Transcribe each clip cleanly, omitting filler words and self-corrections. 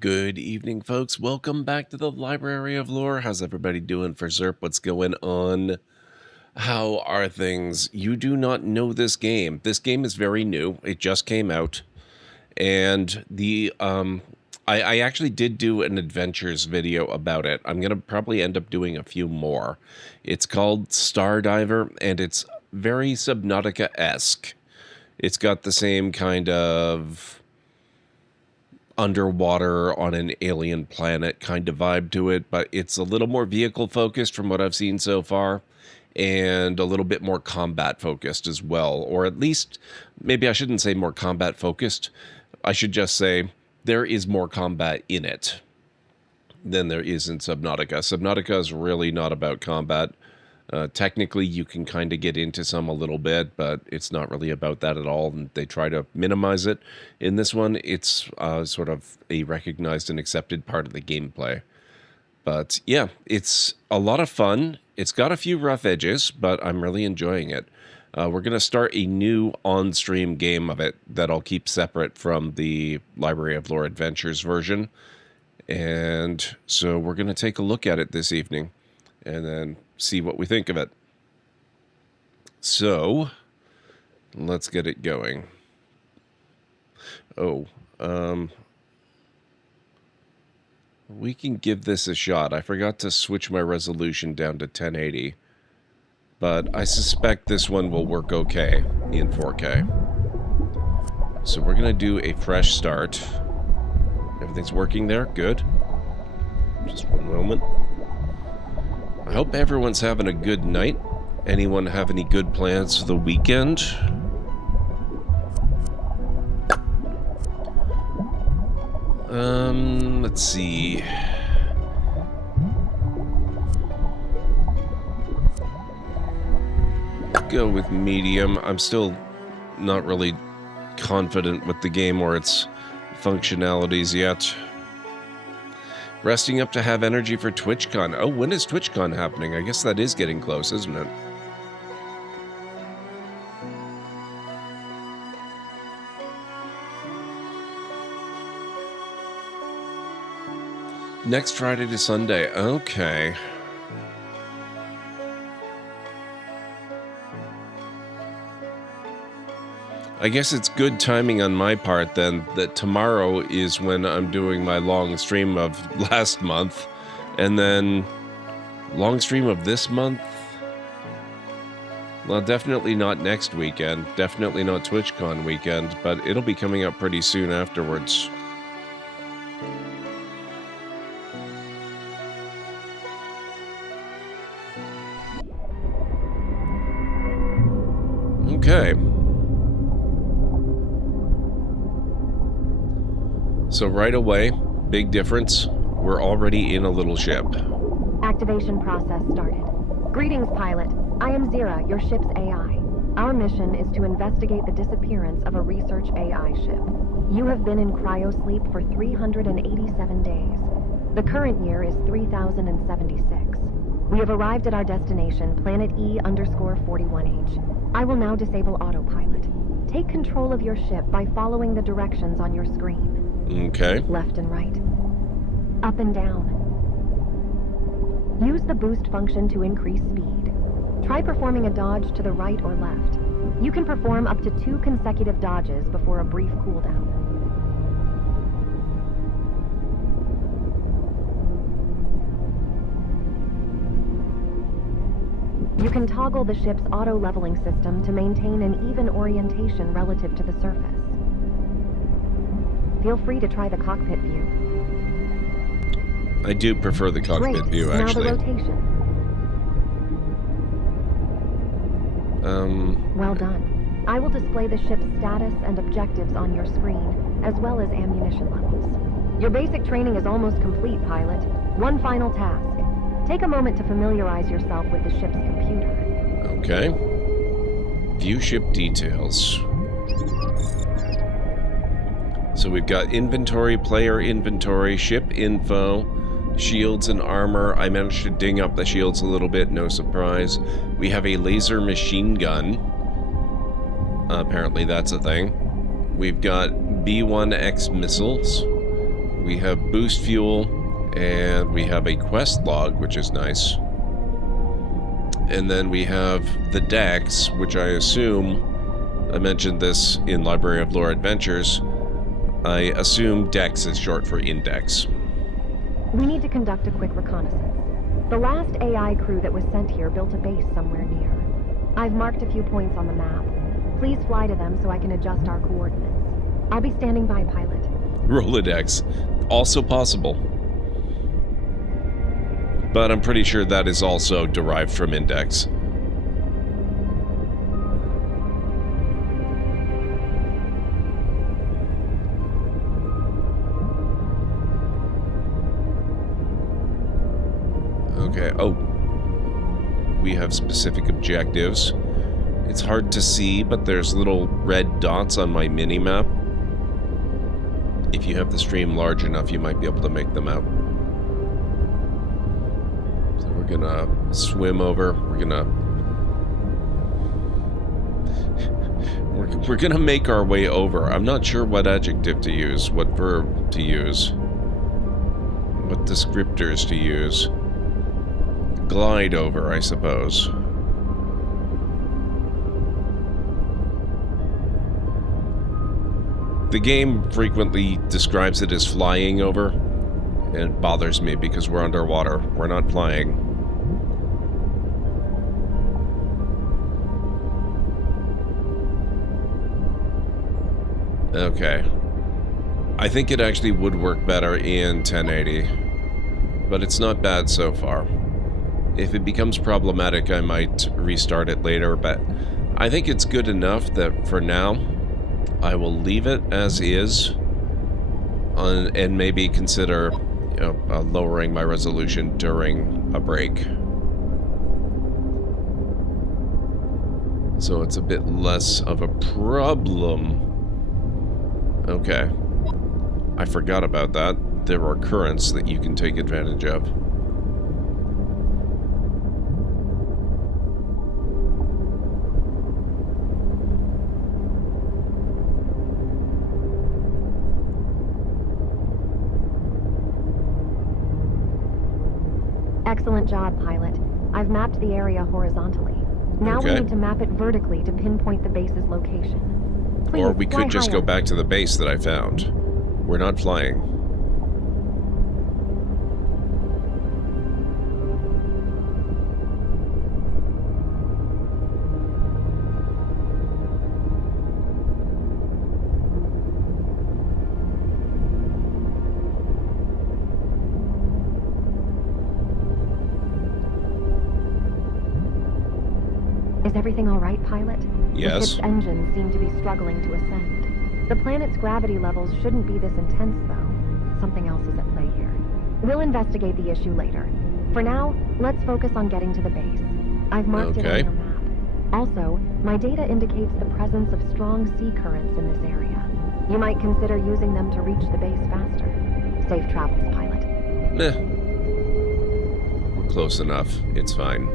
Good evening, folks. Welcome back to the Library of Lore. How's everybody doing for ZERP? What's going on? How are things? You do not know this game. This game is very new. It just came out. And I actually did do an adventures video about it. I'm going to probably end up doing a few more. It's called Stardiver, and it's very Subnautica-esque. It's got the same kind of underwater on an alien planet kind of vibe to it, but it's a little more vehicle focused from what I've seen so far, and a little bit more combat focused as well. Or at least, maybe I shouldn't say more combat focused. I should just say there is more combat in it than there is in Subnautica. Subnautica is really not about combat. Technically, you can kind of get into some a little bit, but it's not really about that at all, and they try to minimize it. In this one, it's sort of a recognized and accepted part of the gameplay. But yeah, it's a lot of fun. It's got a few rough edges, but I'm really enjoying it. We're going to start a new on-stream game of it that I'll keep separate from the Library of Lore Adventures version. And so we're going to take a look at it this evening and then see what we think of it. So, let's get it going. We can give this a shot. I forgot to switch my resolution down to 1080, but I suspect this one will work okay in 4K. So we're gonna do a fresh start. Everything's working there? Good. Just one moment. I hope everyone's having a good night. Anyone have any good plans for the weekend? Let's see. Go with medium. I'm still not really confident with the game or its functionalities yet. Resting up to have energy for TwitchCon. Oh, when is TwitchCon happening? I guess that is getting close, isn't it? Next Friday to Sunday. Okay. I guess it's good timing on my part then that tomorrow is when I'm doing my long stream of last month, and then long stream of this month. Well, definitely not next weekend, definitely not TwitchCon weekend, but it'll be coming up pretty soon afterwards. Okay. So right away, big difference, we're already in a little ship. Activation process started. Greetings, pilot. I am Zira, your ship's AI. Our mission is to investigate the disappearance of a research AI ship. You have been in cryosleep for 387 days. The current year is 3076. We have arrived at our destination, planet E_41H. I will now disable autopilot. Take control of your ship by following the directions on your screen. Okay. Left and right. Up and down. Use the boost function to increase speed. Try performing a dodge to the right or left. You can perform up to 2 consecutive dodges before a brief cooldown. You can toggle the ship's auto-leveling system to maintain an even orientation relative to the surface. Feel free to try the cockpit view. I do prefer the cockpit view, actually. Now the rotation. Well done. I will display the ship's status and objectives on your screen, as well as ammunition levels. Your basic training is almost complete, pilot. One final task. Take a moment to familiarize yourself with the ship's computer. Okay. View ship details. So we've got inventory, player inventory, ship info, shields and armor. I managed to ding up the shields a little bit, no surprise. We have a laser machine gun. Apparently that's a thing. We've got B-1X missiles. we have boost fuel, and we have a quest log, which is nice. And then we have the Dex, which I assume, I mentioned this in Library of Lore Adventures, I assume Dex is short for index. We need to conduct a quick reconnaissance. The last AI crew that was sent here built a base somewhere near. I've marked a few points on the map. Please fly to them so I can adjust our coordinates. I'll be standing by, pilot. Rolodex. Also possible. But I'm pretty sure that is also derived from index. Okay, oh. We have specific objectives. It's hard to see, but there's little red dots on my mini-map. If you have the stream large enough, you might be able to make them out. So we're gonna swim over. We're gonna make our way over. I'm not sure what adjective to use, what verb to use, what descriptors to use. Glide over, I suppose. The game frequently describes it as flying over, and it bothers me because we're underwater. We're not flying. Okay. I think it actually would work better in 1080, but it's not bad so far. If it becomes problematic, I might restart it later, but I think it's good enough that for now, I will leave it as is, and maybe consider, lowering my resolution during a break. So it's a bit less of a problem. Okay. I forgot about that. There are currents that you can take advantage of. Excellent job, pilot. I've mapped the area horizontally. Now we need to map it vertically to pinpoint the base's location. Please, or we could just go back to the base that I found. We're not flying. Is everything all right, pilot? Yes. The ship's engines seem to be struggling to ascend. The planet's gravity levels shouldn't be this intense, though. Something else is at play here. We'll investigate the issue later. For now, let's focus on getting to the base. I've marked it on your map. Also, my data indicates the presence of strong sea currents in this area. You might consider using them to reach the base faster. Safe travels, pilot. Meh. We're close enough. It's fine.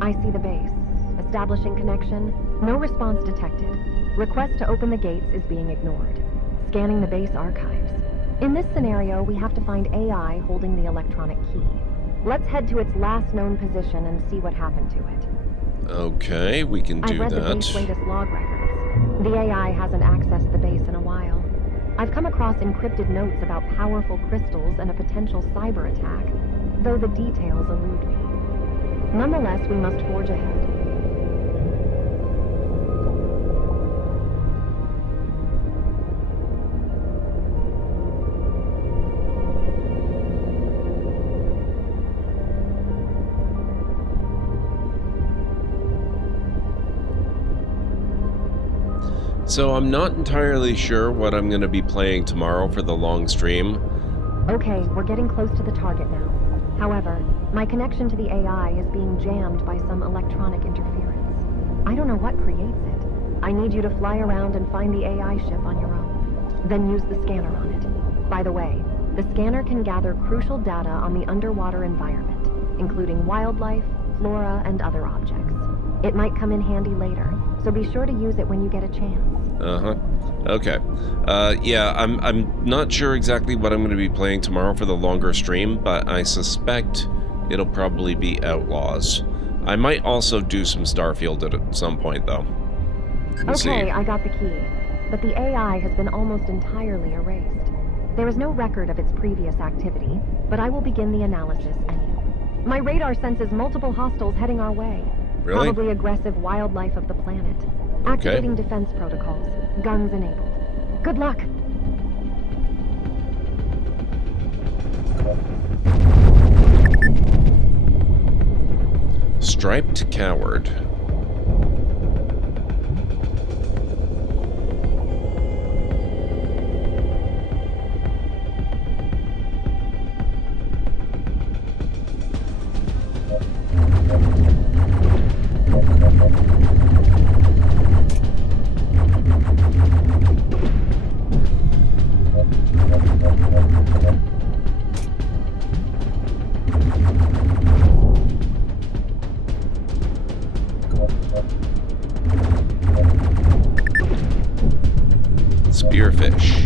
I see the base. Establishing connection. No response detected. Request to open the gates is being ignored. Scanning the base archives. In this scenario, we have to find AI holding the electronic key. Let's head to its last known position and see what happened to it. Okay, we can do that. I've read the base latest log records. The AI hasn't accessed the base in a while. I've come across encrypted notes about powerful crystals and a potential cyber attack, though the details elude me. Nonetheless, we must forge ahead. So I'm not entirely sure what I'm going to be playing tomorrow for the long stream. Okay, we're getting close to the target now. However, my connection to the AI is being jammed by some electronic interference. I don't know what creates it. I need you to fly around and find the AI ship on your own. Then use the scanner on it. By the way, the scanner can gather crucial data on the underwater environment, including wildlife, flora, and other objects. It might come in handy later, so be sure to use it when you get a chance. Uh-huh. Okay. Yeah, I'm not sure exactly what I'm going to be playing tomorrow for the longer stream, but I suspect it'll probably be Outlaws. I might also do some Starfield at some point, though. We'll see. Okay, I got the key. But the AI has been almost entirely erased. There is no record of its previous activity, but I will begin the analysis anyway. My radar senses multiple hostiles heading our way. Really? Probably aggressive wildlife of the planet. Activating defense protocols. Guns enabled. Good luck. Striped Coward. Spearfish.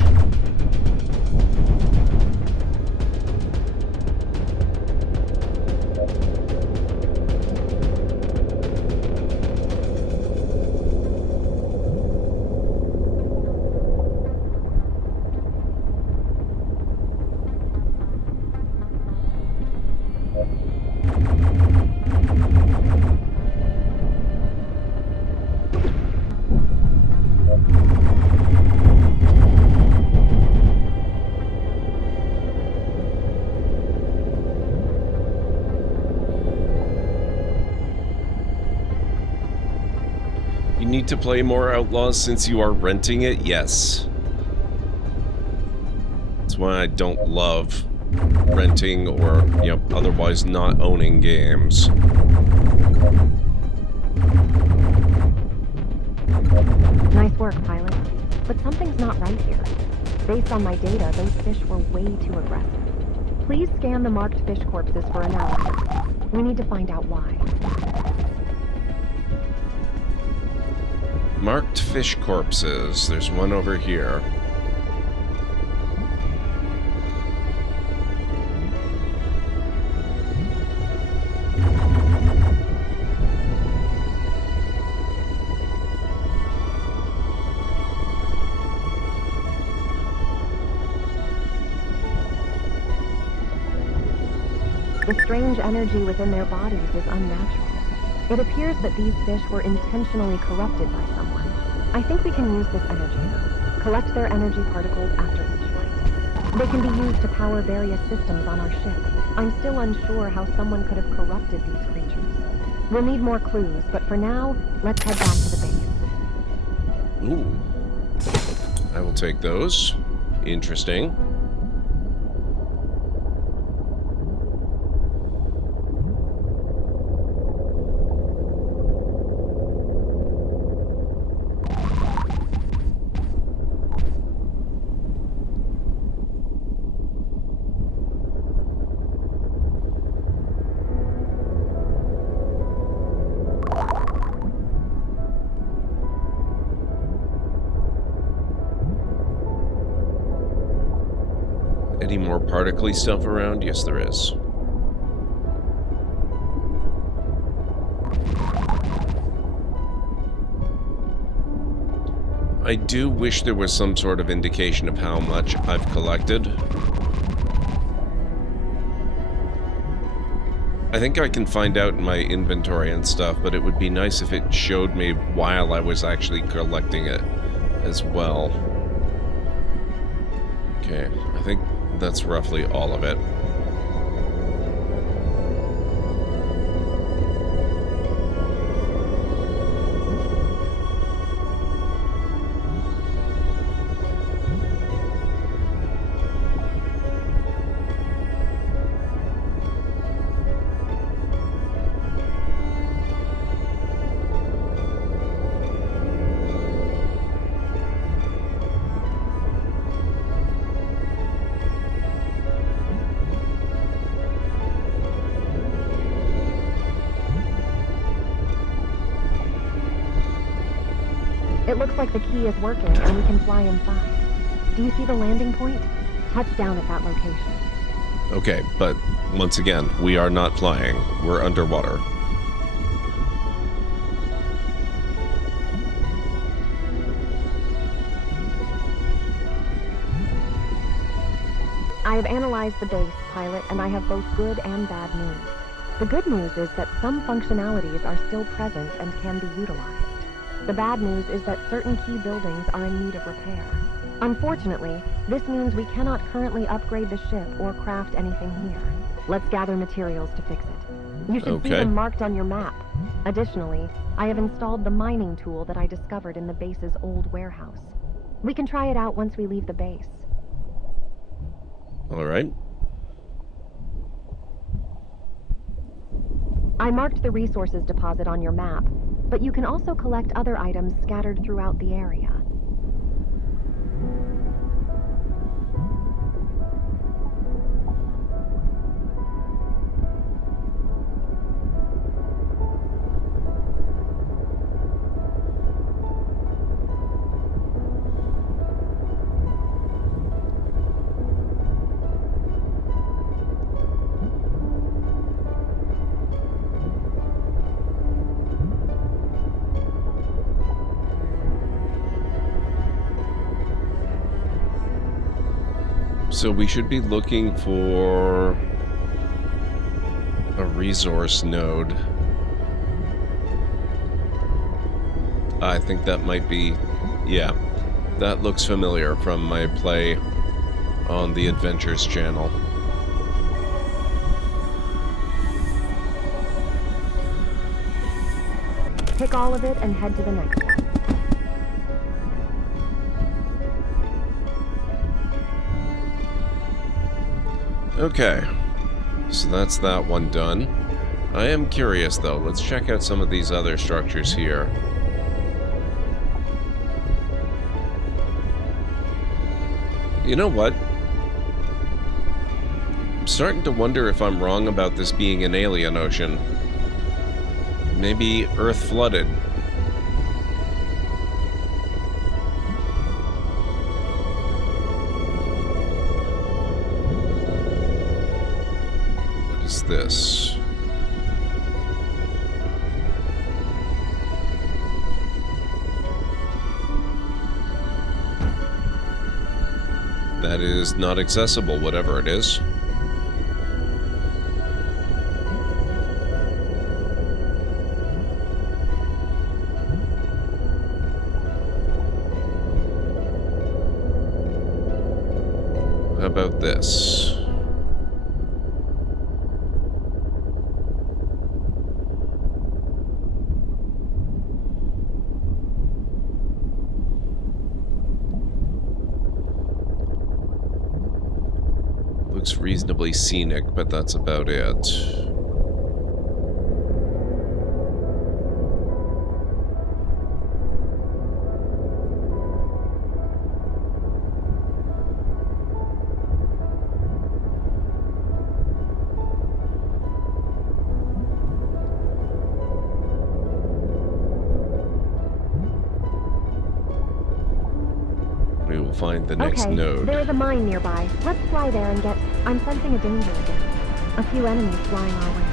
You need to play more Outlaws since you are renting it? Yes. That's why I don't love renting or, you know, otherwise not owning games. Nice work, pilot. But something's not right here. Based on my data, those fish were way too aggressive. Please scan the marked fish corpses for analysis. We need to find out why. Marked fish corpses. There's one over here. The strange energy within their bodies is unnatural. It appears that these fish were intentionally corrupted by someone. I think we can use this energy, though. Collect their energy particles after each flight. They can be used to power various systems on our ship. I'm still unsure how someone could have corrupted these creatures. We'll need more clues, but for now, let's head back to the base. Ooh. I will take those. Interesting. Any more particly stuff around? Yes, there is. I do wish there was some sort of indication of how much I've collected. I think I can find out in my inventory and stuff, but it would be nice if it showed me while I was actually collecting it as well. Okay, I think that's roughly all of it. like the key is working and we can fly inside. Do you see the landing point? Touch down at that location. Okay, but once again, we are not flying. We're underwater. I have analyzed the base, pilot, and I have both good and bad news. The good news is that some functionalities are still present and can be utilized. The bad news is that certain key buildings are in need of repair. Unfortunately, this means we cannot currently upgrade the ship or craft anything here. Let's gather materials to fix it. You should see them marked on your map. Additionally, I have installed the mining tool that I discovered in the base's old warehouse. We can try it out once we leave the base. All right. I marked the resources deposit on your map, but you can also collect other items scattered throughout the area. So we should be looking for a resource node. I think that might be... Yeah, that looks familiar from my play on the Adventures channel. Pick all of it and head to the next one. Okay, so that's that one done. I am curious though, let's check out some of these other structures here. You know what? I'm starting to wonder if I'm wrong about this being an alien ocean. Maybe Earth flooded. What is this? That is not accessible, whatever it is. How about this? Looks reasonably scenic, but that's about it. We will find the next node. There is a mine nearby. Let's fly there and get... I'm sensing a danger again. A few enemies flying our way.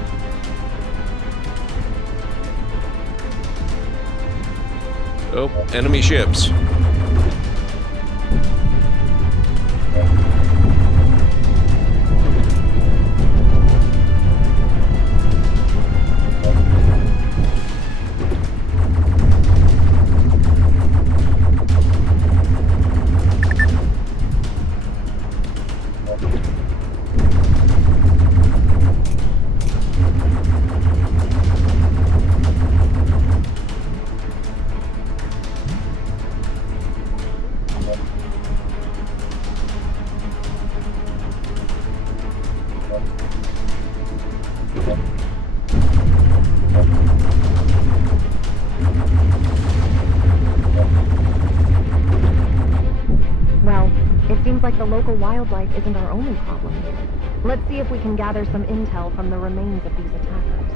Oh, enemy ships. Well, it seems like the local wildlife isn't our only problem here. Let's see if we can gather some intel from the remains of these attackers.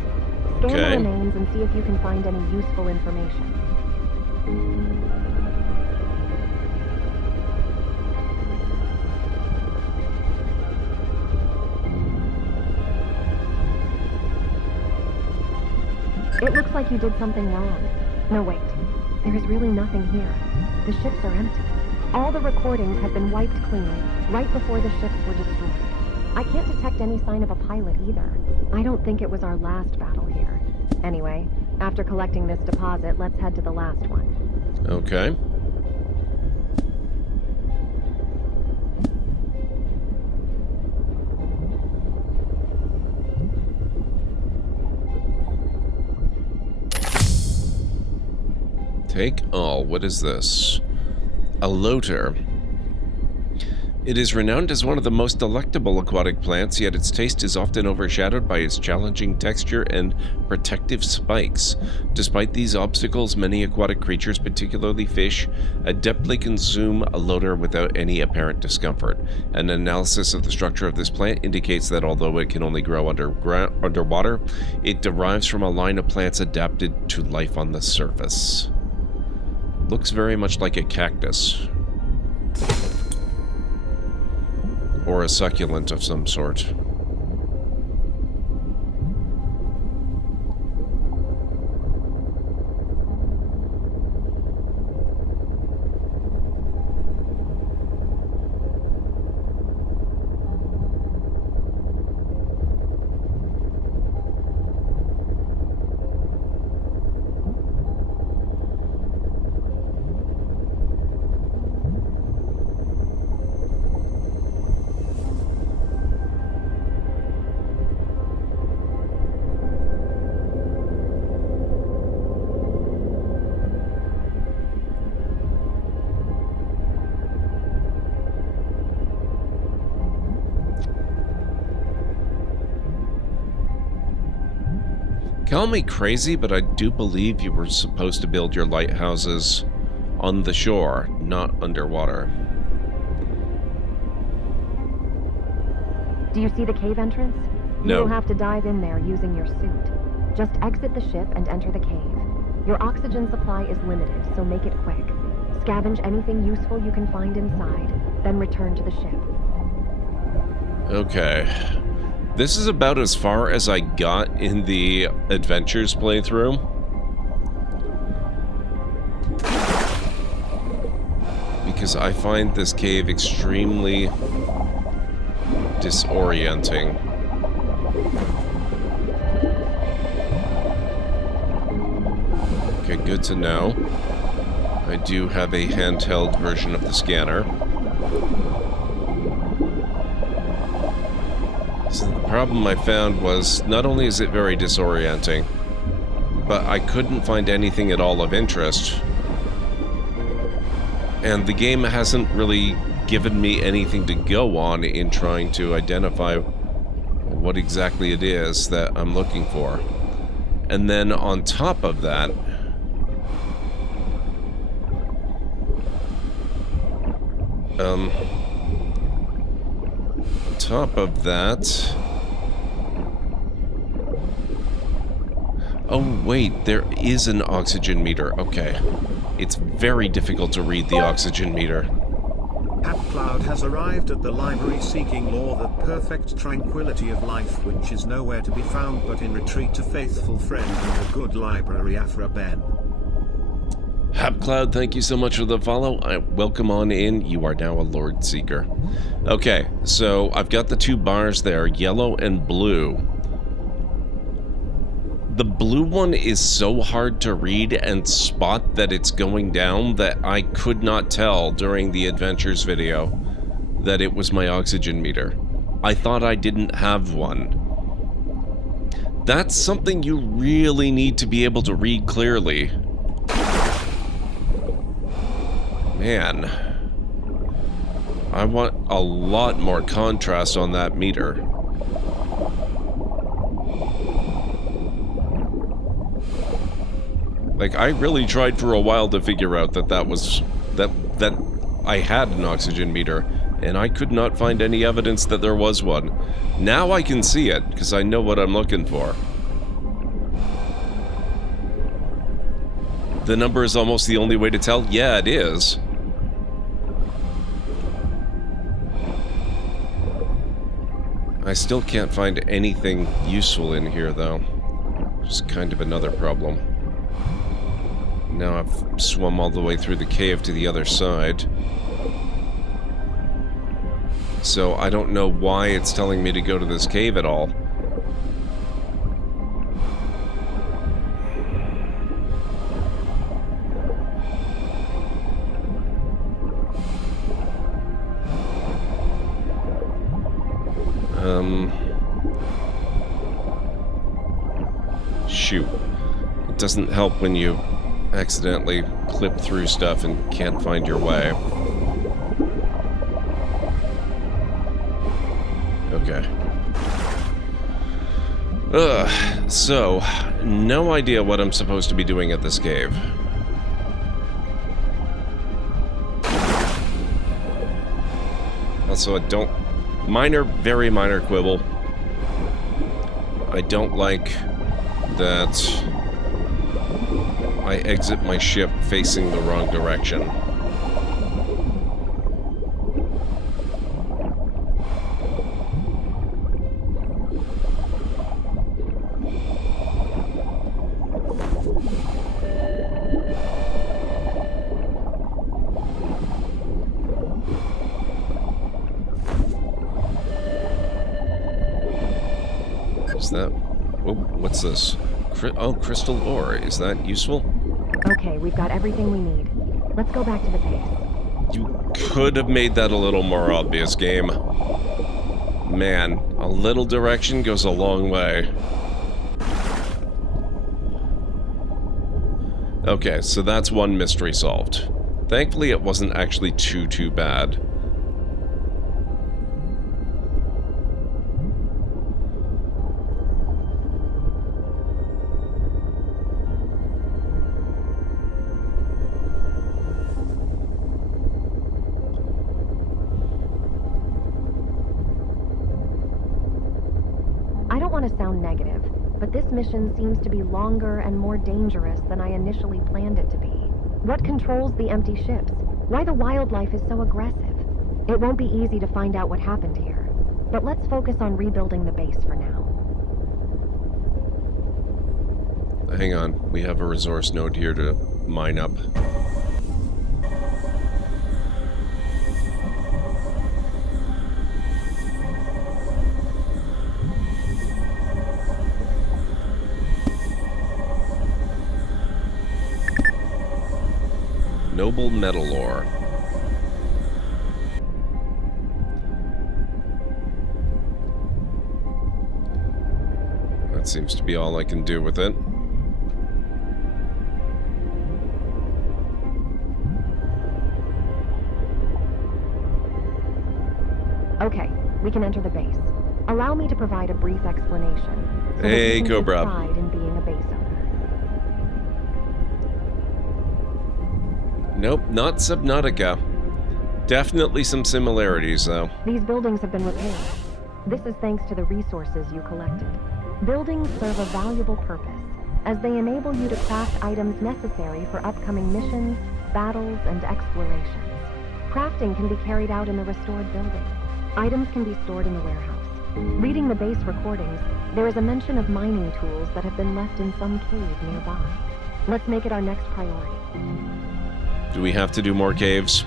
Scan the remains and see if you can find any useful information. Looks like you did something wrong. No, wait. There is really nothing here. The ships are empty. All the recordings have been wiped clean, right before the ships were destroyed. I can't detect any sign of a pilot either. I don't think it was our last battle here. Anyway, after collecting this deposit, let's head to the last one. Okay. Take all. What is this? A loader. It is renowned as one of the most delectable aquatic plants, yet its taste is often overshadowed by its challenging texture and protective spikes. Despite these obstacles, many aquatic creatures, particularly fish, adeptly consume a loader without any apparent discomfort. An analysis of the structure of this plant indicates that although it can only grow underwater, it derives from a line of plants adapted to life on the surface. Looks very much like a cactus. Or a succulent of some sort. Call me crazy, but I do believe you were supposed to build your lighthouses on the shore, not underwater. Do you see the cave entrance? No. You'll have to dive in there using your suit. Just exit the ship and enter the cave. Your oxygen supply is limited, so make it quick. Scavenge anything useful you can find inside, then return to the ship. Okay. This is about as far as I got in the Adventures playthrough. Because I find this cave extremely disorienting. Okay, good to know. I do have a handheld version of the scanner. So the problem I found was, not only is it very disorienting, but I couldn't find anything at all of interest. And the game hasn't really given me anything to go on in trying to identify what exactly it is that I'm looking for. And then on top of that, oh wait, there is an oxygen meter. Okay. It's very difficult to read the oxygen meter. GordMcLeod has arrived at the library seeking lore, the perfect tranquility of life, which is nowhere to be found but in retreat, a faithful friend and a good library. Afra Ben. GordMcLeod, thank you so much for the follow. Welcome on in. You are now a Lord Seeker. Okay, so I've got the two bars there, yellow and blue. The blue one is so hard to read and spot that it's going down that I could not tell during the Adventures video that it was my oxygen meter. I thought I didn't have one. That's something you really need to be able to read clearly. Man, I want a lot more contrast on that meter. Like, I really tried for a while to figure out that that I had an oxygen meter, and I could not find any evidence that there was one. Now I can see it, because I know what I'm looking for. The number is almost the only way to tell? Yeah, it is. I still can't find anything useful in here, though. Just kind of another problem. Now I've swum all the way through the cave to the other side. So I don't know why it's telling me to go to this cave at all. Shoot. It doesn't help when you accidentally clip through stuff and can't find your way. Okay. So, no idea what I'm supposed to be doing at this cave. Also, I don't... very minor quibble. I don't like that I exit my ship facing the wrong direction. Is that... Oh, what's this? Oh, crystal ore. Is that useful? Okay, we've got everything we need. Let's go back to the base. You could have made that a little more obvious, game. Man, a little direction goes a long way. Okay, so that's one mystery solved. Thankfully, it wasn't actually too bad. I don't want to sound negative, but this mission seems to be longer and more dangerous than I initially planned it to be. What controls the empty ships? Why the wildlife is so aggressive? It won't be easy to find out what happened here, but let's focus on rebuilding the base for now. Hang on, we have a resource node here to mine up. Noble metal ore. That seems to be all I can do with it. Okay, we can enter the base. Allow me to provide a brief explanation. So Hey, that you can Cobra. take pride in being a base owner. Nope, not Subnautica. Definitely some similarities, though. These buildings have been repaired. This is thanks to the resources you collected. Buildings serve a valuable purpose, as they enable you to craft items necessary for upcoming missions, battles, and explorations. Crafting can be carried out in the restored building. Items can be stored in the warehouse. Reading the base recordings, there is a mention of mining tools that have been left in some cave nearby. Let's make it our next priority. Do we have to do more caves?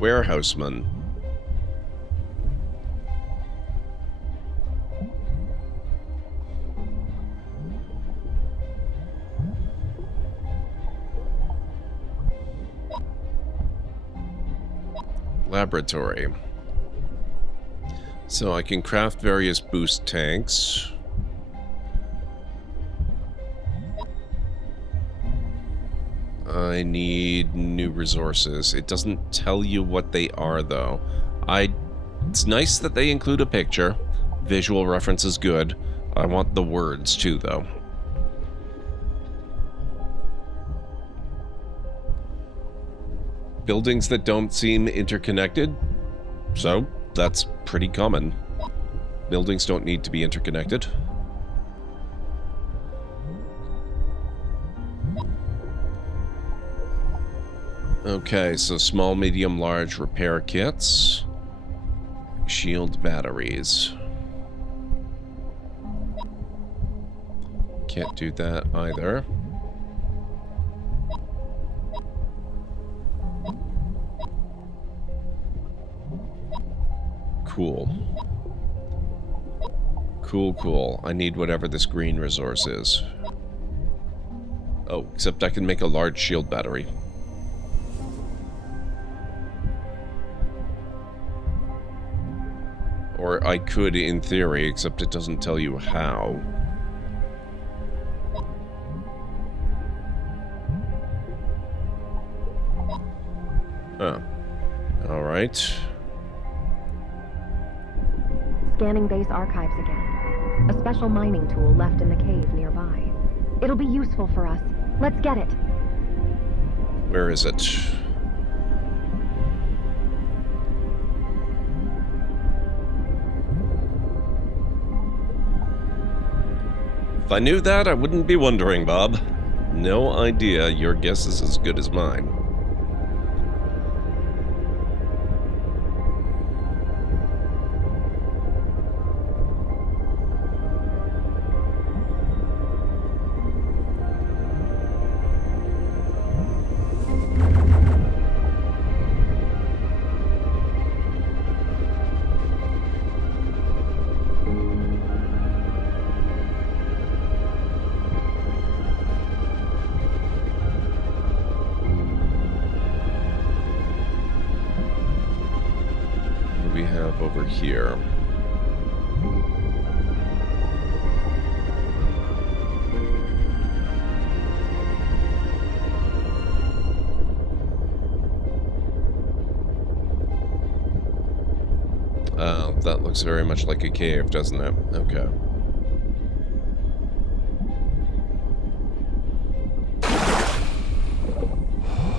Warehouseman. Laboratory. So I can craft various boost tanks. I need new resources. It doesn't tell you what they are, though. It's nice that they include a picture. Visual reference is good. I want the words, too, though. Buildings that don't seem interconnected? So, that's pretty common. Buildings don't need to be interconnected. Okay, so small, medium, large repair kits. Shield batteries. Can't do that either. Cool. Cool, cool. I need whatever this green resource is. Oh, except I can make a large shield battery. Or I could in theory, except it doesn't tell you how. Oh. Alright. Scanning base archives again. A special mining tool left in the cave nearby. It'll be useful for us. Let's get it. Where is it? If I knew that, I wouldn't be wondering, Bob. No idea. Your guess is as good as mine. Over here. That looks very much like a cave, doesn't it? Okay.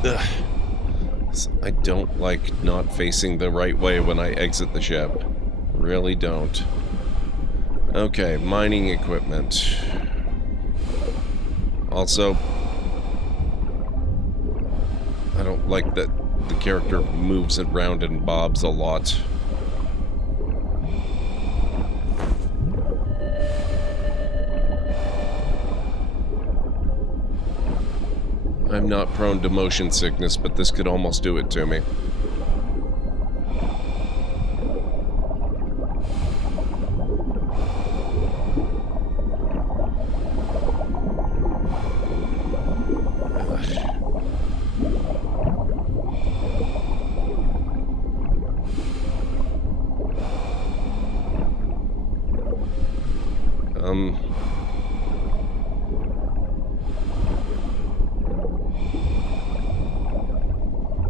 Ugh. I don't like not facing the right way when I exit the ship. Really don't. Okay, mining equipment. Also, I don't like that the character moves around and bobs a lot. I'm not prone to motion sickness, but this could almost do it to me.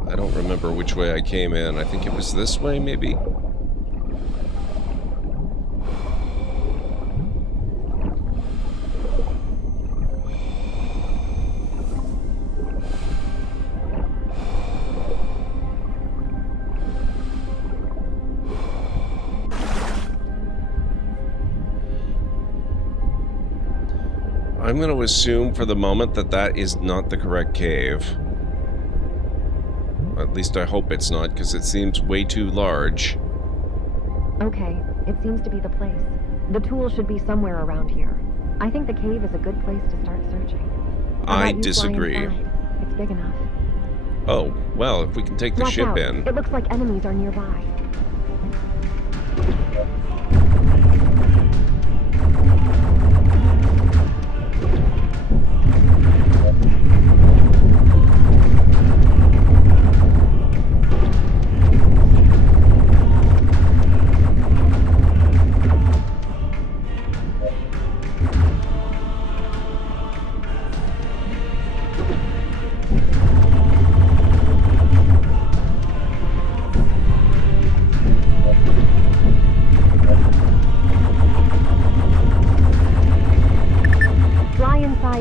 I don't remember which way I came in. I think it was this way, maybe? I'm going to assume for the moment that that is not the correct cave. At least I hope it's not, because it seems way too large. Okay, it seems to be the place. The tool should be somewhere around here. I think the cave is a good place to start searching. I disagree. It's big enough. Oh, well, if we can take the Watch ship out. in. It looks like enemies are nearby.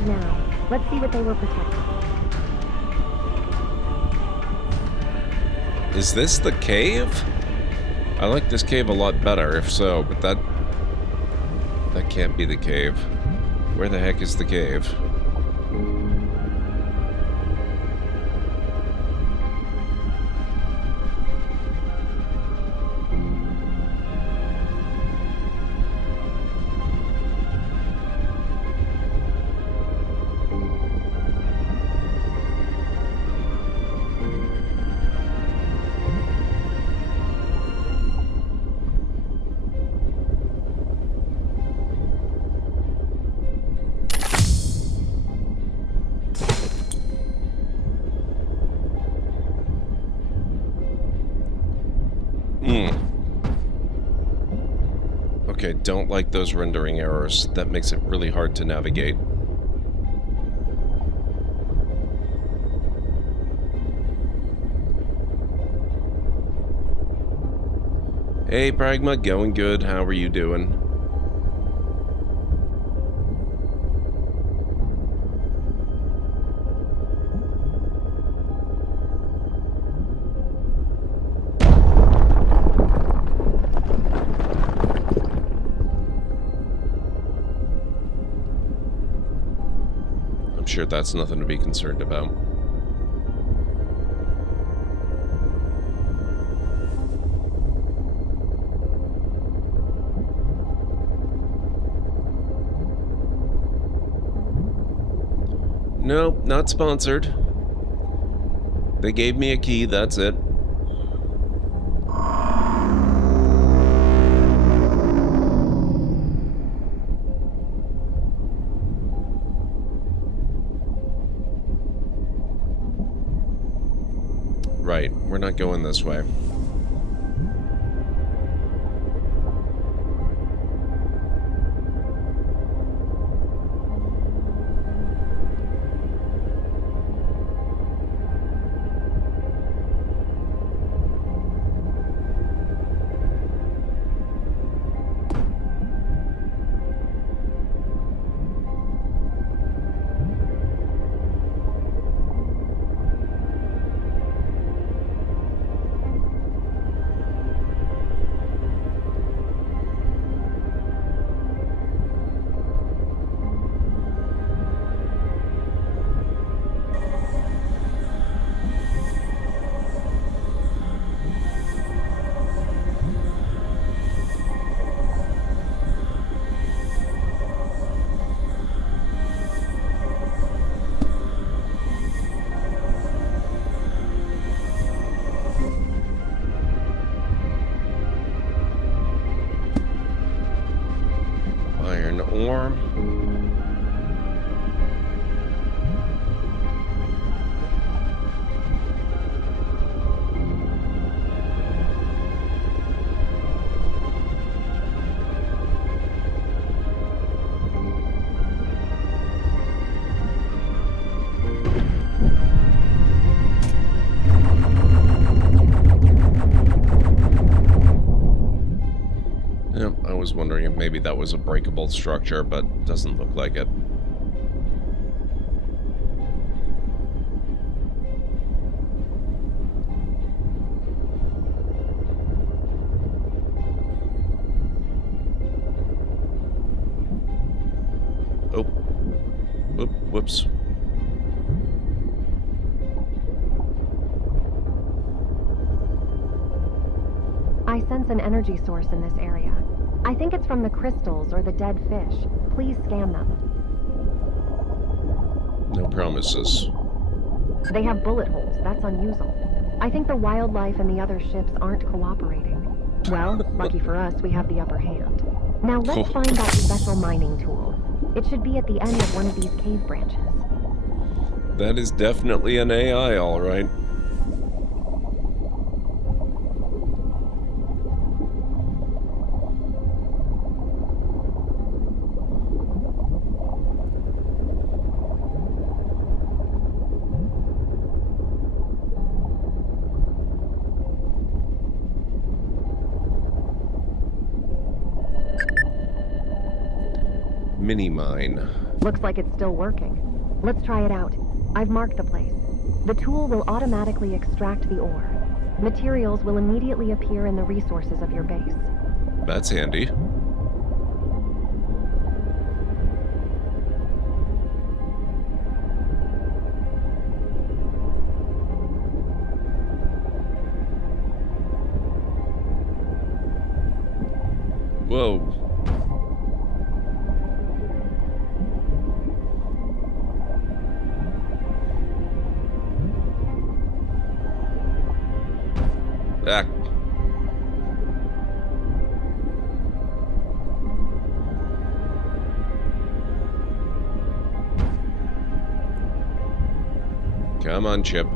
Now, let's see what they were protecting. Is this the cave? I like this cave a lot better, if so, but that can't be the cave. Where the heck is the cave? Okay, don't like those rendering errors. That makes it really hard to navigate. Hey, Pragma, going good. How are you doing? I'm sure that's nothing to be concerned about. Nope, not sponsored. They gave me a key, that's it. Right, we're not going this way. Iron ore. Yep, I was wondering if maybe that was a breakable structure, but doesn't look like it. Oh. Whoop, whoops. I sense an energy source in this area. I think it's from the crystals or the dead fish. Please scan them. No promises. They have bullet holes. That's unusual. I think the wildlife and the other ships aren't cooperating. Well, lucky for us, we have the upper hand. Now let's find that special mining tool. It should be at the end of one of these cave branches. That is definitely an AI, all right. Mini mine. Looks like it's still working. Let's try it out. I've marked the place. The tool will automatically extract the ore. Materials will immediately appear in the resources of your base. That's handy. Whoa. Ah. Come on, Chip.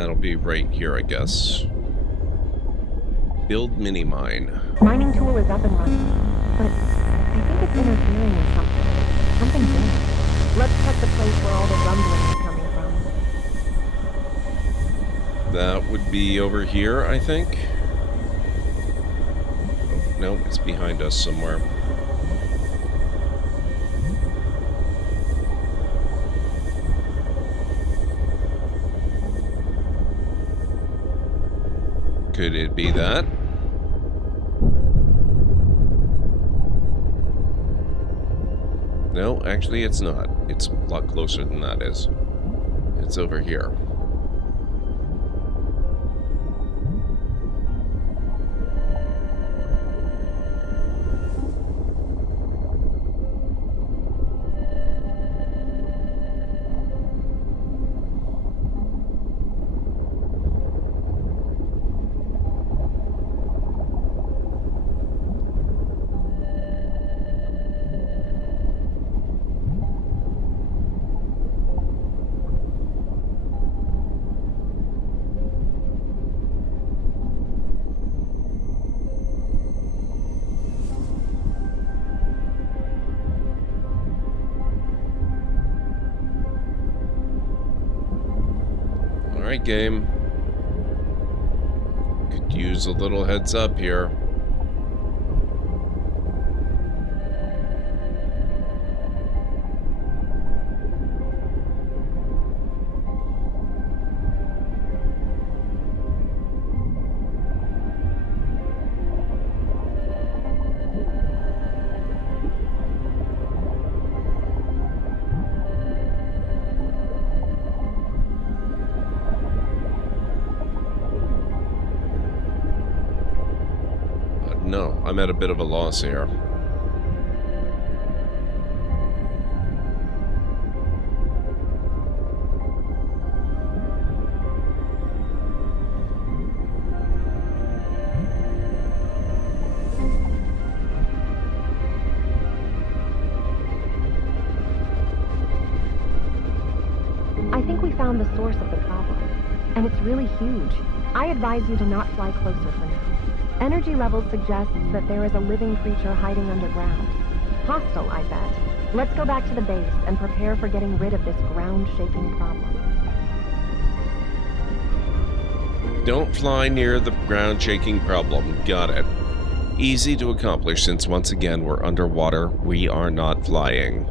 That'll be right here, I guess. Build mini mine. Mining tool is up and running, but I think it's interfering with something. Something big. Let's check the place where all the rumbling is coming from. That would be over here, I think. Oh, no, it's behind us somewhere. Could it be that? No, actually it's not. It's a lot closer than that is. It's over here. Alright, game. Could use a little heads up here. No, I'm at a bit of a loss here. I think we found the source of the problem, and it's really huge. I advise you to not fly closer for now. Energy levels suggest that there is a living creature hiding underground. Hostile, I bet. Let's go back to the base and prepare for getting rid of this ground-shaking problem. Don't fly near the ground-shaking problem. Got it. Easy to accomplish since once again we're underwater. We are not flying.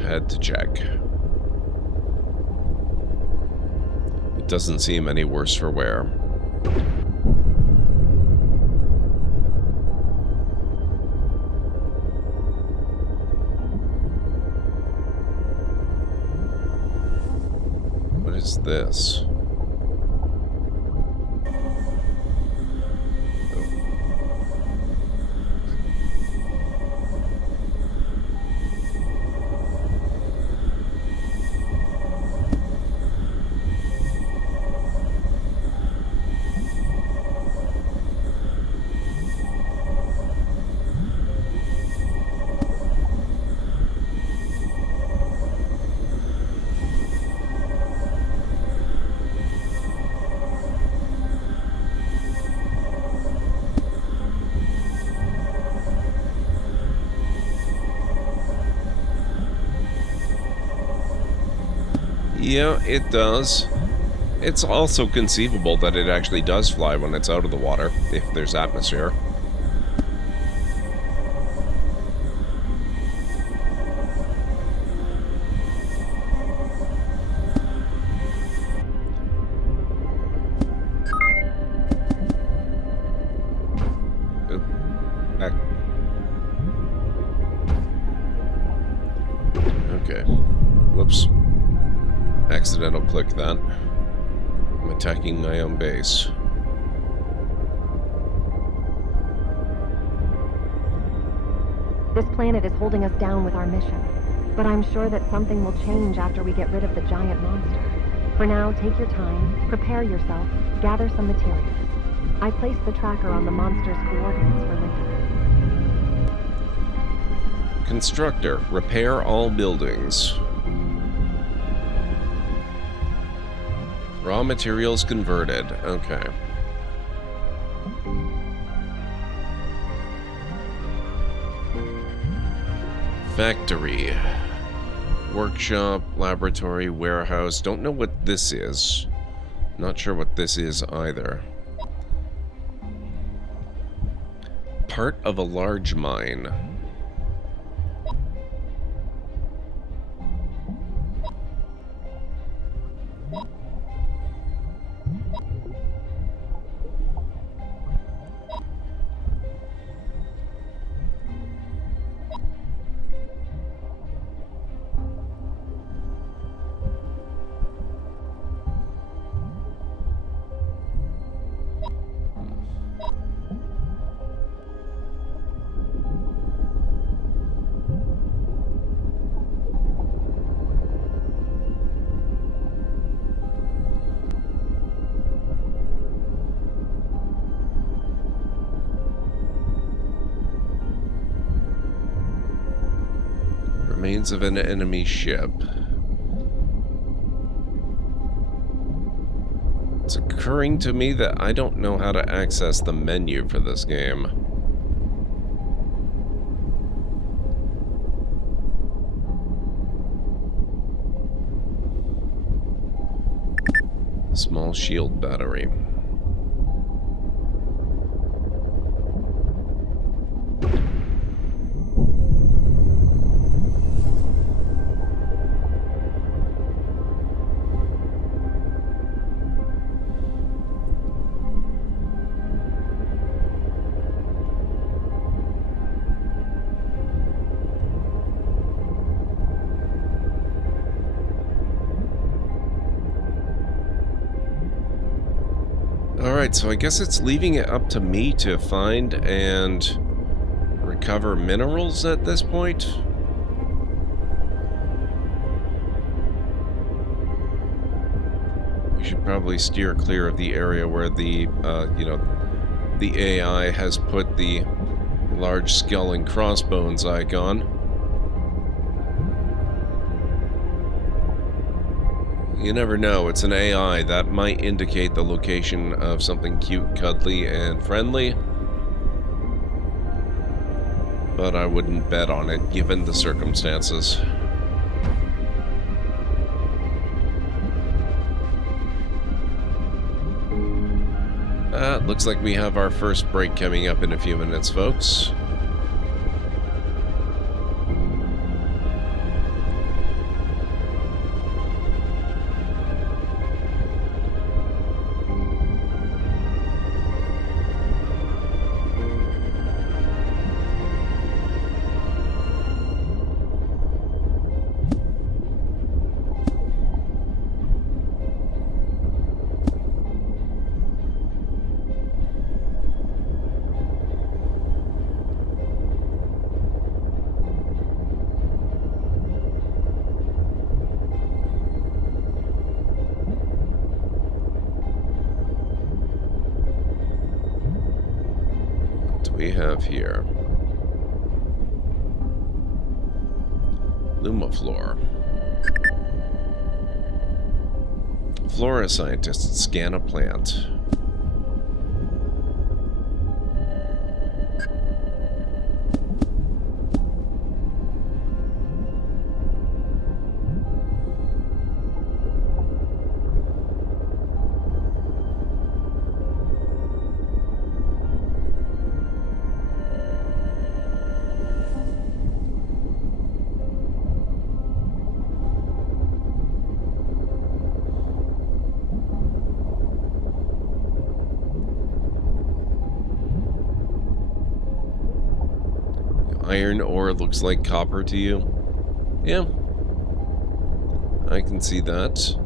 Had to check. It doesn't seem any worse for wear. What is this? Yeah, it does. It's also conceivable that it actually does fly when it's out of the water, if there's atmosphere. Oops. Accidental click that. I'm attacking my own base. This planet is holding us down with our mission, but I'm sure that something will change after we get rid of the giant monster. For now, take your time, prepare yourself, gather some materials. I placed the tracker on the monster's coordinates for later. Constructor, repair all buildings. Raw materials converted. Okay. Factory. Workshop, laboratory, warehouse. Don't know what this is. Not sure what this is either. Part of a large mine. Remains of an enemy ship. It's occurring to me that I don't know how to access the menu for this game. Small shield battery. Alright, so I guess it's leaving it up to me to find and recover minerals at this point. We should probably steer clear of the area where the, the AI has put the large skull and crossbones icon. You never know, it's an AI that might indicate the location of something cute, cuddly, and friendly. But I wouldn't bet on it, given the circumstances. Looks like we have our first break coming up in a few minutes, folks. We have here Lumaflora. Flora scientists scan a plant. Iron ore looks like copper to you? Yeah. I can see that.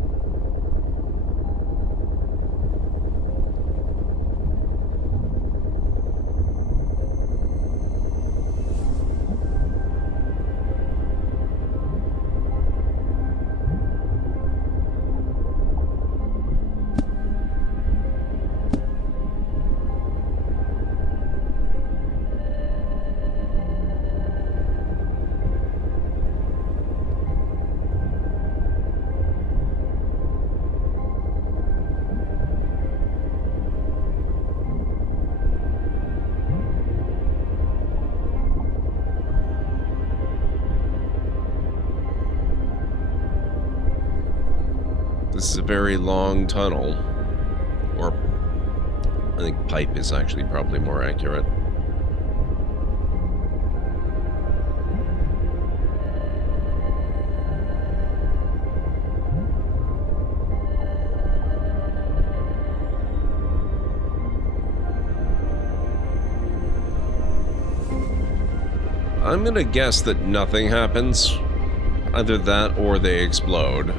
This is a very long tunnel. Or, I think pipe is actually probably more accurate. I'm gonna guess that nothing happens. Either that or they explode.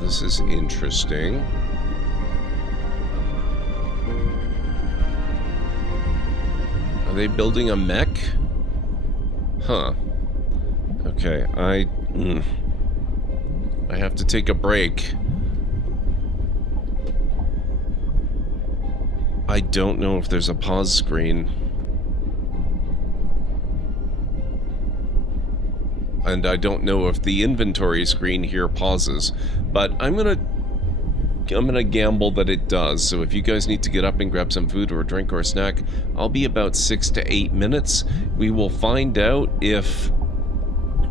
This is interesting. Are they building a mech? Huh. Okay, I have to take a break. I don't know if there's a pause screen. And I don't know if the inventory screen here pauses, but I'm gonna gamble that it does. So if you guys need to get up and grab some food or a drink or a snack, I'll be about 6 to 8 minutes. We will find out if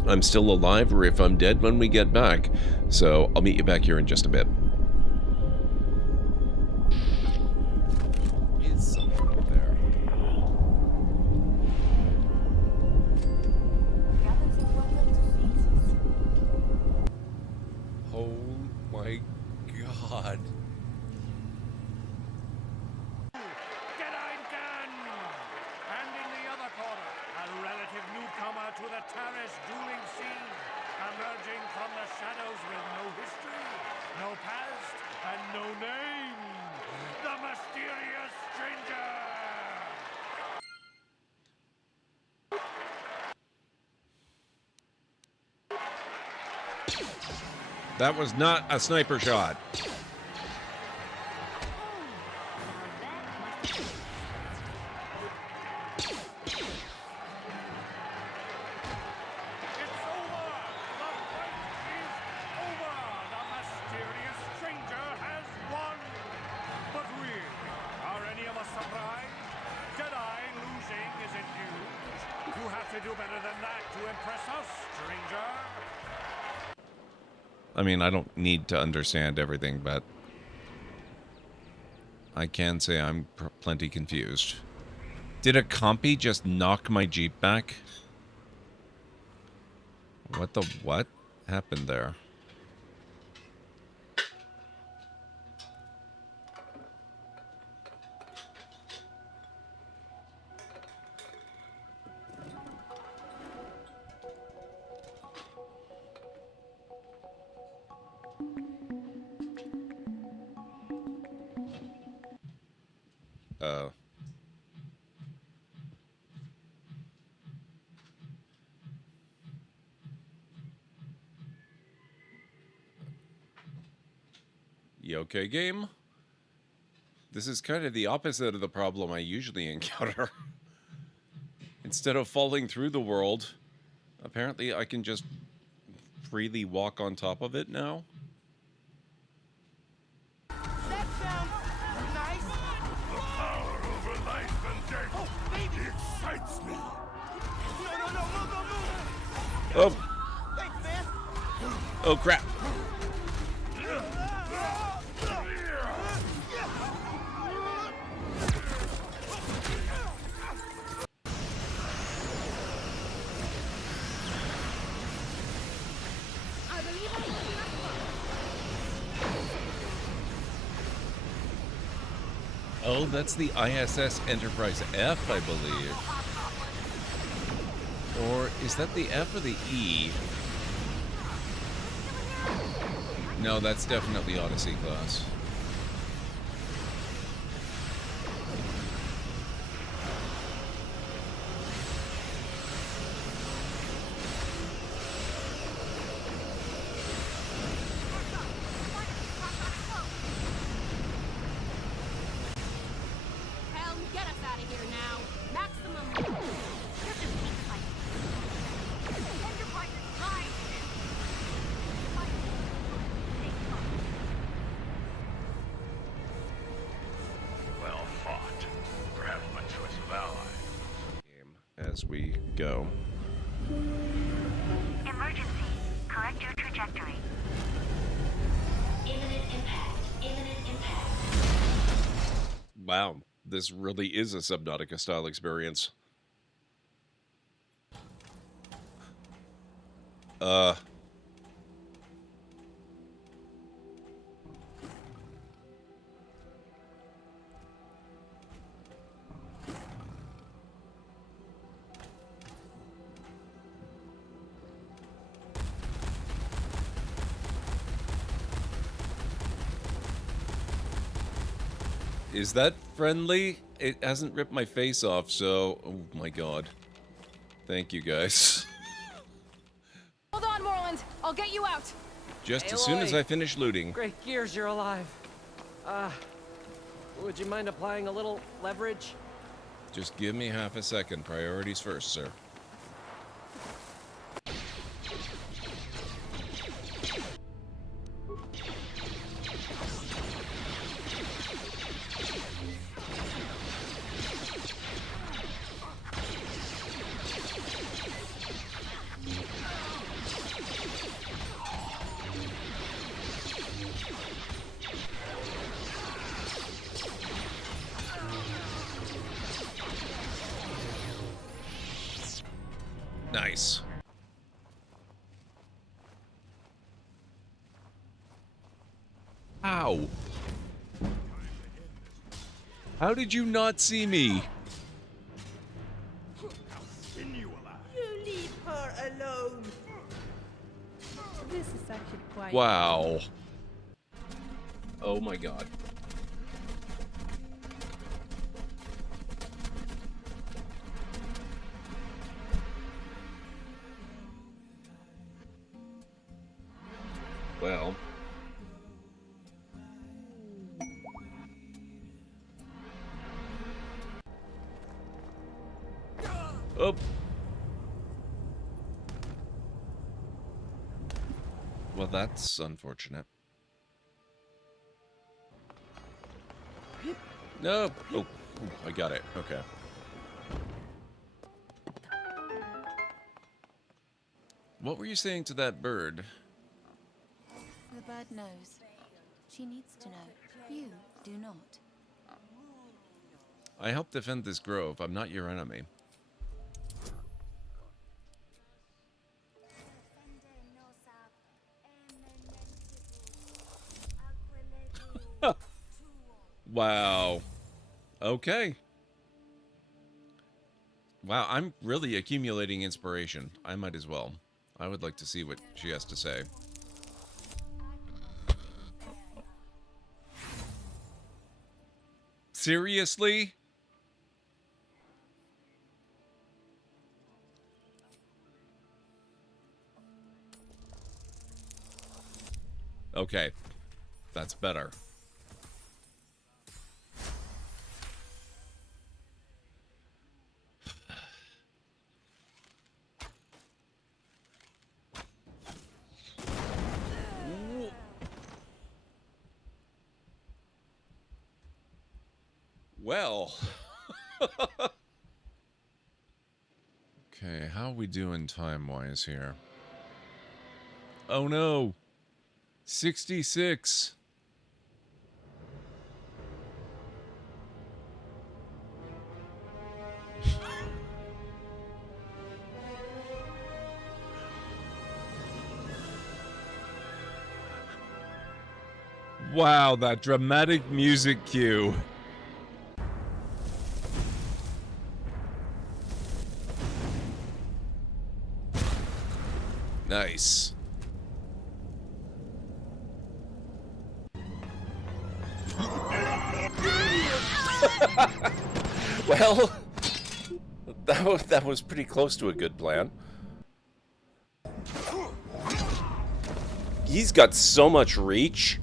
I'm still alive or if I'm dead when we get back. So I'll meet you back here in just a bit. That was not a sniper shot. I mean, I don't need to understand everything, but I can say I'm plenty confused. Did a compy just knock my Jeep back? What happened there? You okay, game? This is kind of the opposite of the problem I usually encounter. Instead of falling through the world, apparently I can just freely walk on top of it now. That sounds nice. The power over life and death. Oh, baby. Excites me. No, move. Oh. Thanks, man. Oh, crap. Oh, that's the ISS Enterprise F, I believe. Or is that the F or the E? No, that's definitely Odyssey class. Helm, get us out of here now. Maximum. You're just keep fighting. Enterprise is flying. Well fought. Perhaps my choice of ally. As we go. Emergency. Correct your trajectory. Imminent impact. Imminent impact. Wow, this really is a Subnautica style experience. Is that friendly? It hasn't ripped my face off, so... Oh my god. Thank you, guys. Hold on, Morland. I'll get you out. Just as soon as I finish looting. Great gears, you're alive. Would you mind applying a little leverage? Just give me half a second. Priorities first, sir. Nice. Ow. How did you not see me? Skin you alive. You leave her alone. This is actually quite... Wow. Oh my god. Well. Oh. Well, that's unfortunate. No. Oh, I got it. Okay. What were you saying to that bird? The bird knows. She needs to know. You do not. I help defend this grove. I'm not your enemy. Wow. Okay. Wow, I'm really accumulating inspiration. I might as well. I would like to see what she has to say. Seriously? Okay. That's better. Well. Okay, how are we doing time-wise here? Oh no! 66! Wow, that dramatic music cue. Nice. Well, that was pretty close to a good plan. He's got so much reach.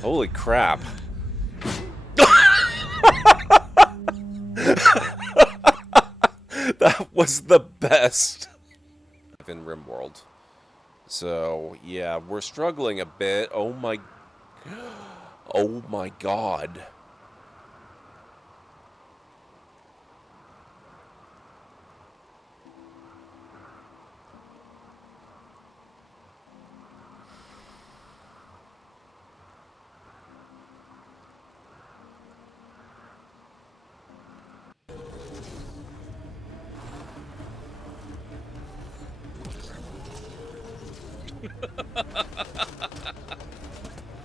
Holy crap. That was the best in RimWorld. So, yeah, we're struggling a bit. Oh my god.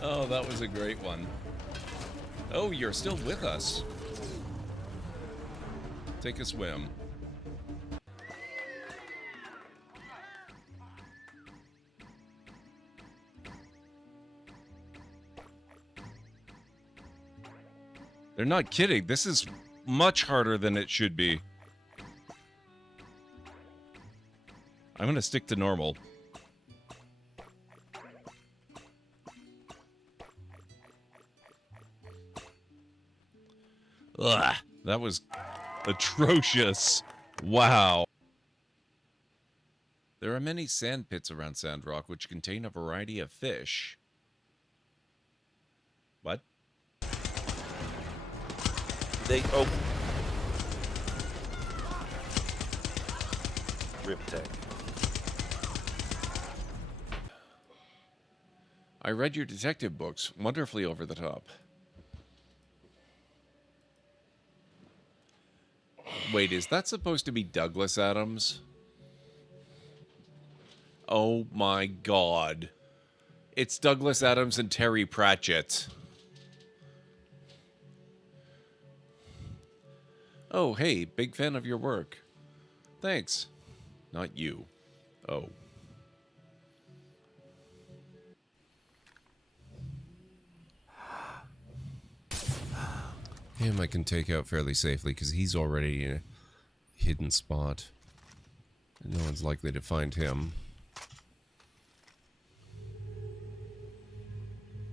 Oh, that was a great one. Oh, you're still with us. Take a swim. They're not kidding. This is much harder than it should be. I'm gonna stick to normal. Ugh, that was atrocious. Wow. There are many sand pits around Sandrock which contain a variety of fish. What? Oh. Rip tech. I read your detective books. Wonderfully over the top. Wait, is that supposed to be Douglas Adams? Oh my god. It's Douglas Adams and Terry Pratchett. Oh, hey, big fan of your work. Thanks. Not you. Oh. Him I can take out fairly safely because he's already in a hidden spot. No one's likely to find him.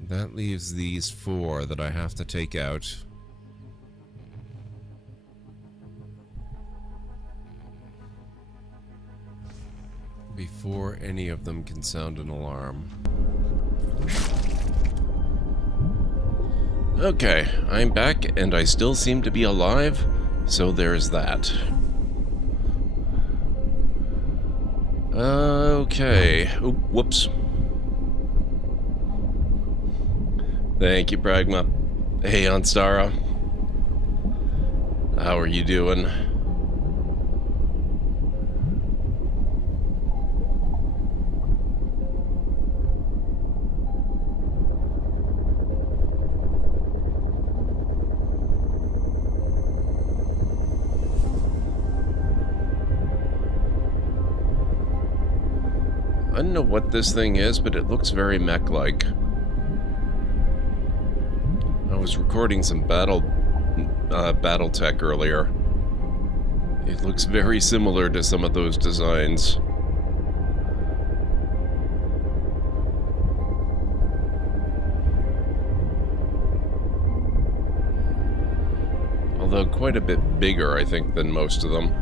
That leaves these 4 that I have to take out. Before any of them can sound an alarm. Okay, I'm back, and I still seem to be alive, so there's that. Okay. Oop, whoops. Thank you, Pragma. Hey, Anstara. How are you doing? I don't know what this thing is, but it looks very mech-like. I was recording some battle tech earlier. It looks very similar to some of those designs. Although quite a bit bigger, I think, than most of them.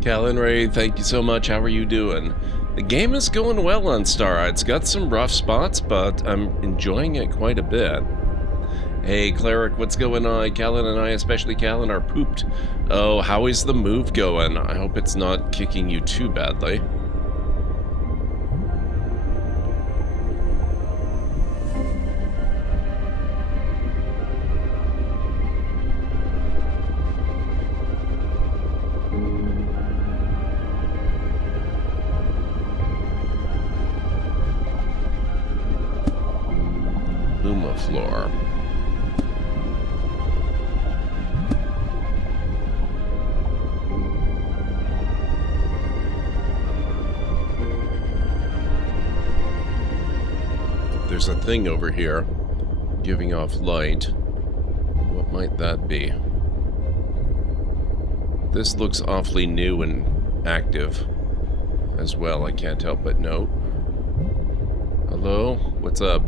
Callan Ray, thank you so much. How are you doing? The game is going well on Star. It's got some rough spots, but I'm enjoying it quite a bit. Hey, Cleric, what's going on? Callan and I, especially Callan, are pooped. Oh, how is the move going? I hope it's not kicking you too badly. Floor. there's a thing over here giving off light. What might that be? This looks awfully new and active as well, I can't help but note. Hello? What's up?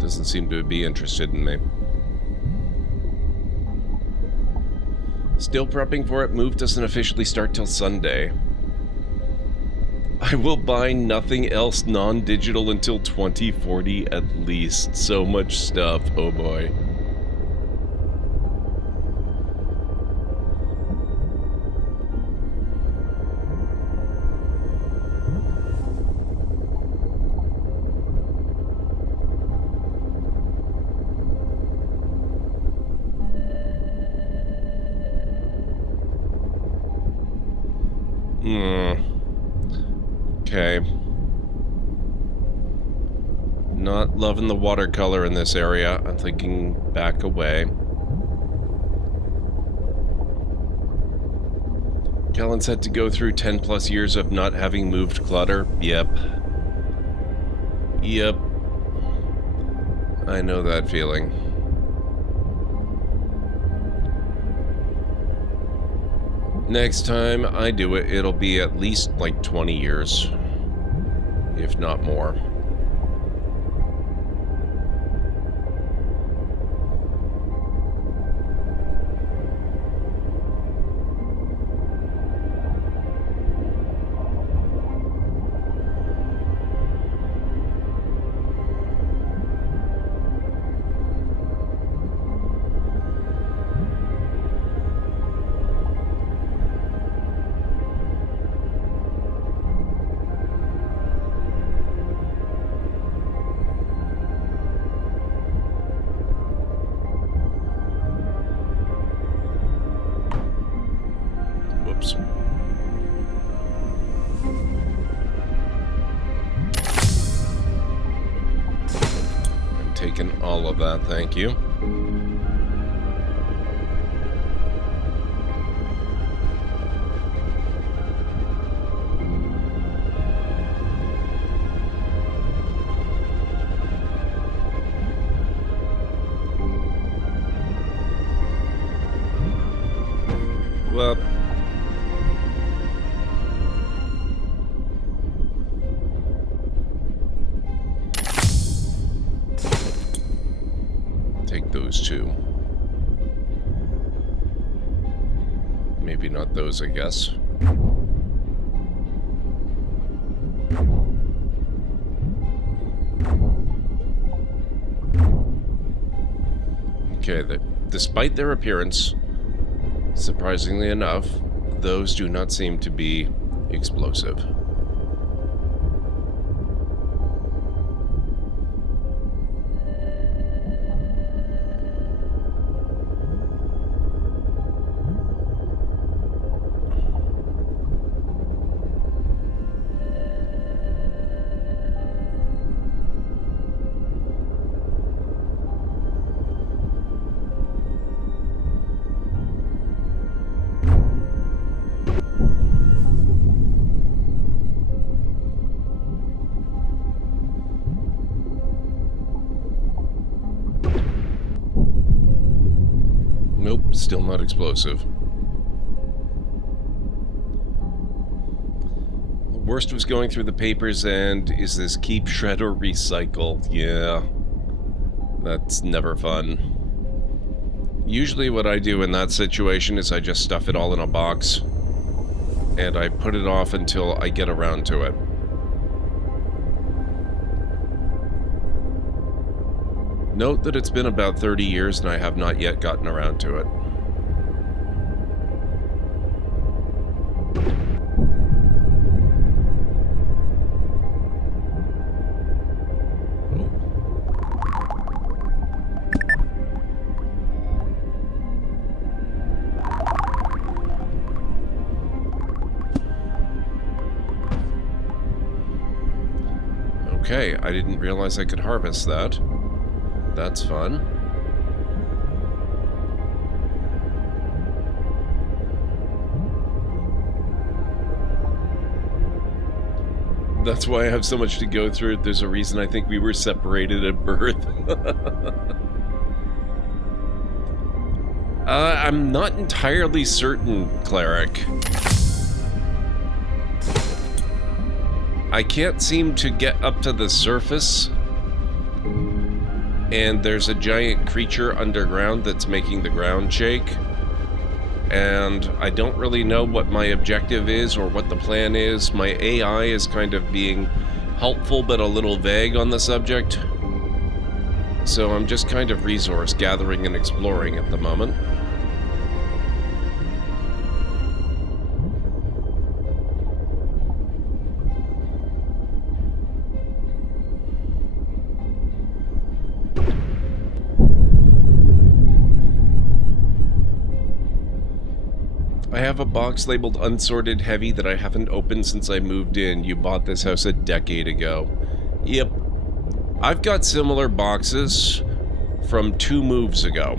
Doesn't seem to be interested in me. Still prepping for it. Move doesn't officially start till Sunday. I will buy nothing else non-digital until 2040 at least. So much stuff. Oh boy. Okay. Not loving the watercolor in this area. I'm thinking back away. Kellen's had to go through 10 plus years of not having moved clutter. Yep. Yep. I know that feeling. Next time I do it, it'll be at least like 20 years, if not more. Whoops. I'm taking all of that, thank you. Well, take those two. Maybe not those, I guess. Okay, despite their appearance, surprisingly enough, those do not seem to be explosive. Nope, still not explosive. The worst was going through the papers and is this keep, shred, or recycle? Yeah. That's never fun. Usually what I do in that situation is I just stuff it all in a box and I put it off until I get around to it. Note that it's been about 30 years and I have not yet gotten around to it. Okay, I didn't realize I could harvest that. That's fun. That's why I have so much to go through. There's a reason I think we were separated at birth. I'm not entirely certain, Cleric. I can't seem to get up to the surface. And there's a giant creature underground that's making the ground shake. And I don't really know what my objective is or what the plan is. My AI is kind of being helpful but a little vague on the subject. So I'm just kind of resource gathering and exploring at the moment. I have a box labeled Unsorted Heavy that I haven't opened since I moved in. You bought this house a decade ago. Yep. I've got similar boxes from 2 moves ago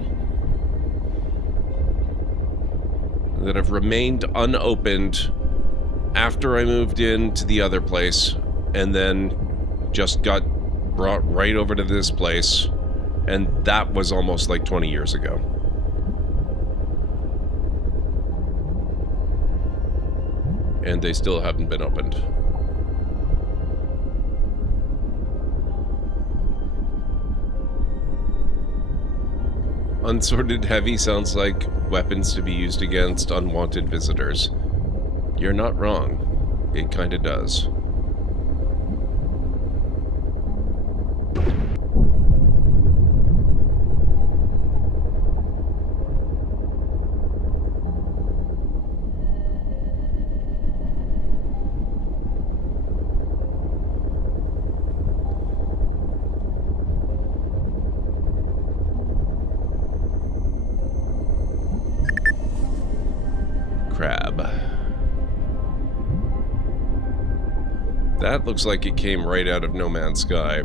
that have remained unopened after I moved into the other place and then just got brought right over to this place, and that was almost like 20 years ago. And they still haven't been opened. Unsorted Heavy sounds like weapons to be used against unwanted visitors. You're not wrong. It kinda does. Crab. That looks like it came right out of No Man's Sky.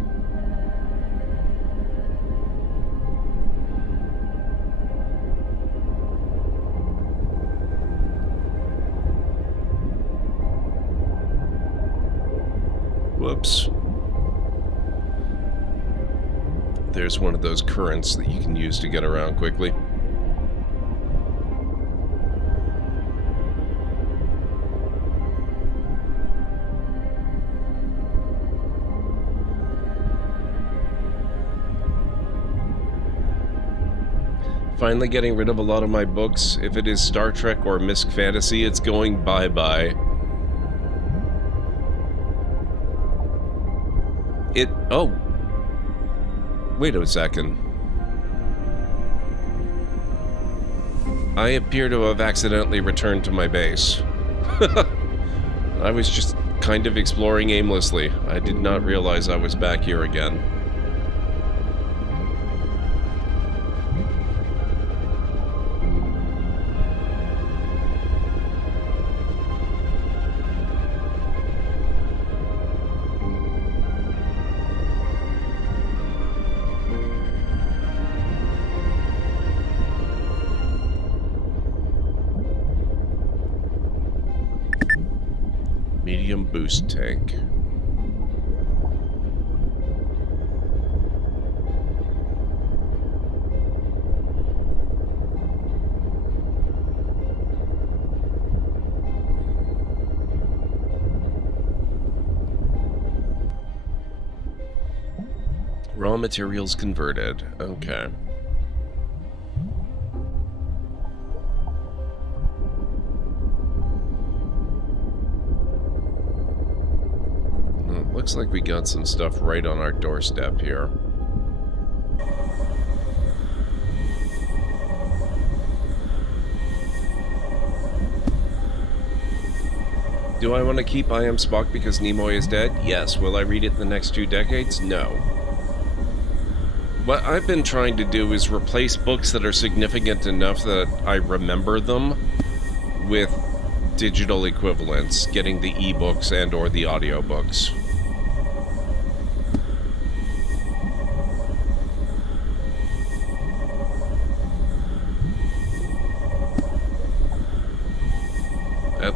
Whoops. There's one of those currents that you can use to get around quickly. Finally getting rid of a lot of my books. If it is Star Trek or Mysk Fantasy, it's going bye-bye. Oh. Wait a second. I appear to have accidentally returned to my base. I was just kind of exploring aimlessly. I did not realize I was back here again. Medium boost tank. Raw materials converted. Okay. Looks like we got some stuff right on our doorstep here. Do I want to keep I Am Spock because Nimoy is dead? Yes. Will I read it in the next 2 decades? No. What I've been trying to do is replace books that are significant enough that I remember them with digital equivalents, getting the ebooks and or the audiobooks.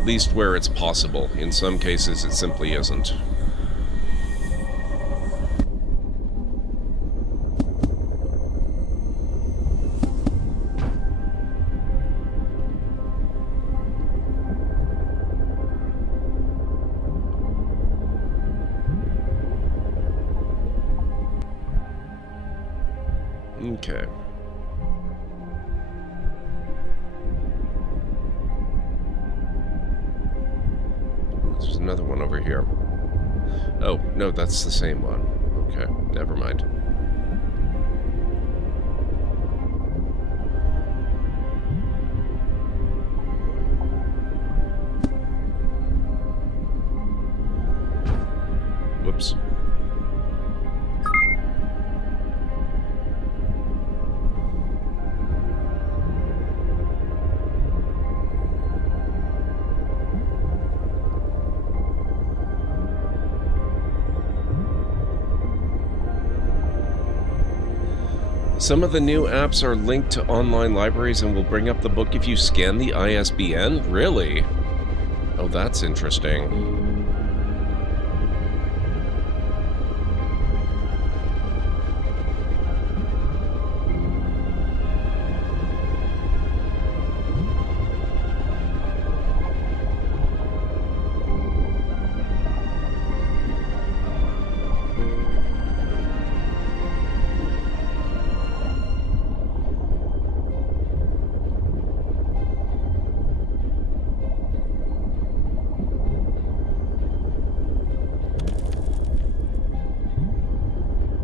at least where it's possible. In some cases, it simply isn't. Okay. There's another one over here. Oh, no, that's the same one. Okay, never mind. Whoops. Some of the new apps are linked to online libraries and will bring up the book if you scan the ISBN? Really? Oh, that's interesting.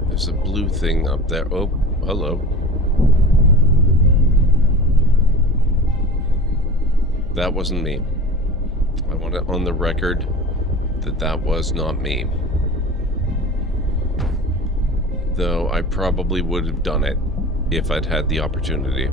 There's a blue thing up there. Oh, hello. That wasn't me. I want it on the record that that was not me. Though I probably would have done it if I'd had the opportunity.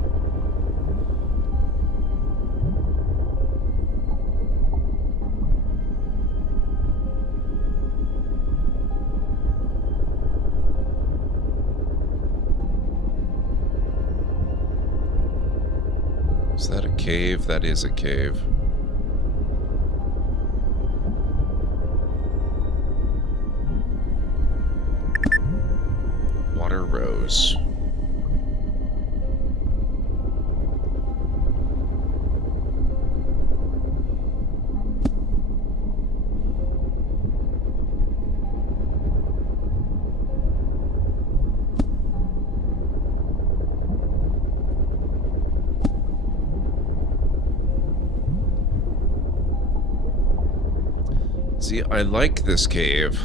Is that a cave? That is a cave. Water rose. See, I like this cave,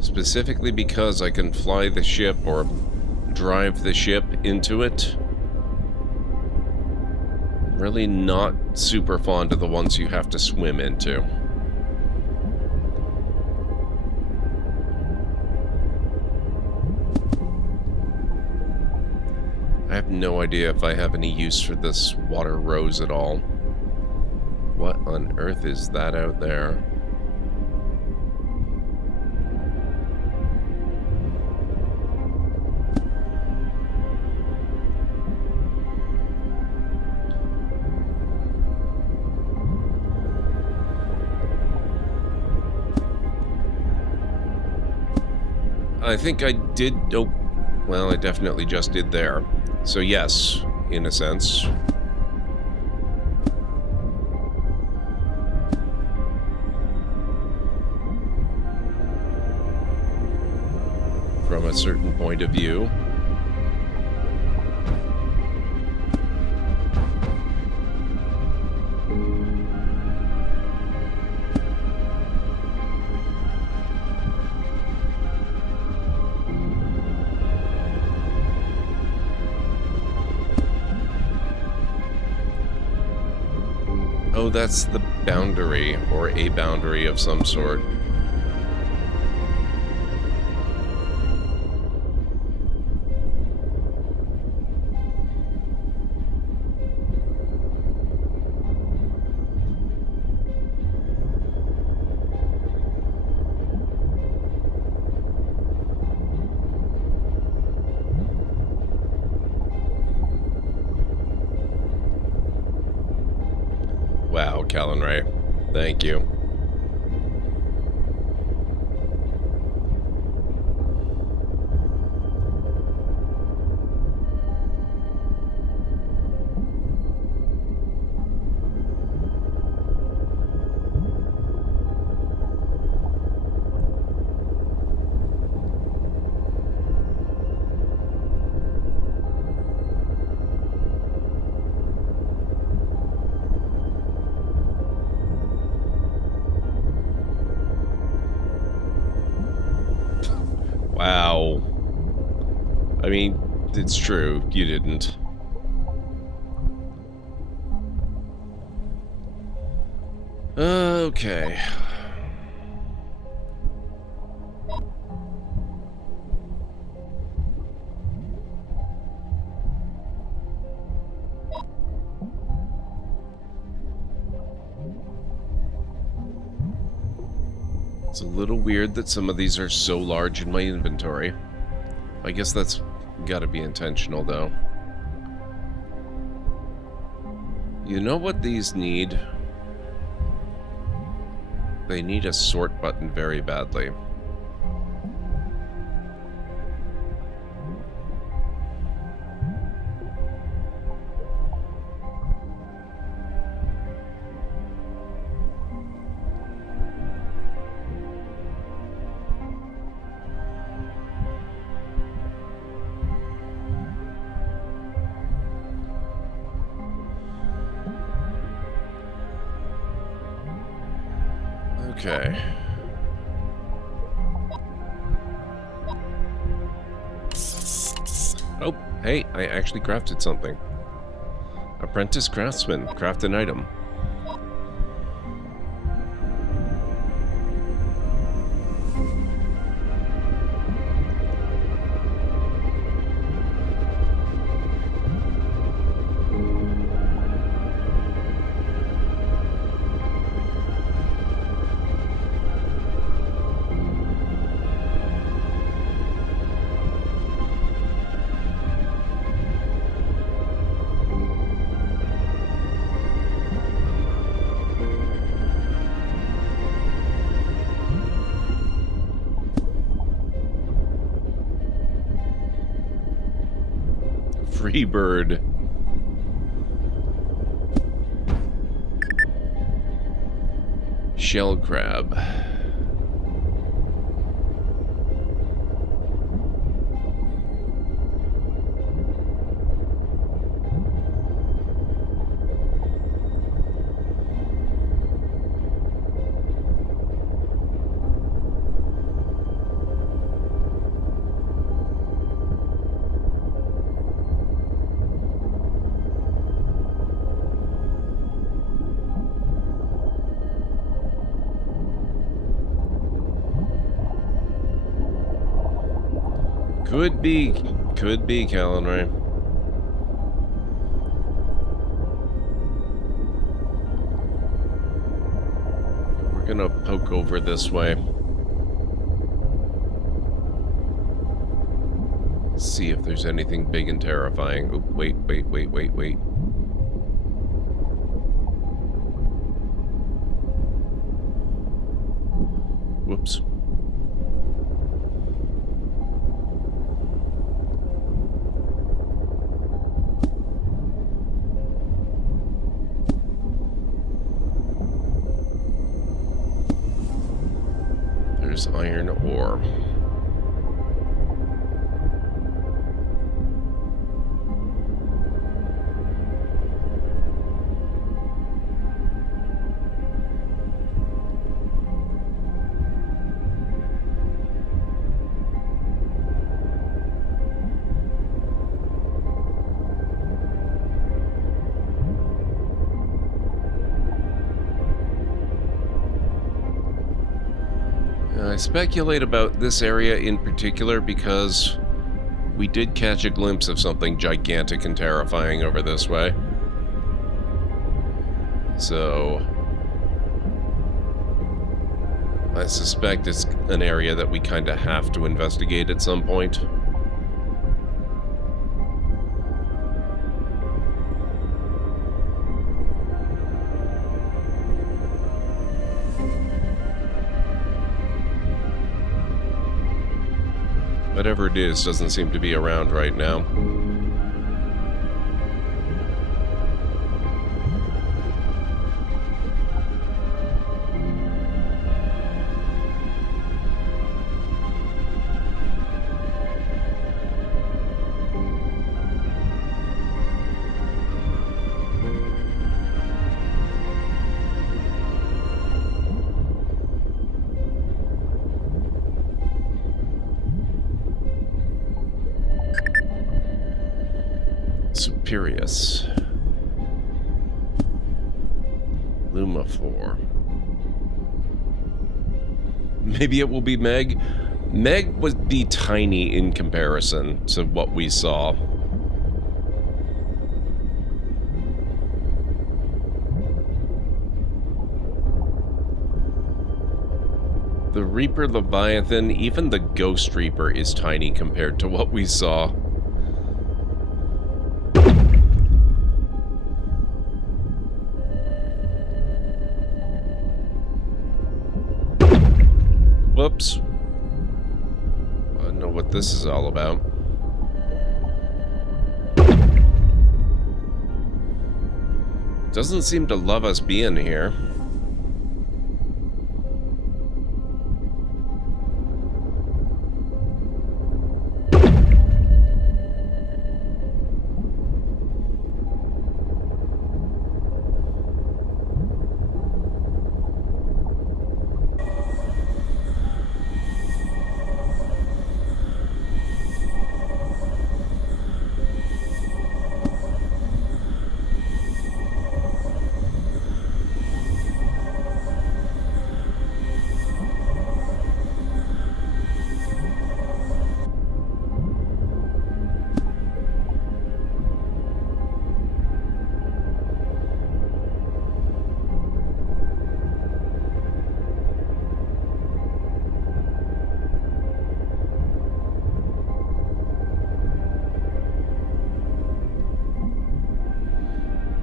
specifically because I can fly the ship or drive the ship into it. Really not super fond of the ones you have to swim into. I have no idea if I have any use for this water rose at all. What on earth is that out there? I think I did, oh, well, I definitely just did there. So yes, in a sense. From a certain point of view. Oh, that's the boundary, or a boundary of some sort. Wow, Callan Ray. Thank you. Wow. I mean, it's true. You didn't. Okay. It's a little weird that some of these are so large in my inventory. I guess that's gotta be intentional, though. You know what these need? They need a sort button very badly. Okay. Oh, hey, I actually crafted something. Apprentice craftsman, craft an item. Free bird. Shell crab. Could be, Callan Ray. We're gonna poke over this way. See if there's anything big and terrifying. Oh, wait. Whoops. There's iron ore. I speculate about this area in particular because we did catch a glimpse of something gigantic and terrifying over this way. So I suspect it's an area that we kind of have to investigate at some point. whatever it is doesn't seem to be around right now. Superius. Lumaphore. Maybe it will be Meg. Meg would be tiny in comparison to what we saw. The Reaper Leviathan, even the Ghost Reaper is tiny compared to what we saw. Whoops. I don't know what this is all about. Doesn't seem to love us being here.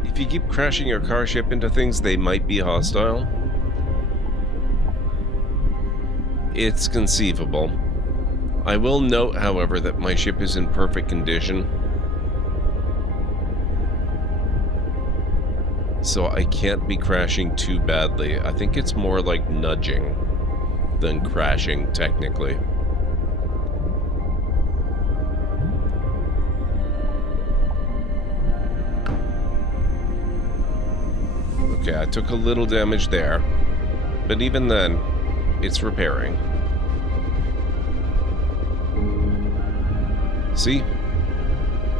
If you keep crashing your car ship into things, they might be hostile. It's conceivable. I will note, however, that my ship is in perfect condition. So I can't be crashing too badly. I think it's more like nudging than crashing, technically. Okay, I took a little damage there, but even then, it's repairing. See?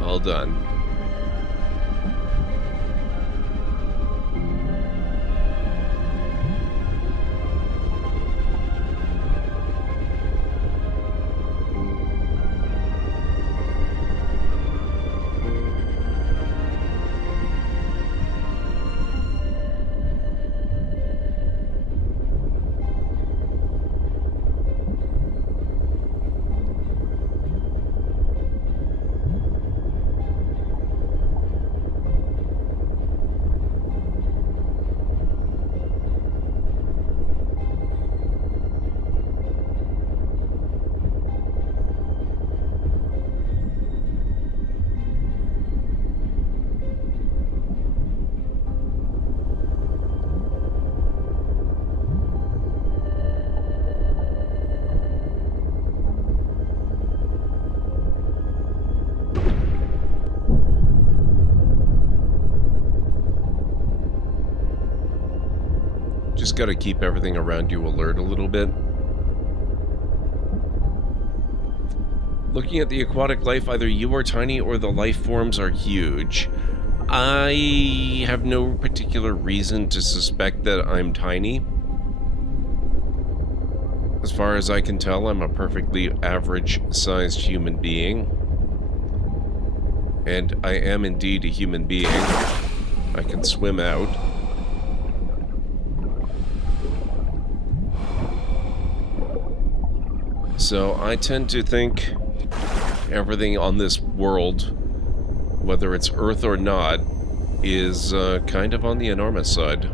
All done. Just gotta keep everything around you alert a little bit. Looking at the aquatic life, either you are tiny or the life forms are huge. I have no particular reason to suspect that I'm tiny. As far as I can tell, I'm a perfectly average-sized human being. And I am indeed a human being. I can swim out. So I tend to think everything on this world, whether it's Earth or not, is kind of on the enormous side.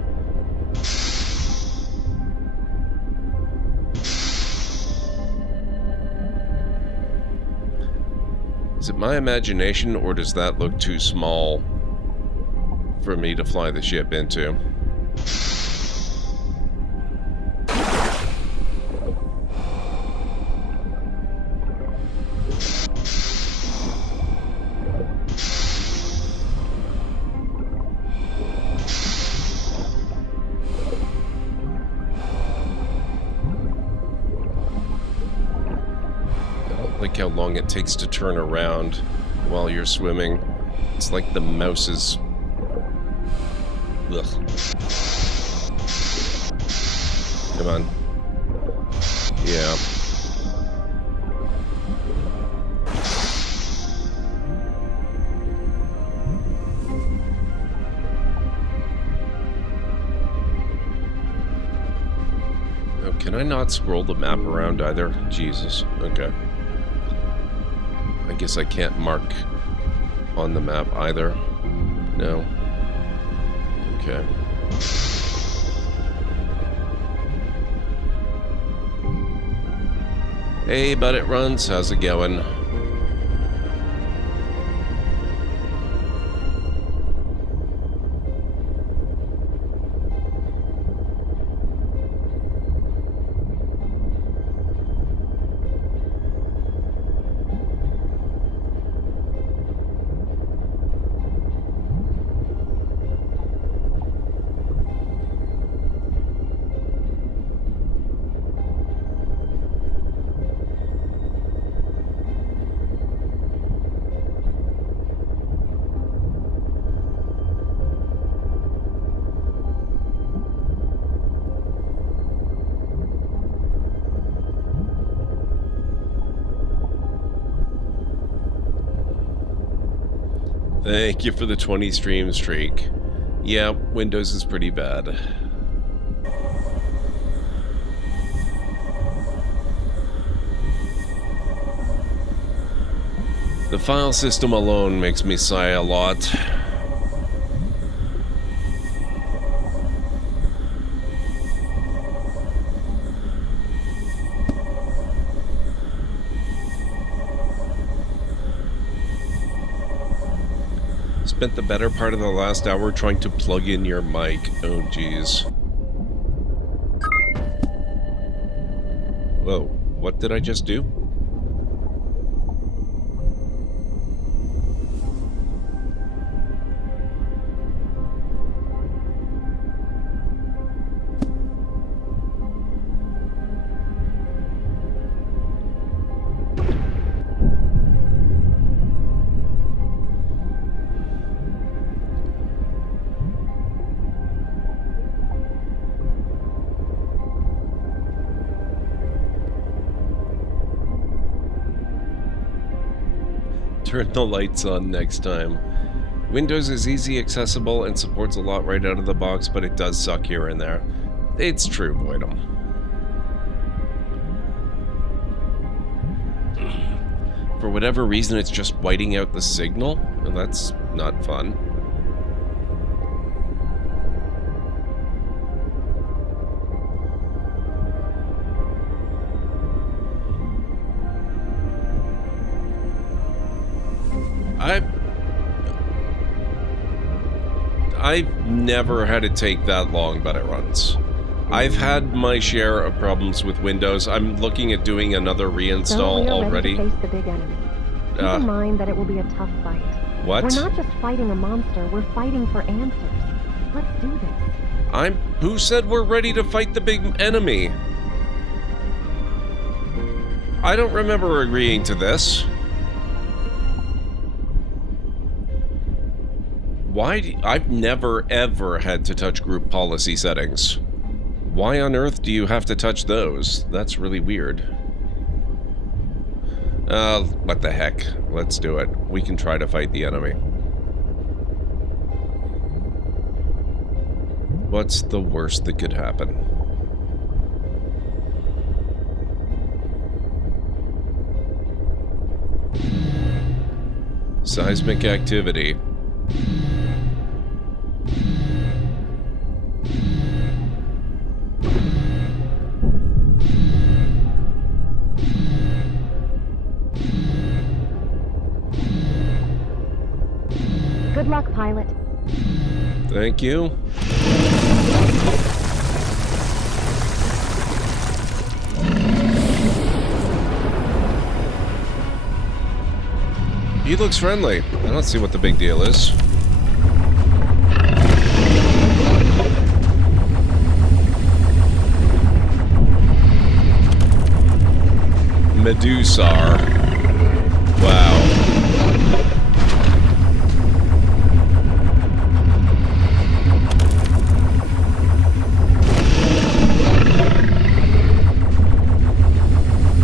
Is it my imagination, or does that look too small for me to fly the ship into? Like how long it takes to turn around while you're swimming. It's like the mouse is... Ugh. Come on. Yeah. Oh, can I not scroll the map around either? Jesus. Okay. I guess I can't mark on the map either. No. Okay. Hey, but it runs. How's it going? Thank you for the 20 stream streak. Yeah, Windows is pretty bad. The file system alone makes me sigh a lot. Spent the better part of the last hour trying to plug in your mic. Oh, jeez. Whoa, what did I just do? Turn the lights on next time. Windows is easy, accessible, and supports a lot right out of the box, but it does suck here and there. It's true, Boydum. For whatever reason, it's just whiting out the signal? Well, that's not fun. I've never had it take that long, but it runs. I've had my share of problems with Windows. I'm looking at doing another reinstall already. Ready to face the big enemy. Keep in mind that it will be a tough fight. What? We're not just fighting a monster, we're fighting for answers. Let's do this. Who said we're ready to fight the big enemy? I don't remember agreeing to this. I've never ever had to touch group policy settings. Why on earth do you have to touch those? That's really weird. What the heck? Let's do it. We can try to fight the enemy. What's the worst that could happen? Seismic activity. Thank you. He looks friendly. I don't see what the big deal is. Medusar. Wow.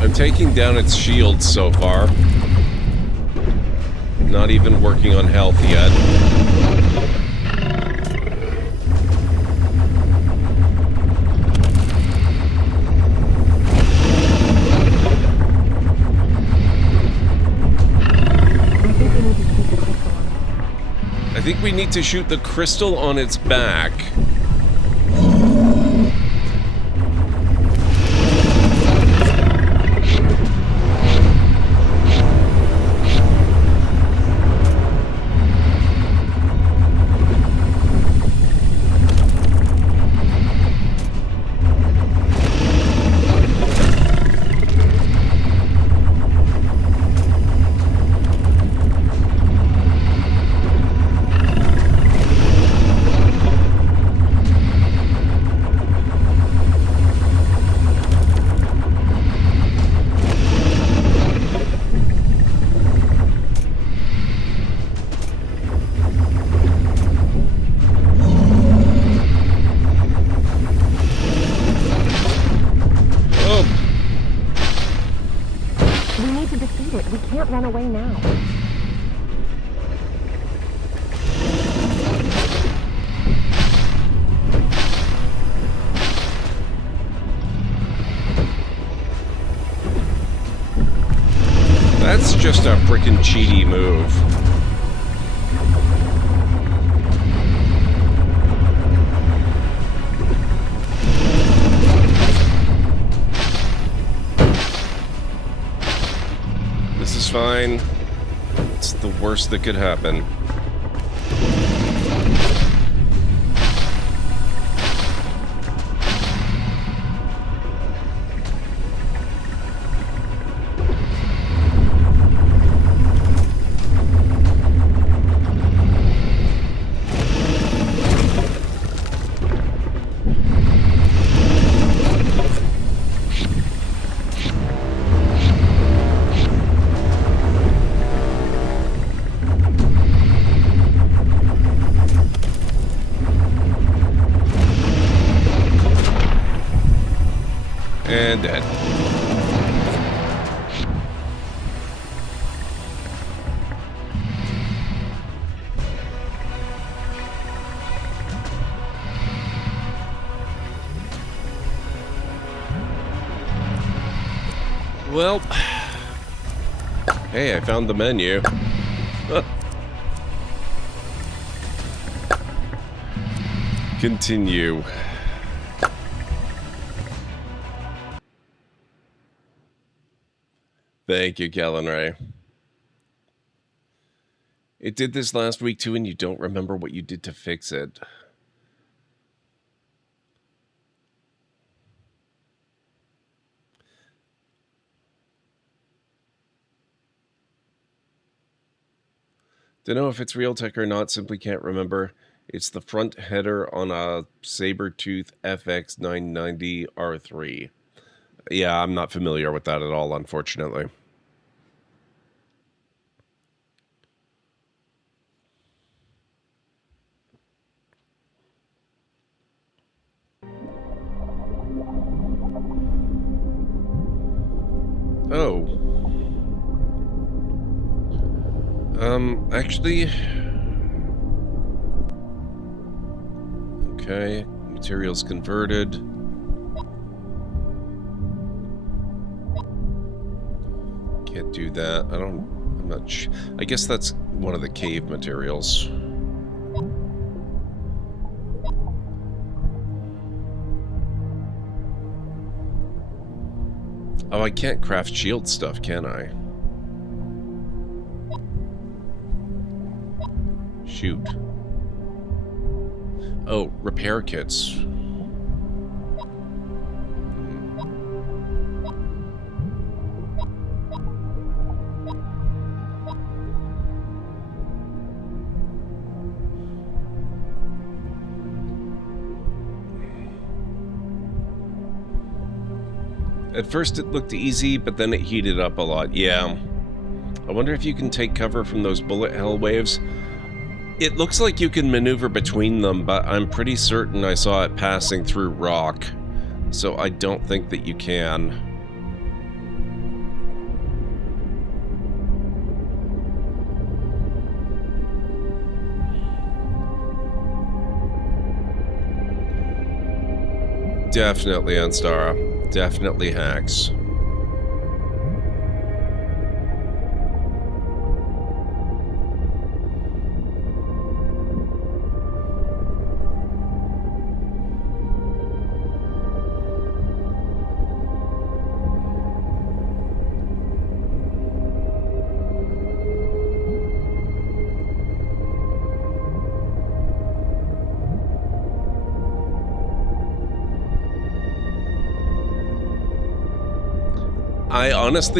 I'm taking down its shield so far. Not even working on health yet. I think we need to shoot the crystal on its back. That's just a frickin' cheaty move. This is fine. It's the worst that could happen. And dead. Well, hey, I found the menu. Continue. Thank you, Kellen Ray. It did this last week too, and you don't remember what you did to fix it. Don't know if it's Realtek or not, simply can't remember. It's the front header on a Sabertooth FX990 R3. Yeah, I'm not familiar with that at all, unfortunately. Oh. Actually... Okay, materials converted. Can't do that. I'm not sure. I guess that's one of the cave materials. Oh, I can't craft shield stuff, can I? Shoot. Oh, repair kits. At first it looked easy, but then it heated up a lot. Yeah. I wonder if you can take cover from those bullet hell waves. It looks like you can maneuver between them, but I'm pretty certain I saw it passing through rock. So I don't think that you can. Definitely, Anstara. Definitely hacks.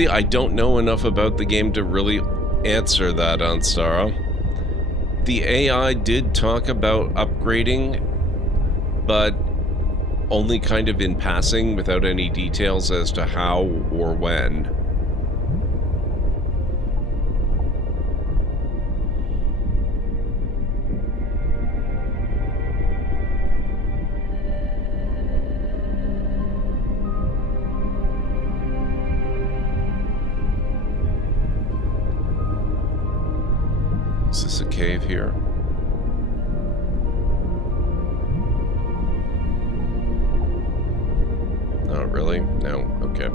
I don't know enough about the game to really answer that, Anstara. The AI did talk about upgrading, but only kind of in passing without any details as to how or when. Is this a cave here? Oh, really? No. Okay.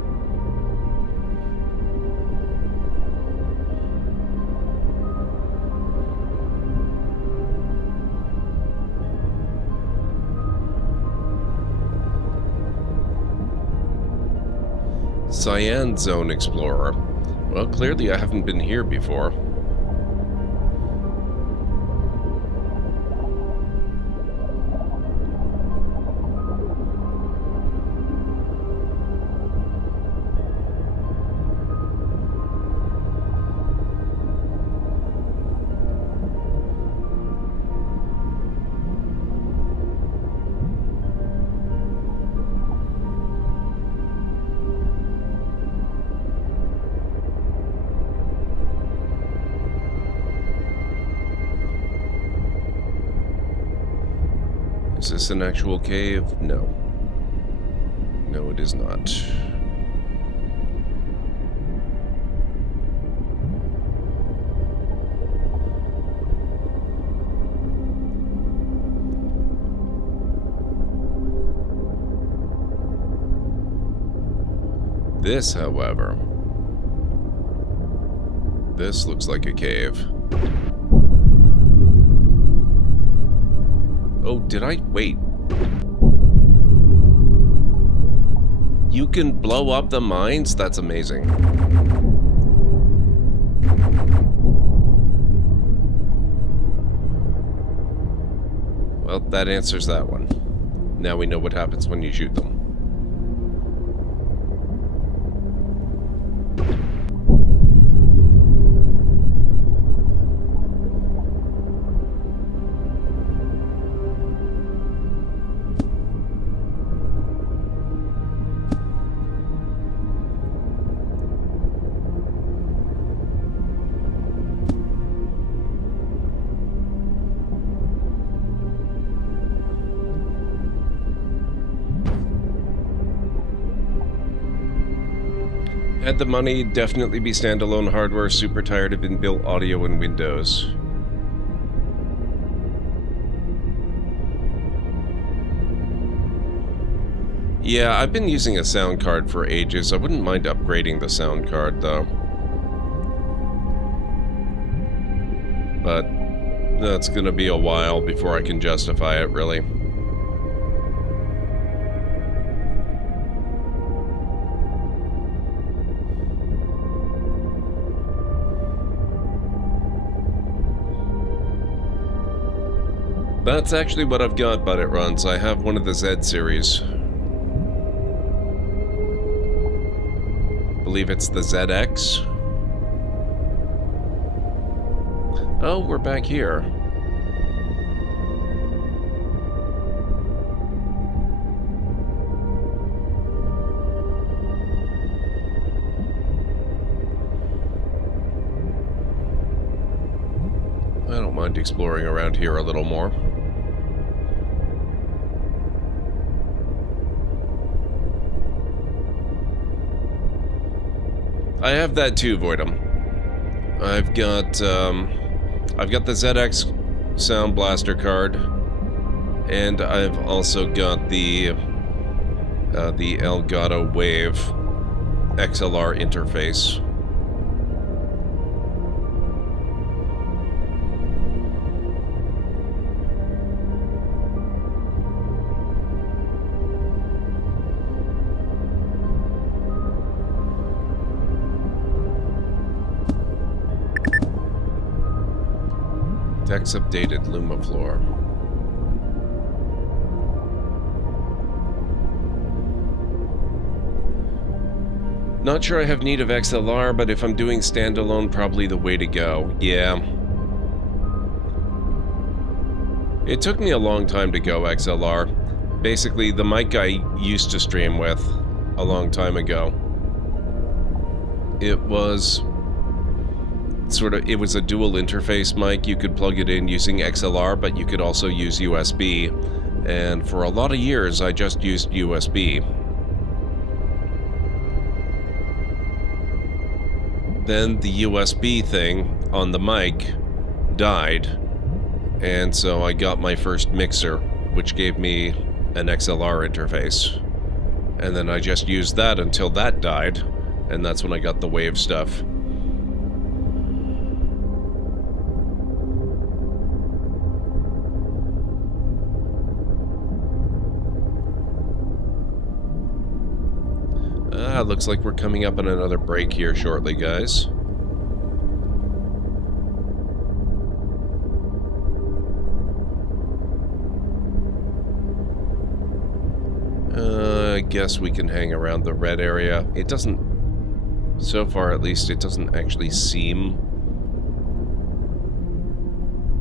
Cyan Zone Explorer. Well, clearly I haven't been here before. Is this an actual cave? No. No, it is not. This, however, this looks like a cave. Oh, did I? Wait. You can blow up the mines? That's amazing. Well, that answers that one. Now we know what happens when you shoot them. Had the money, definitely be standalone hardware, super tired of inbuilt audio and Windows. Yeah, I've been using a sound card for ages. I wouldn't mind upgrading the sound card, though. But that's gonna be a while before I can justify it, really. That's actually what I've got, but it runs. I have one of the Z series. I believe it's the ZX. Oh, we're back here. I don't mind exploring around here a little more. I have that too, Voidum. I've got the ZX Sound Blaster card, and I've also got the Elgato Wave XLR interface. Text updated Lumaflor. Not sure I have need of XLR, but if I'm doing standalone, probably the way to go. Yeah. It took me a long time to go XLR. Basically, the mic I used to stream with a long time ago, it was it was a dual interface mic. You could plug it in using XLR, but you could also use USB. And for a lot of years, I just used USB. Then the USB thing on the mic died, and so I got my first mixer, which gave me an XLR interface. And then I just used that until that died, and that's when I got the Wave stuff. Looks like we're coming up on another break here shortly, guys. I guess we can hang around the red area. It doesn't, so far at least, it doesn't actually seem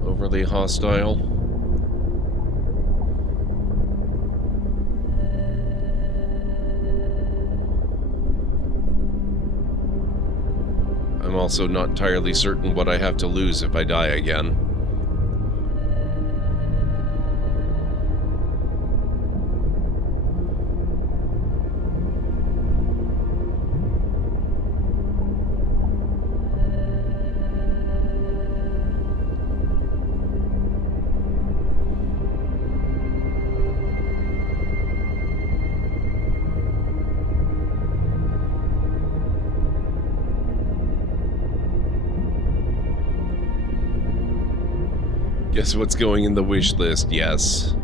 overly hostile. I'm also not entirely certain what I have to lose if I die again. Guess what's going in the wish list? Yes.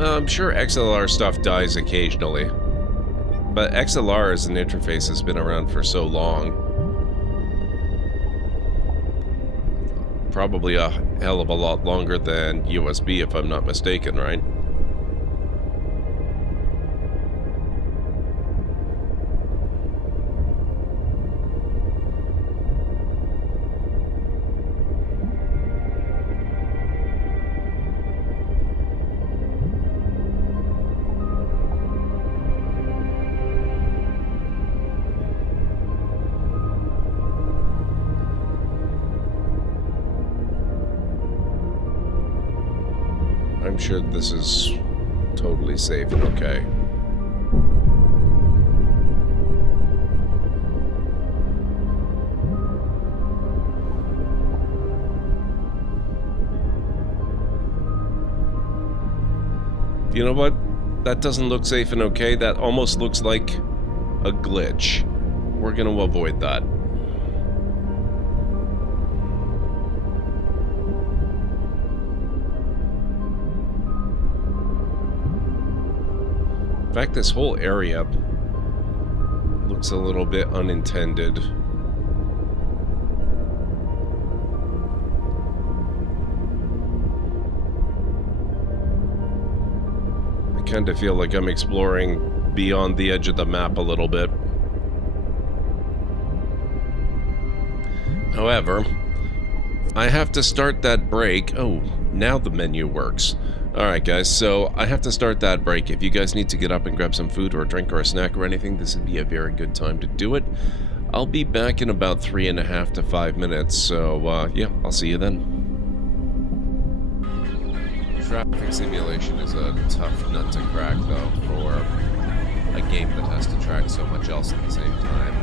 I'm sure XLR stuff dies occasionally, but XLR as an interface has been around for so long. Probably a hell of a lot longer than USB, if I'm not mistaken, right? I'm sure this is totally safe and okay. You know what? That doesn't look safe and okay. That almost looks like a glitch. We're going to avoid that. In fact, this whole area looks a little bit unintended. I kind of feel like I'm exploring beyond the edge of the map a little bit. However, I have to start that break. Oh, now the menu works. Alright guys, so I have to start that break. If you guys need to get up and grab some food or a drink or a snack or anything, this would be a very good time to do it. I'll be back in about 3.5 to 5 minutes, so yeah, I'll see you then. Traffic simulation is a tough nut to crack though, for a game that has to track so much else at the same time.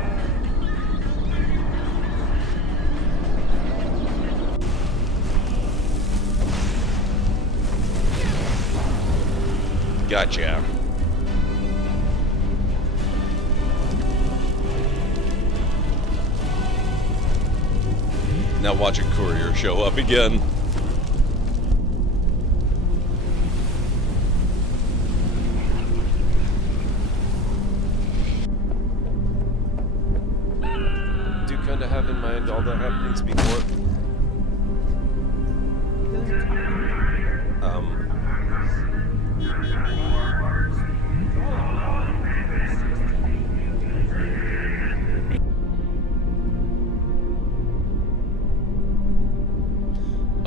Gotcha. Now watch a courier show up again. Do kind of have in mind all the happenings before.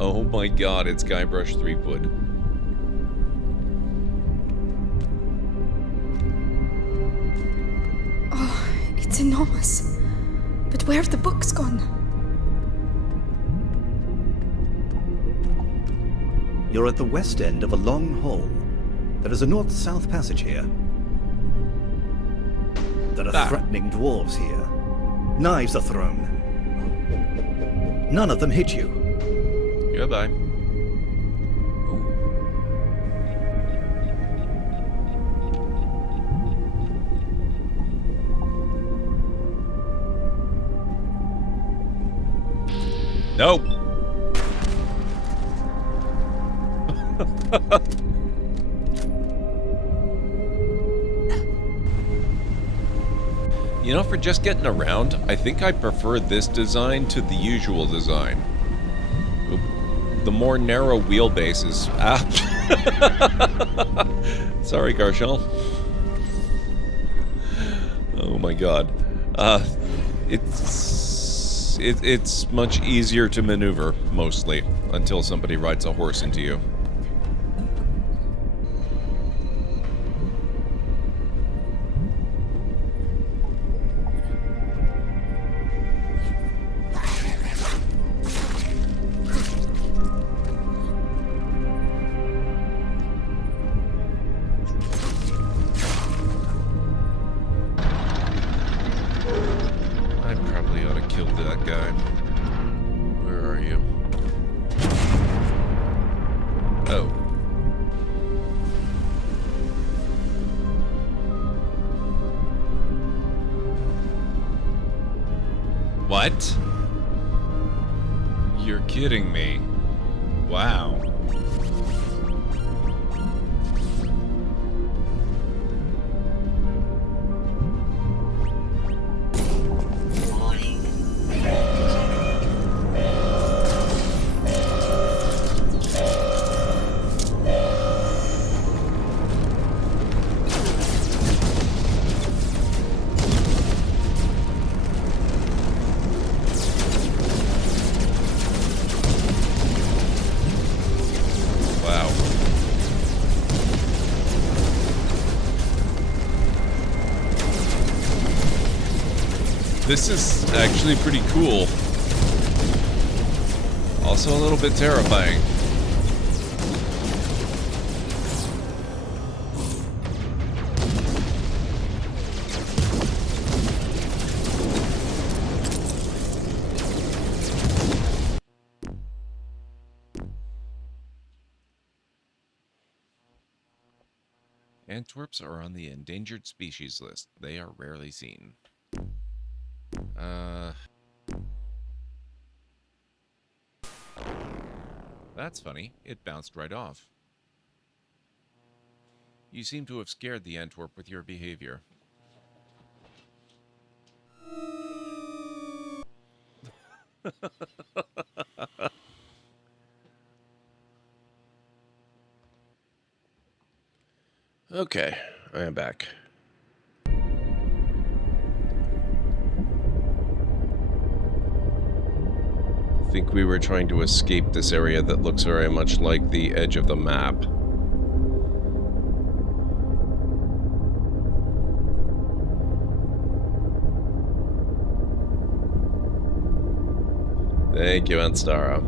Oh my god, it's Guybrush Threepwood. Oh, it's enormous. But where have the books gone? You're at the west end of a long hall. There is a north-south passage here. There are threatening dwarves here. Knives are thrown. None of them hit you. Goodbye. Nope. You know, for just getting around, I think I prefer this design to the usual design. The more narrow wheelbase is... Ah. Sorry, Garchel. Oh my god. It's much easier to maneuver, mostly, until somebody rides a horse into you. What? You're kidding me. Wow. This is actually pretty cool. Also a little bit terrifying. Antwerps are on the endangered species list. They are rarely seen. That's funny. It bounced right off. You seem to have scared the Antwerp with your behavior. Okay, I am back. I think we were trying to escape this area that looks very much like the edge of the map. Thank you, Anstara.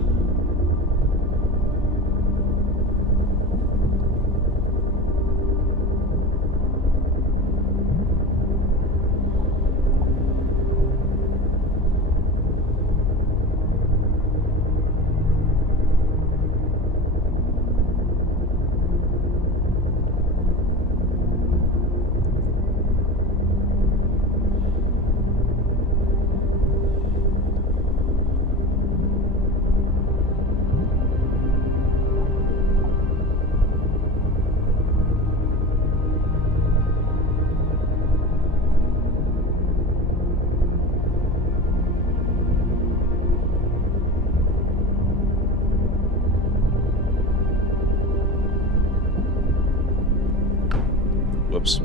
Whoops.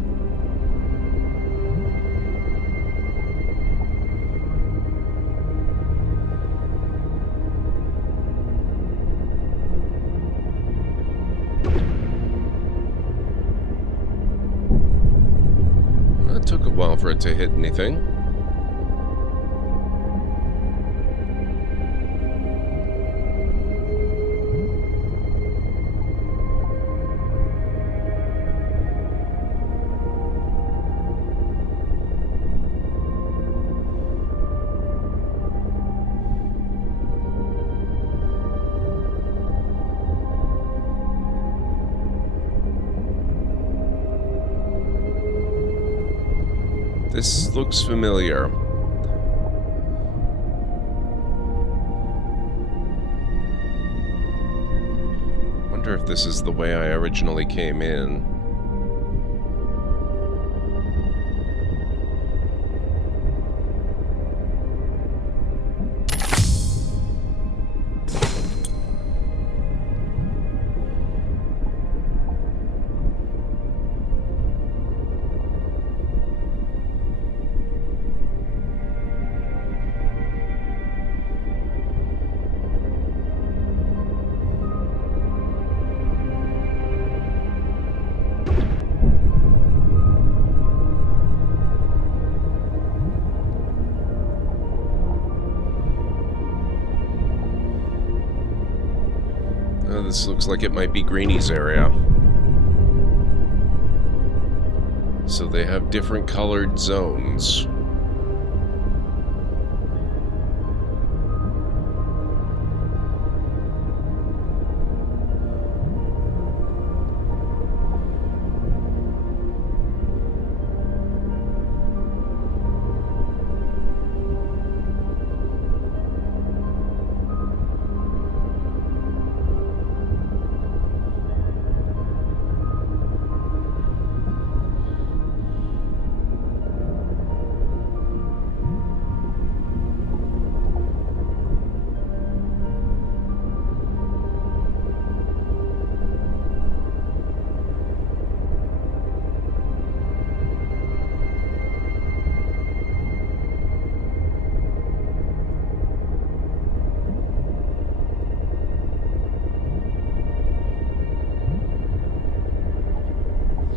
It took a while for it to hit anything. This looks familiar. Wonder if this is the way I originally came in. This looks like it might be Greeny's area. So they have different colored zones.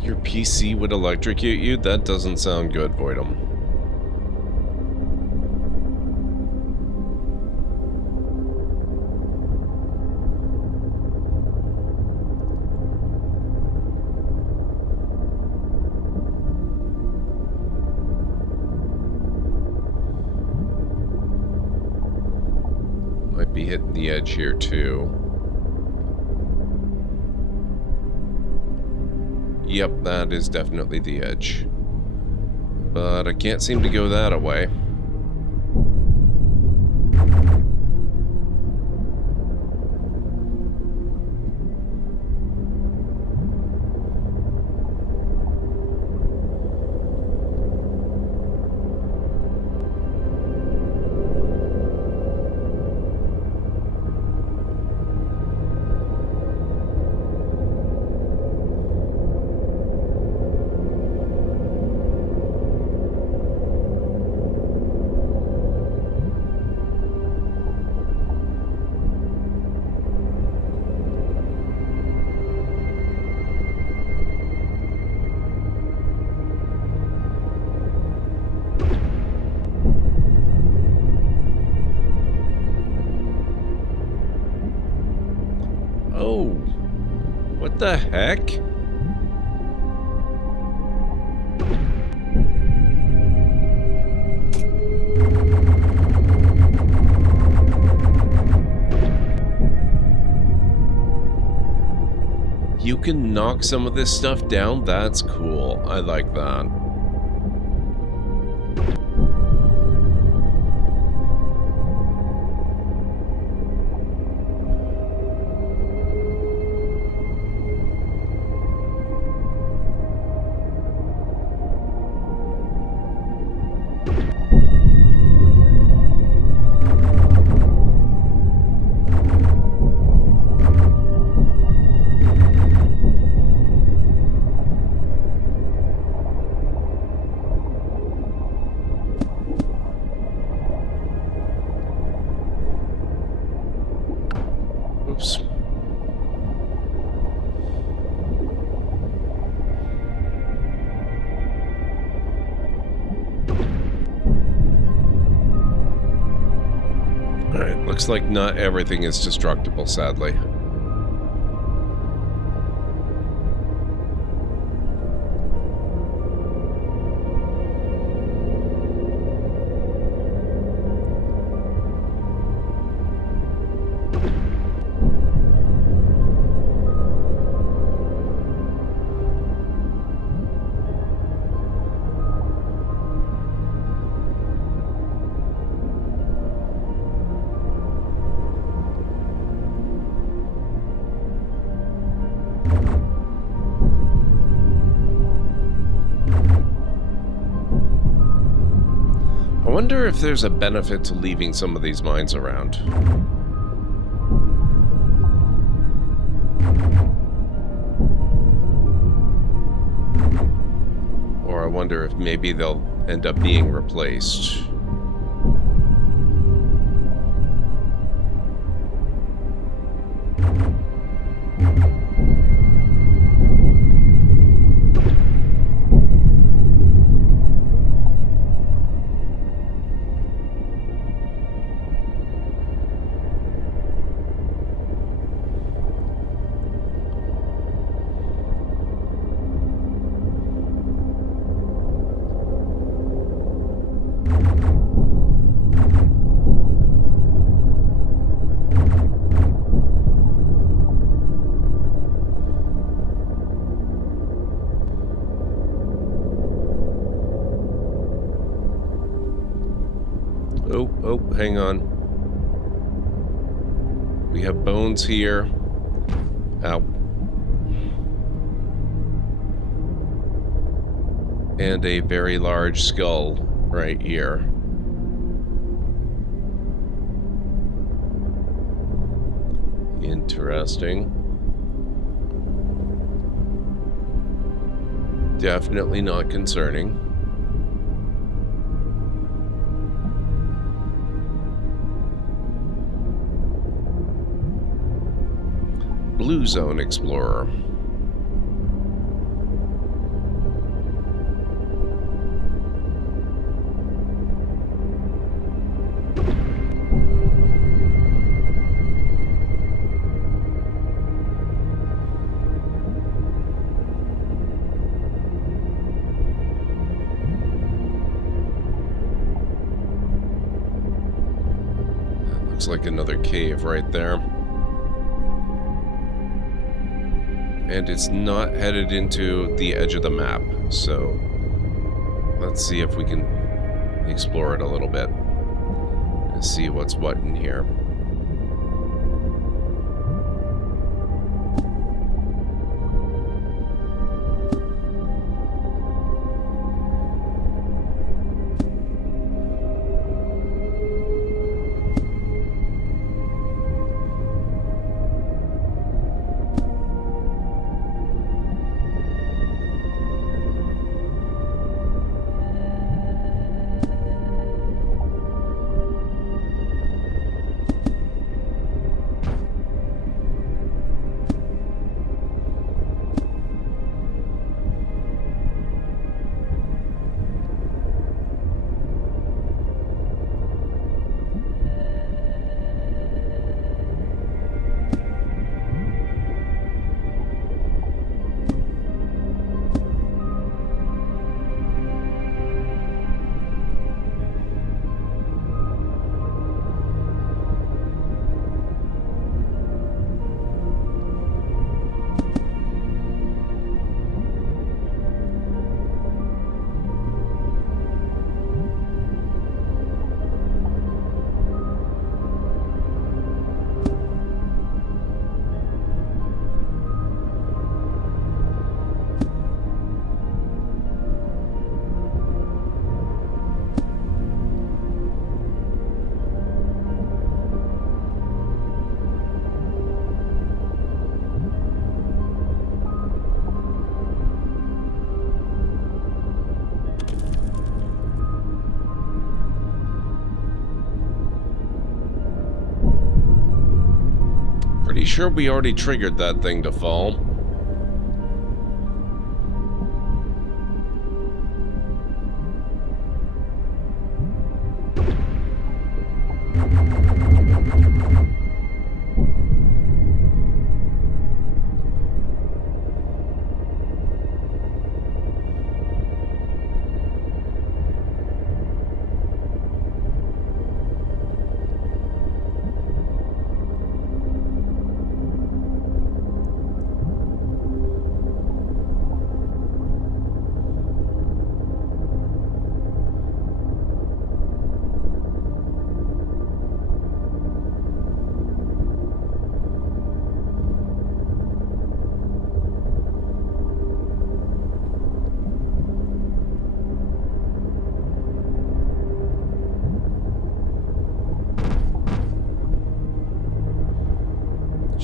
Your PC would electrocute you? That doesn't sound good, Voidum. Might be hitting the edge here, too. Yep, that is definitely the edge. But I can't seem to go that away. Oh, what the heck? You can knock some of this stuff down? That's cool. I like that. Oops. Alright, looks like not everything is destructible, sadly. I wonder if there's a benefit to leaving some of these mines around. Or I wonder if maybe they'll end up being replaced. Oh, hang on. We have bones here. Ow. And a very large skull right here. Interesting. Definitely not concerning. Blue Zone Explorer. Looks like another cave right there. And it's not headed into the edge of the map, so let's see if we can explore it a little bit and see what's what in here. Pretty sure we already triggered that thing to fall.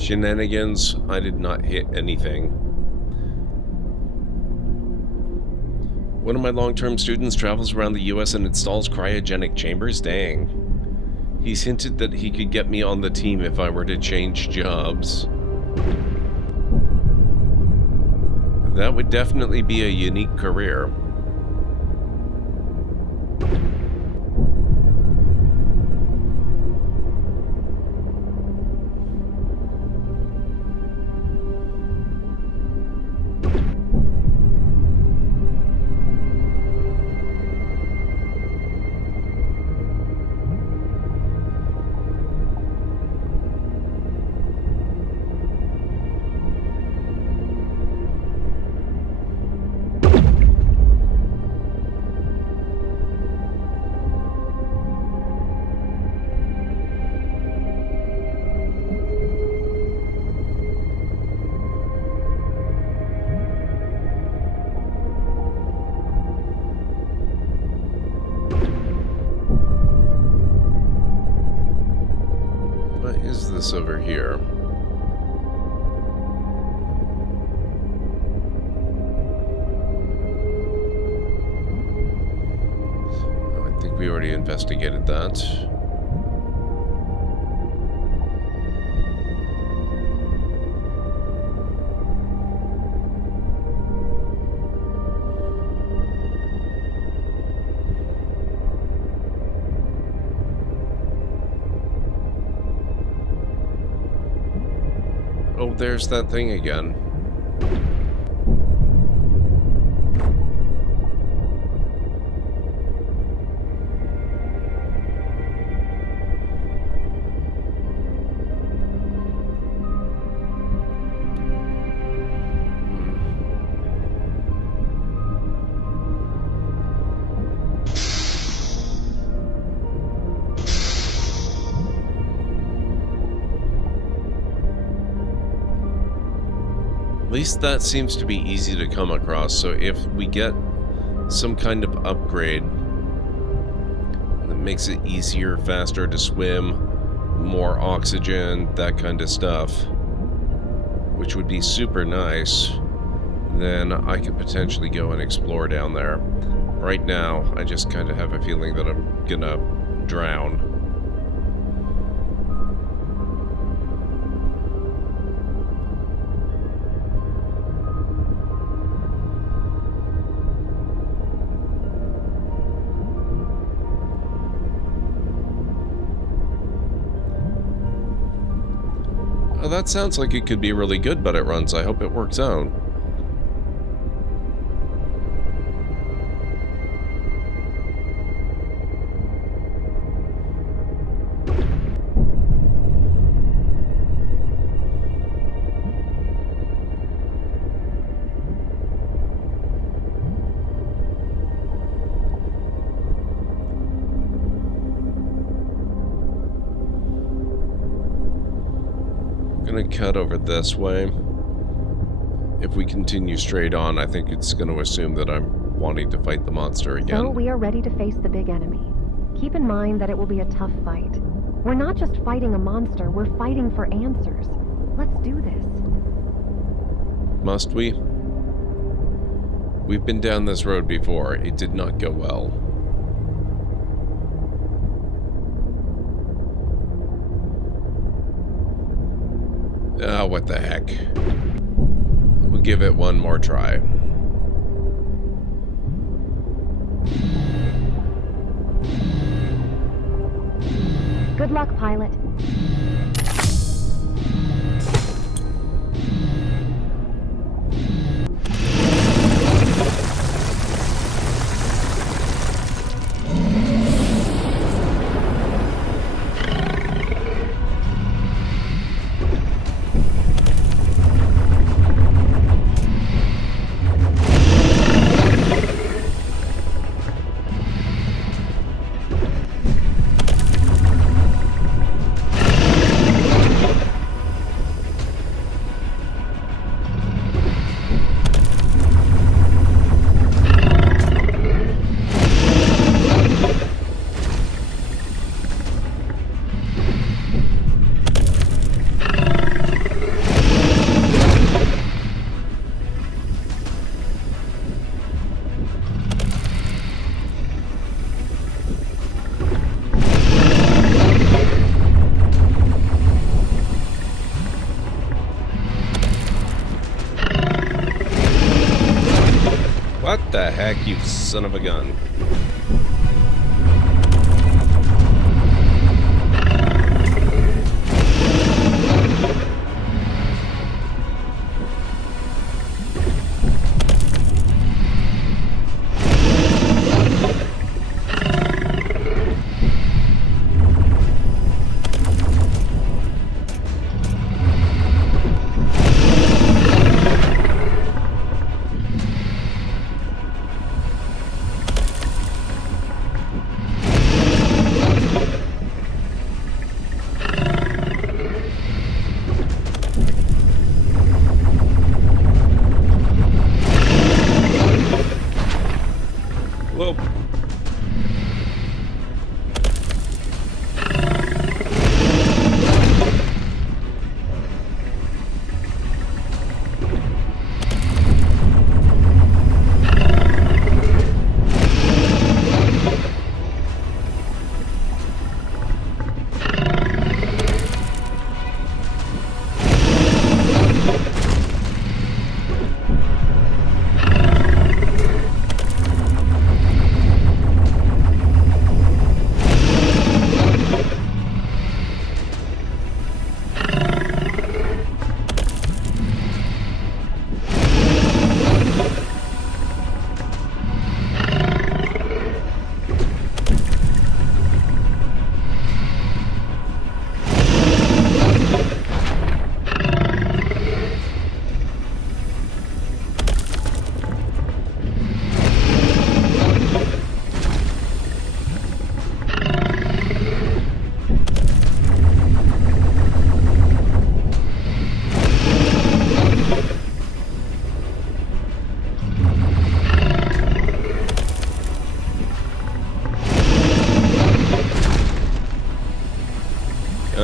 Shenanigans, I did not hit anything. One of my long-term students travels around the US and installs cryogenic chambers? Dang. He's hinted that he could get me on the team if I were to change jobs. That would definitely be a unique career. This over here. Oh, I think we already investigated that. Oh, there's that thing again. At least that seems to be easy to come across. So if we get some kind of upgrade that makes it easier, faster to swim, more oxygen, that kind of stuff, which would be super nice, then I could potentially go and explore down there. Right now, I just kind of have a feeling that I'm gonna drown. Oh, that sounds like it could be really good, but it runs. I hope it works out. Gonna cut over this way. If we continue straight on, I think it's going to assume that I'm wanting to fight the monster again. So we are ready to face the big enemy. Keep in mind that it will be a tough fight. We're not just fighting a monster, we're fighting for answers. Let's do this. Must we? We've been down this road before. It did not go well. Ah, what the heck. We'll give it one more try. Good luck, pilot. What the heck, you son of a gun?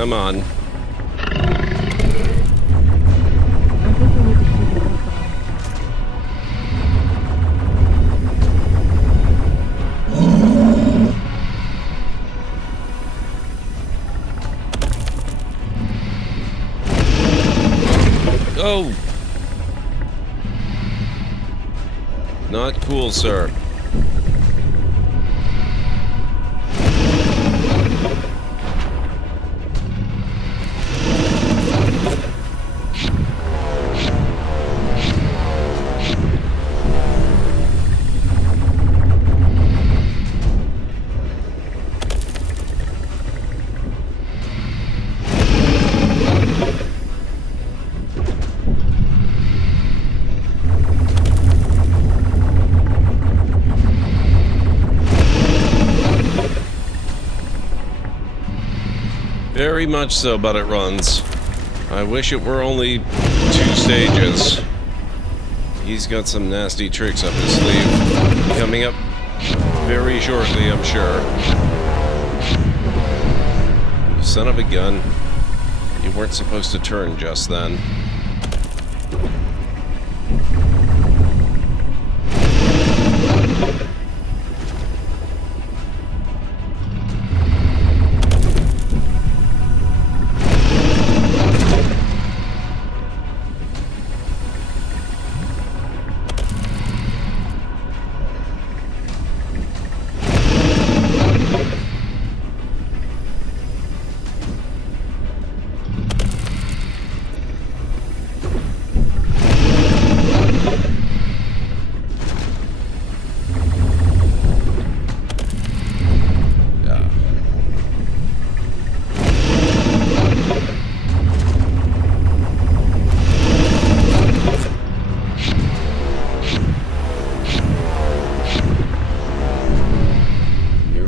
Come on. I think we need to shoot the brakes on Oh! Not cool, sir. Very much so, but it runs. I wish it were only 2 stages. He's got some nasty tricks up his sleeve. Coming up very shortly, I'm sure. You son of a gun. You weren't supposed to turn just then.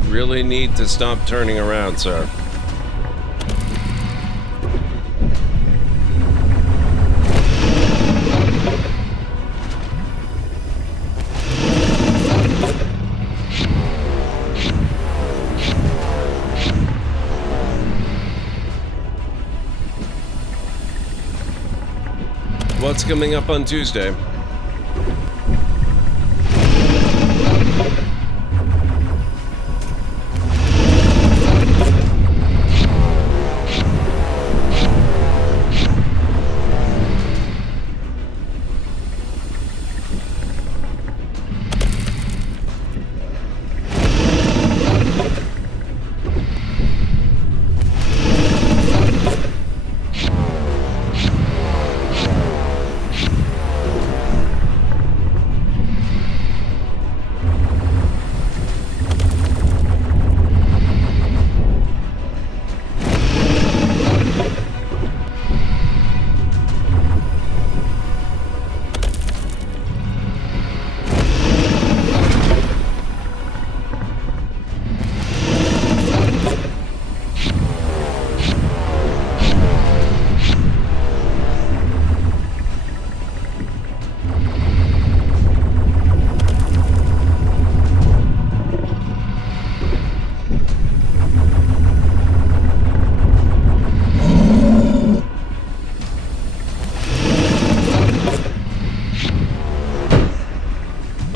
Really need to stop turning around, sir. What's coming up on Tuesday?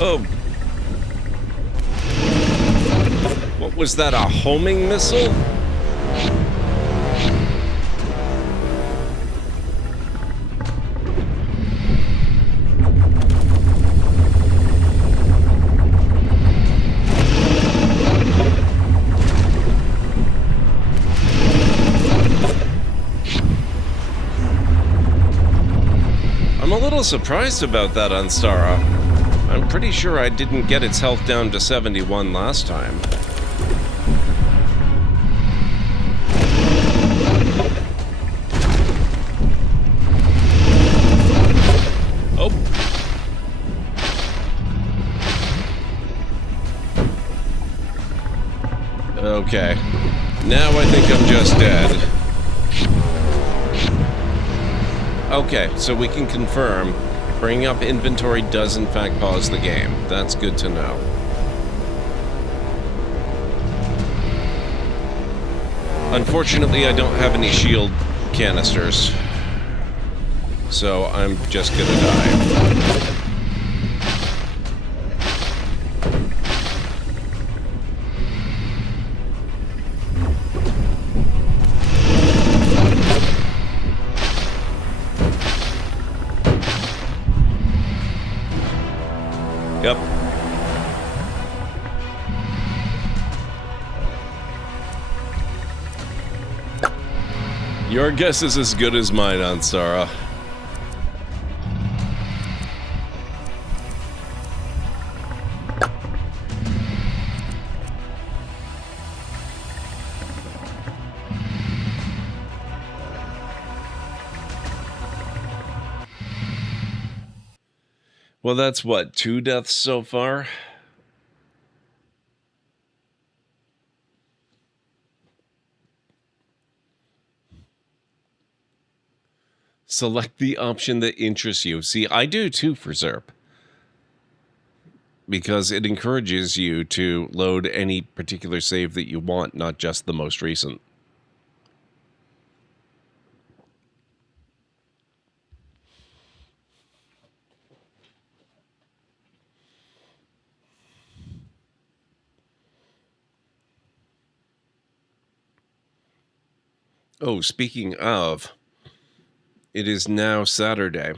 Oh. What was that, a homing missile? I'm a little surprised about that on Stara. I'm pretty sure I didn't get its health down to 71 last time. Oh. Okay. Now I think I'm just dead. Okay, so we can confirm bringing up inventory does in fact pause the game. That's good to know. Unfortunately, I don't have any shield canisters, so I'm just gonna die. Yep. Your guess is as good as mine, Ansara. Well, that's what, 2 deaths so far? Select the option that interests you. See, I do too for ZERP. Because it encourages you to load any particular save that you want, not just the most recent. Oh, speaking of, it is now Saturday.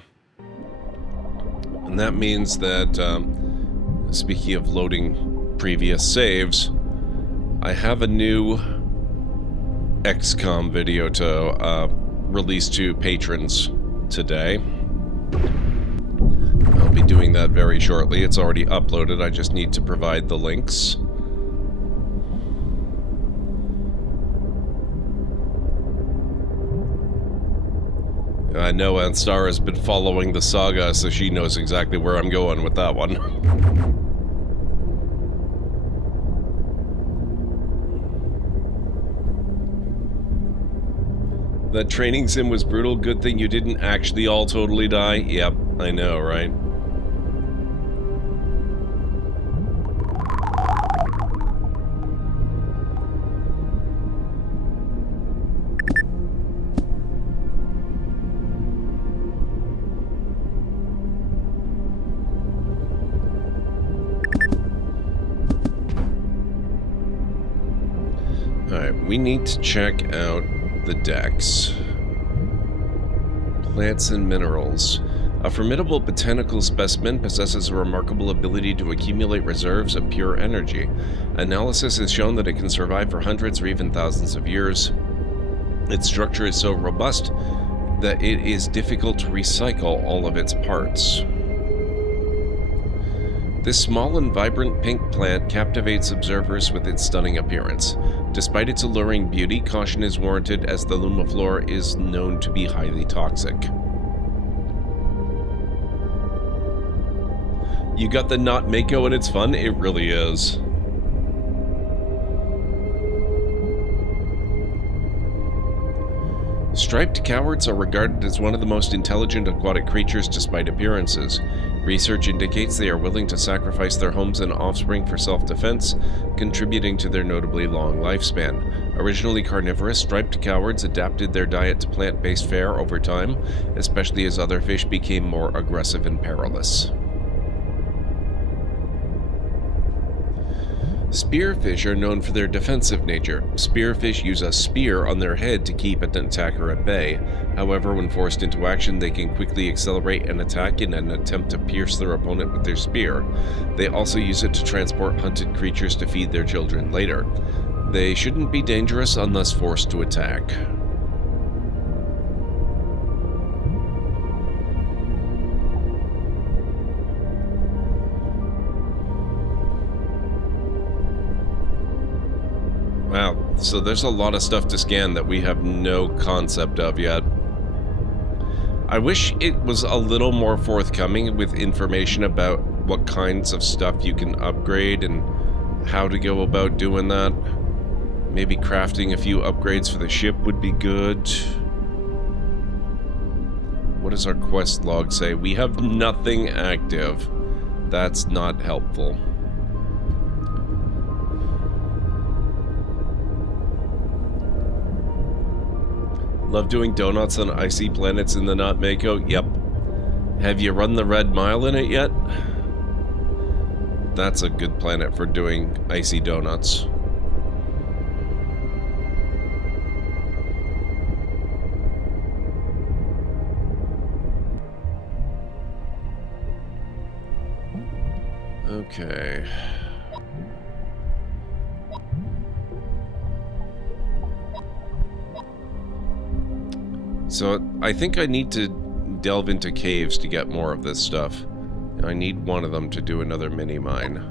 And that means that, speaking of loading previous saves, I have a new XCOM video to release to patrons today. I'll be doing that very shortly. It's already uploaded. I just need to provide the links. I know Anstara's been following the saga, so she knows exactly where I'm going with that one. That training sim was brutal. Good thing you didn't actually all totally die. Yep, I know, right? Alright, we need to check out the decks. Plants and minerals. A formidable botanical specimen possesses a remarkable ability to accumulate reserves of pure energy. Analysis has shown that it can survive for hundreds or even thousands of years. Its structure is so robust that it is difficult to recycle all of its parts. This small and vibrant pink plant captivates observers with its stunning appearance. Despite its alluring beauty, caution is warranted as the Lumiflora is known to be highly toxic. You got the not Mako and it's fun? It really is. Striped cowards are regarded as one of the most intelligent aquatic creatures despite appearances. Research indicates they are willing to sacrifice their homes and offspring for self-defense, contributing to their notably long lifespan. Originally carnivorous, striped cowards adapted their diet to plant-based fare over time, especially as other fish became more aggressive and perilous. Spearfish are known for their defensive nature. Spearfish use a spear on their head to keep an attacker at bay. However, when forced into action, they can quickly accelerate an attack in an attempt to pierce their opponent with their spear. They also use it to transport hunted creatures to feed their children later. They shouldn't be dangerous unless forced to attack. Wow, so there's a lot of stuff to scan that we have no concept of yet. I wish it was a little more forthcoming with information about what kinds of stuff you can upgrade and how to go about doing that. Maybe crafting a few upgrades for the ship would be good. What does our quest log say? We have nothing active. That's not helpful. Love doing donuts on icy planets in the Not Mako. Yep. Have you run the Red Mile in it yet? That's a good planet for doing icy donuts. Okay. So I think I need to delve into caves to get more of this stuff. I need one of them to do another mini mine.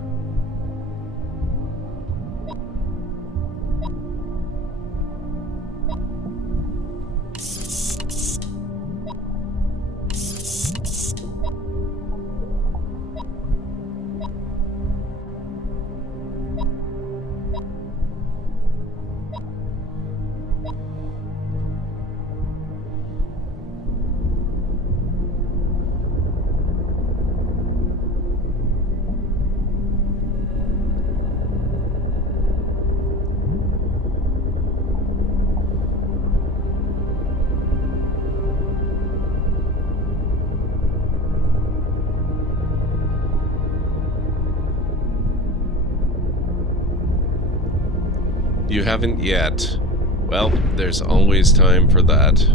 You haven't yet. Well, there's always time for that.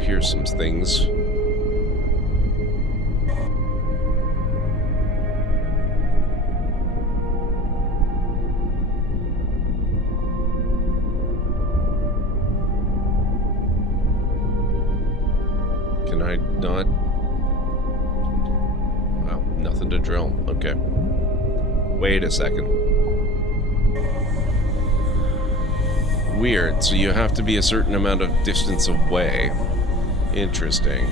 Here's some things. Can I not? Wow, nothing to drill. Okay. Wait a second. Weird, so you have to be a certain amount of distance away. Interesting.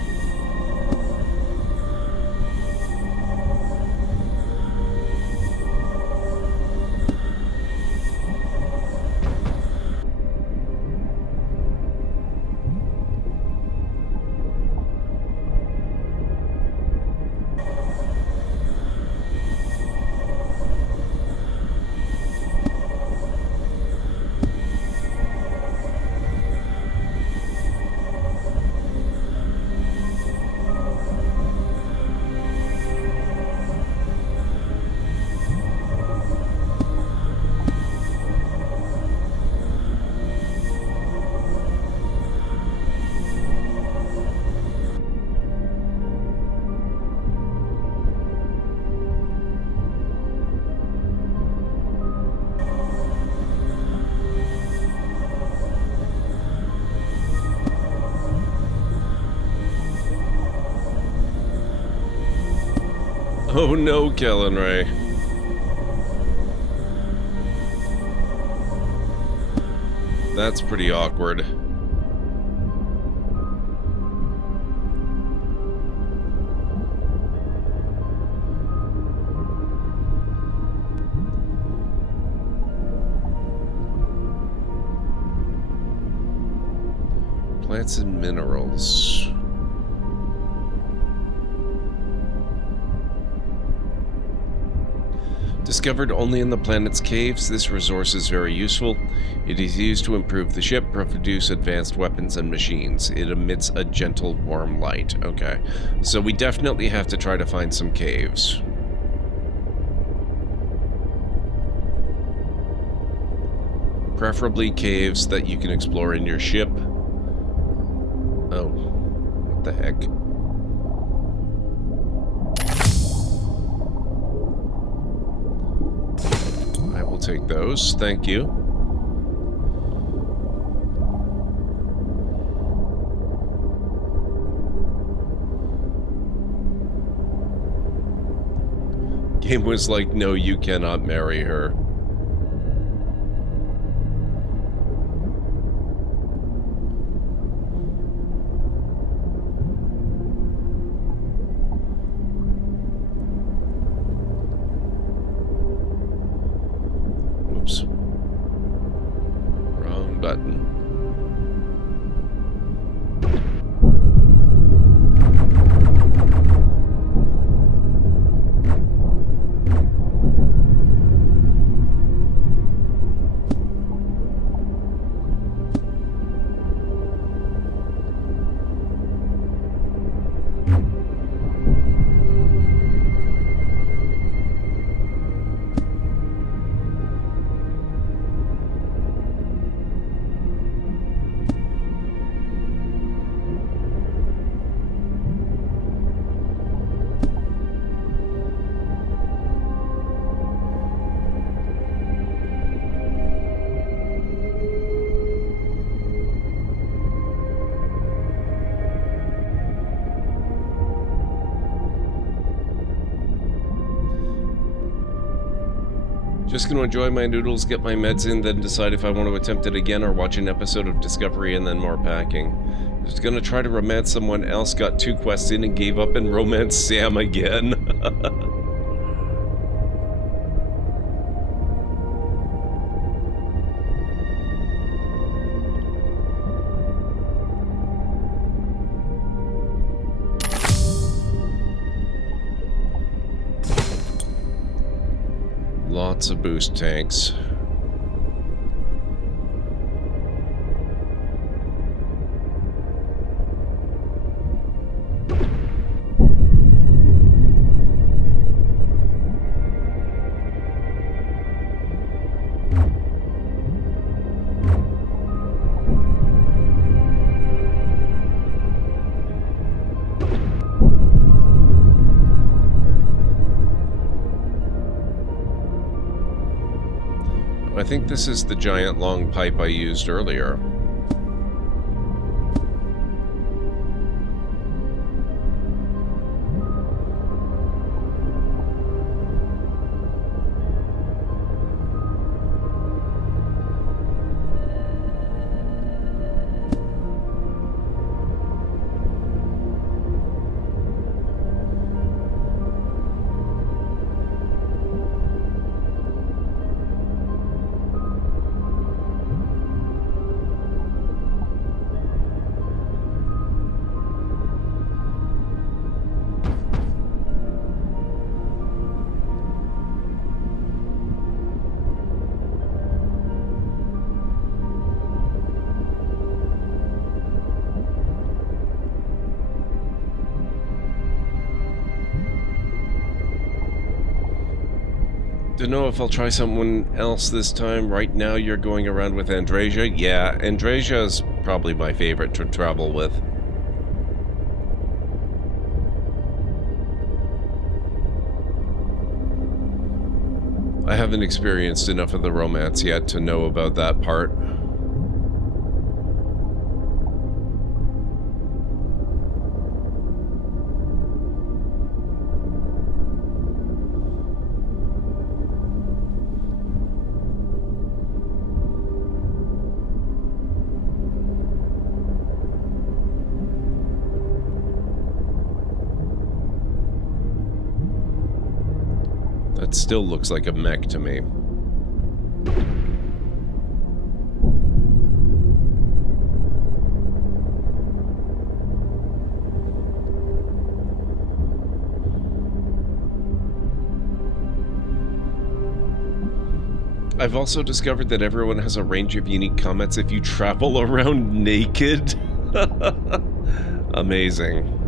Oh no, Kellen Ray. That's pretty awkward. Plants and minerals. Discovered only in the planet's caves, this resource is very useful. It is used to improve the ship, produce advanced weapons and machines. It emits a gentle, warm light. Okay, so we definitely have to try to find some caves. Preferably caves that you can explore in your ship. Oh, what the heck? I will take those, thank you. Game was like, no, you cannot marry her. Just gonna enjoy my noodles, get my meds in, then decide if I want to attempt it again or watch an episode of Discovery and then more packing. Just gonna try to romance someone else, got 2 quests in and gave up and romance Sam again. Lots of boost tanks. I think this is the giant long pipe I used earlier. Don't know if I'll try someone else this time. Right now you're going around with Andresia. Yeah, Andresia is probably my favorite to travel with. I haven't experienced enough of the romance yet to know about that part. That still looks like a mech to me. I've also discovered that everyone has a range of unique comments if you travel around naked. Amazing.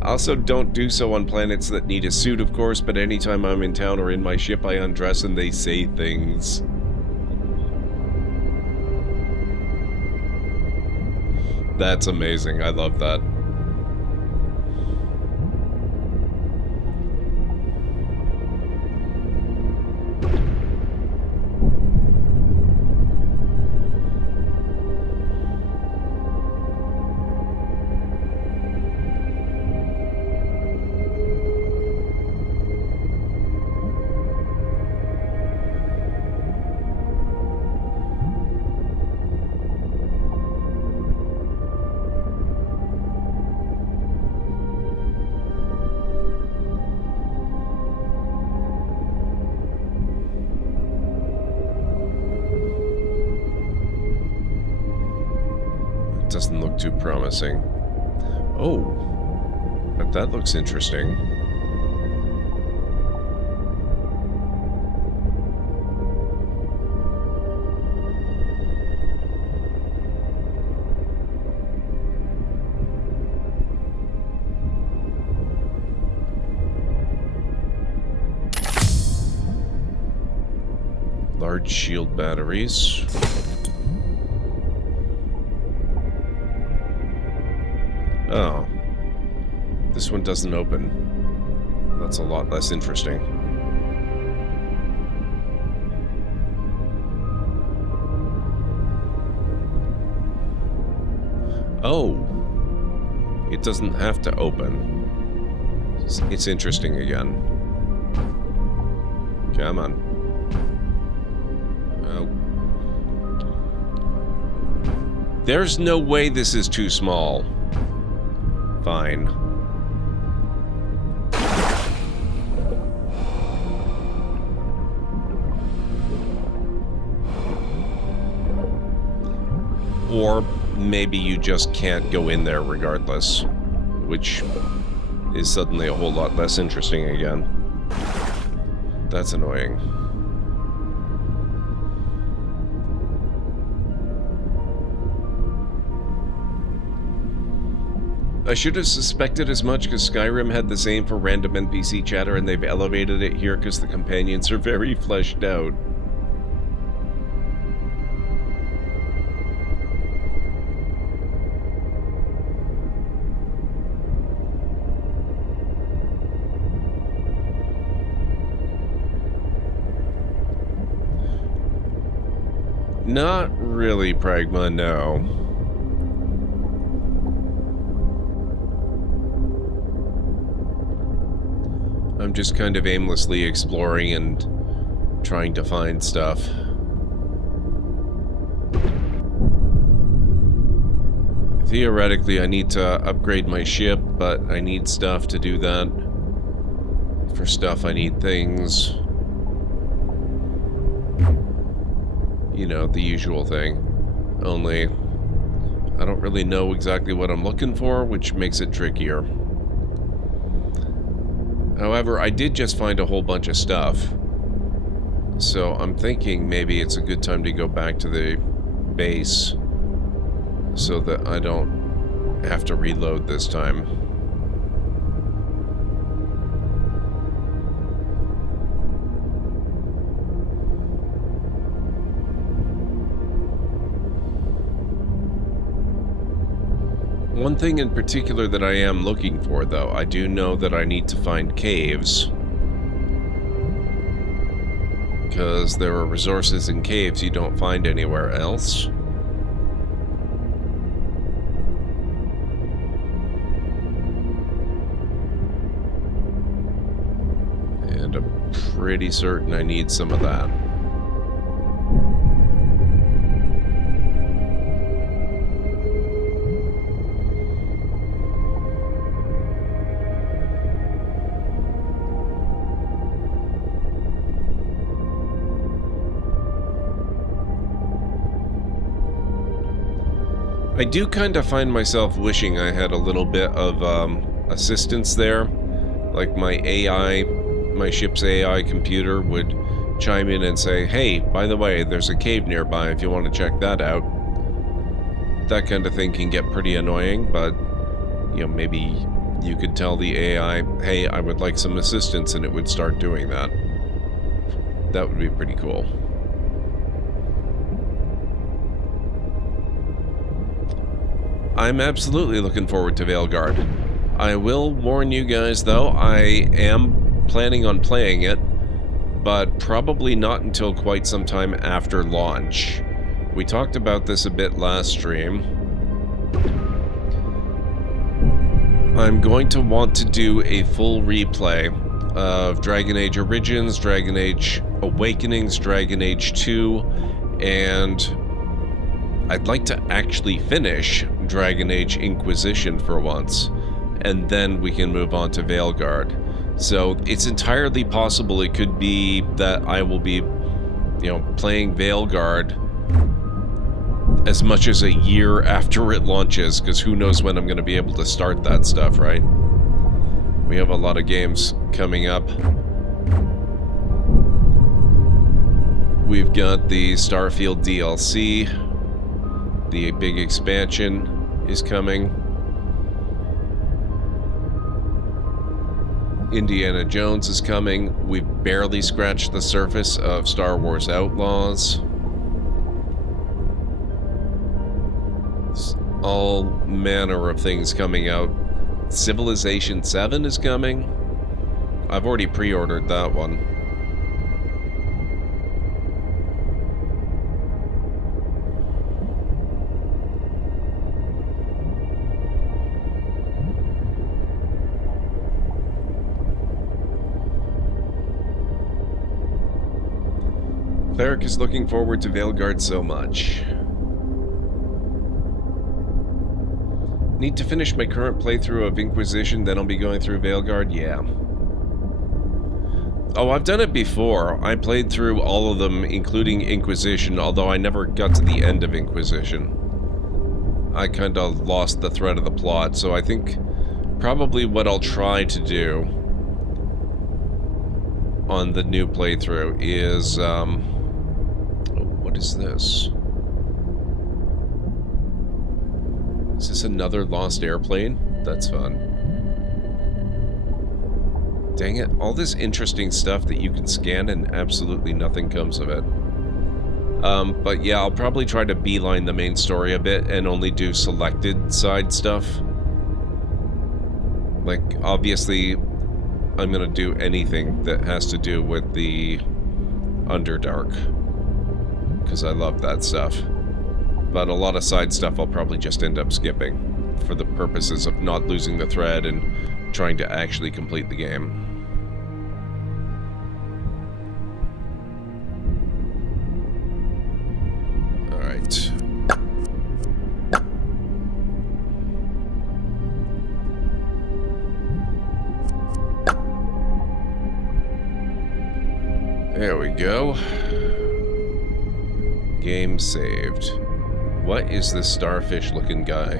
Also, don't do so on planets that need a suit, of course, but anytime I'm in town or in my ship, I undress and they say things. That's amazing. I love that. Doesn't look too promising. Oh, but that looks interesting. Large shield batteries. Oh. This one doesn't open. That's a lot less interesting. Oh. It doesn't have to open. It's interesting again. Come on. Oh. There's no way this is too small. Fine. Or maybe you just can't go in there regardless, which is suddenly a whole lot less interesting again. That's annoying. I should have suspected as much because Skyrim had the same for random NPC chatter and they've elevated it here because the companions are very fleshed out. Not really, Pragma, no. I'm just kind of aimlessly exploring and trying to find stuff. Theoretically, I need to upgrade my ship, but I need stuff to do that. For stuff, I need things. You know, the usual thing. Only, I don't really know exactly what I'm looking for, which makes it trickier. However, I did just find a whole bunch of stuff. So I'm thinking maybe it's a good time to go back to the base so that I don't have to reload this time. One thing in particular that I am looking for, though, I do know that I need to find caves. Because there are resources in caves you don't find anywhere else. And I'm pretty certain I need some of that. I do kind of find myself wishing I had a little bit of assistance there. Like my AI, my ship's AI computer would chime in and say, hey, by the way, there's a cave nearby if you want to check that out. That kind of thing can get pretty annoying, but, you know, maybe you could tell the AI, hey, I would like some assistance, and it would start doing that. That would be pretty cool. I'm absolutely looking forward to Veilguard. I will warn you guys, though, I am planning on playing it, but probably not until quite some time after launch. We talked about this a bit last stream. I'm going to want to do a full replay of Dragon Age Origins, Dragon Age Awakenings, Dragon Age 2, and I'd like to actually finish Dragon Age Inquisition for once, and then we can move on to Veilguard. So it's entirely possible it could be that I will be, you know, playing Veilguard as much as a year after it launches, because who knows when I'm going to be able to start that stuff, right? We have a lot of games coming up. We've got the Starfield DLC. The big expansion is coming. Indiana Jones is coming. We've barely scratched the surface of Star Wars Outlaws. All manner of things coming out. Civilization 7 is coming. I've already pre-ordered that one. Cleric is looking forward to Veilguard so much. Need to finish my current playthrough of Inquisition, then I'll be going through Veilguard? Yeah. Oh, I've done it before. I played through all of them, including Inquisition, although I never got to the end of Inquisition. I kind of lost the thread of the plot, so I think probably what I'll try to do on the new playthrough is, oh, what is this? Is this another lost airplane? That's fun. Dang it, all this interesting stuff that you can scan and absolutely nothing comes of it. But yeah, I'll probably try to beeline the main story a bit and only do selected side stuff. Like, obviously, I'm gonna do anything that has to do with the Underdark, because I love that stuff. But a lot of side stuff I'll probably just end up skipping for the purposes of not losing the thread and trying to actually complete the game. Alright. There we go. Game saved. What is this starfish-looking guy?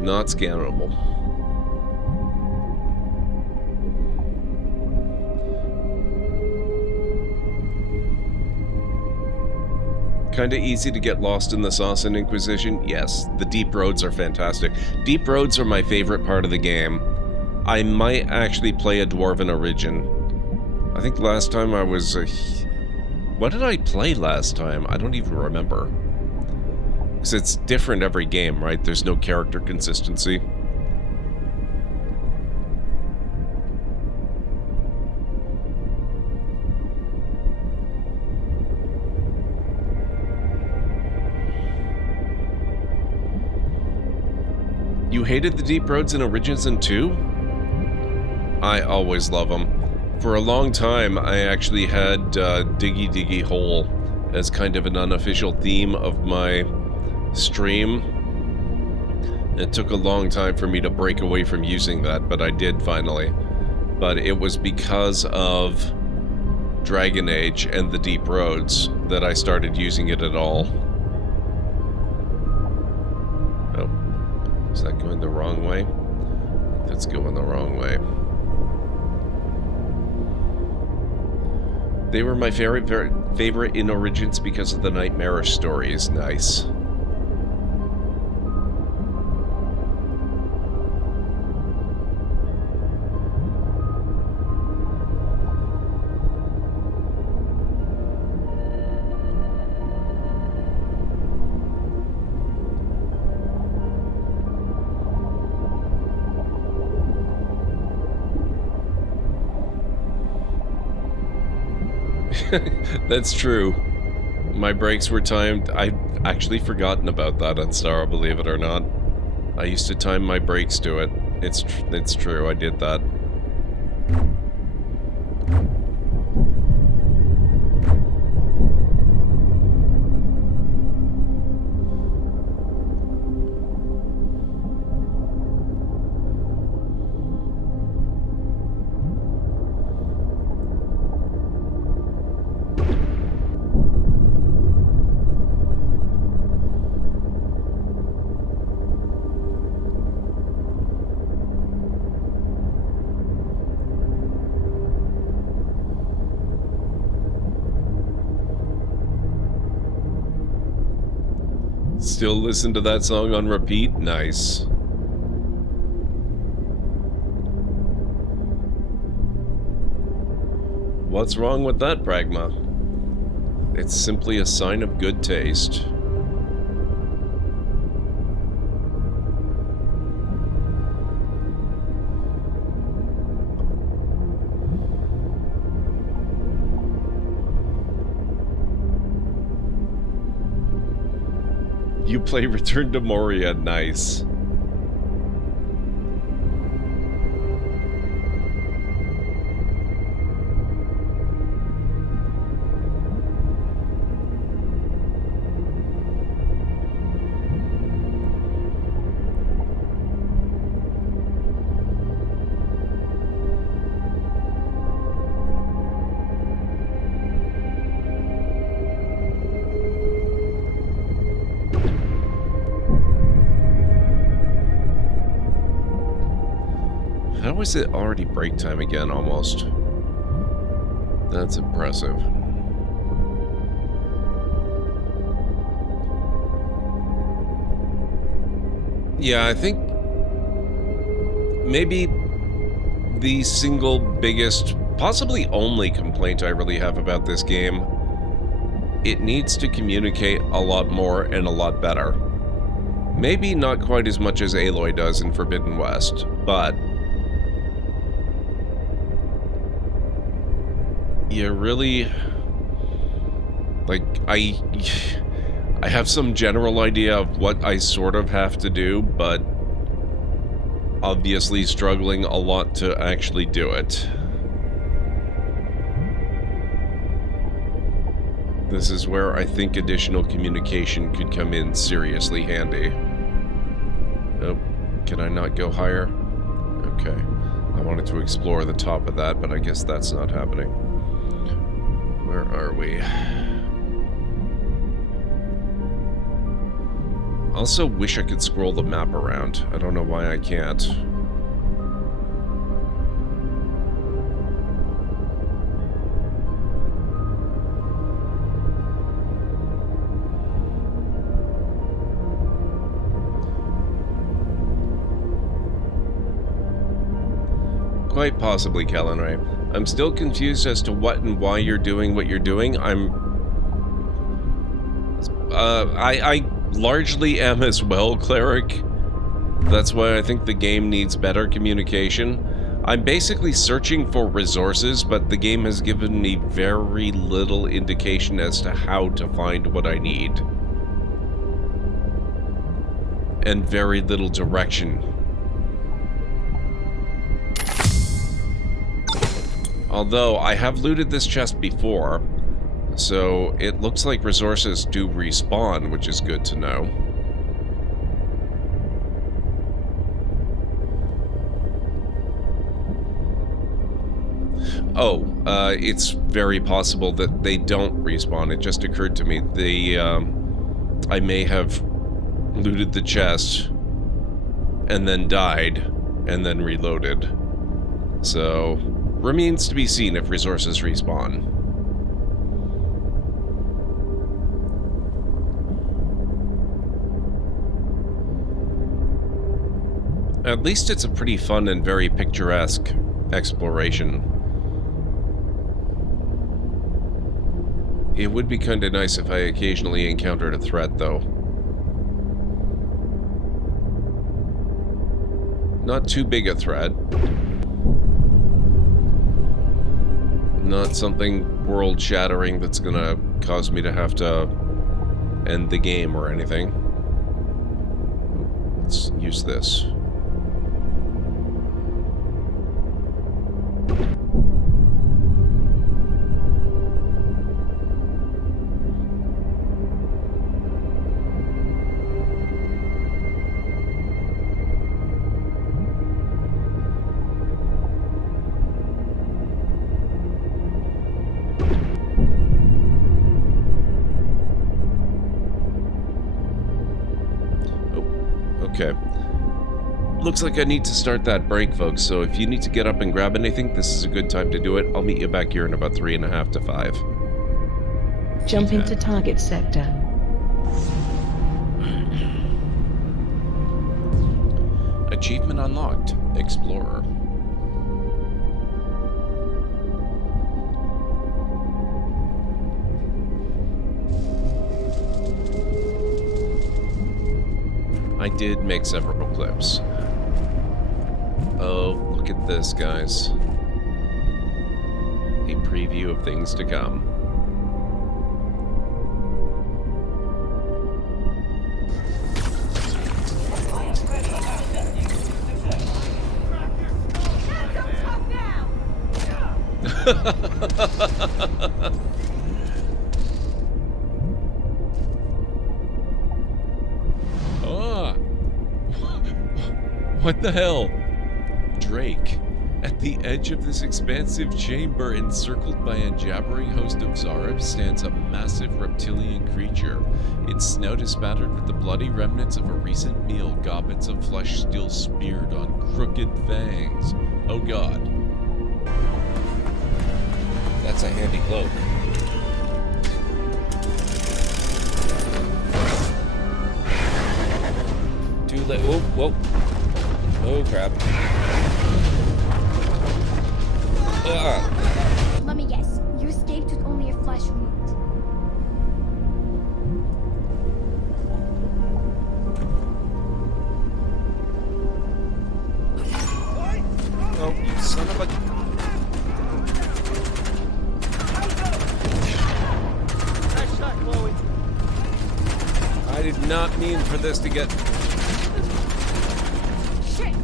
Not scannable. Kinda easy to get lost in the sauce in Inquisition? Yes, the deep roads are fantastic. Deep roads are my favorite part of the game. I might actually play a Dwarven Origin. I think last time I was... what did I play last time? I don't even remember. Because it's different every game, right? There's no character consistency. You hated the deep roads in Origins and 2? I always love them. For a long time, I actually had Diggy Diggy Hole as kind of an unofficial theme of my stream. It took a long time for me to break away from using that, but I did finally. But it was because of Dragon Age and the Deep Roads that I started using it at all. Oh, is that going the wrong way? That's going the wrong way. They were my favorite in Origins because of the nightmarish stories. Nice. That's true. My brakes were timed. I've actually forgotten about that on Star, believe it or not. I used to time my brakes to it. It's true, I did that. Still listen to that song on repeat? Nice. What's wrong with that, Pragma? It's simply a sign of good taste. You play Return to Moria, nice. How is it already break time again, almost? That's impressive. Yeah, I think maybe the single biggest, possibly only complaint I really have about this game, it needs to communicate a lot more and a lot better. Maybe not quite as much as Aloy does in Forbidden West, but you really, like, I have some general idea of what I sort of have to do, but obviously struggling a lot to actually do it. This is where I think additional communication could come in seriously handy. Oh, can I not go higher? Okay. I wanted to explore the top of that, but I guess that's not happening. Where are we? Also wish I could scroll the map around. I don't know why I can't. Quite possibly, Kalenray. I'm still confused as to what and why you're doing what you're doing. I largely am as well, Cleric. That's why I think the game needs better communication. I'm basically searching for resources, but the game has given me very little indication as to how to find what I need. And very little direction. Although, I have looted this chest before, so it looks like resources do respawn, which is good to know. Oh, it's very possible that they don't respawn. It just occurred to me. I may have looted the chest and then died and then reloaded. So, remains to be seen if resources respawn. At least it's a pretty fun and very picturesque exploration. It would be kinda nice if I occasionally encountered a threat, though. Not too big a threat. Not something world-shattering that's gonna cause me to have to end the game or anything. Let's use this. Okay. Looks like I need to start that break, folks, so if you need to get up and grab anything, this is a good time to do it. I'll meet you back here in about 3.5 to 5. Jumping to target sector. Achievement unlocked. Explorer. I did make several clips. Oh, look at this, guys. A preview of things to come. What the hell? Drake. At the edge of this expansive chamber, encircled by a jabbering host of Zarabs, stands a massive reptilian creature. Its snout is spattered with the bloody remnants of a recent meal, gobbets of flesh still speared on crooked fangs. Oh god. That's a handy cloak. Too late. Oh, whoa. Oh crap. Let me guess. You escaped with only a flesh wound. Oh, you son of a... Nice shot, Chloe. I did not mean for this to get... Shit!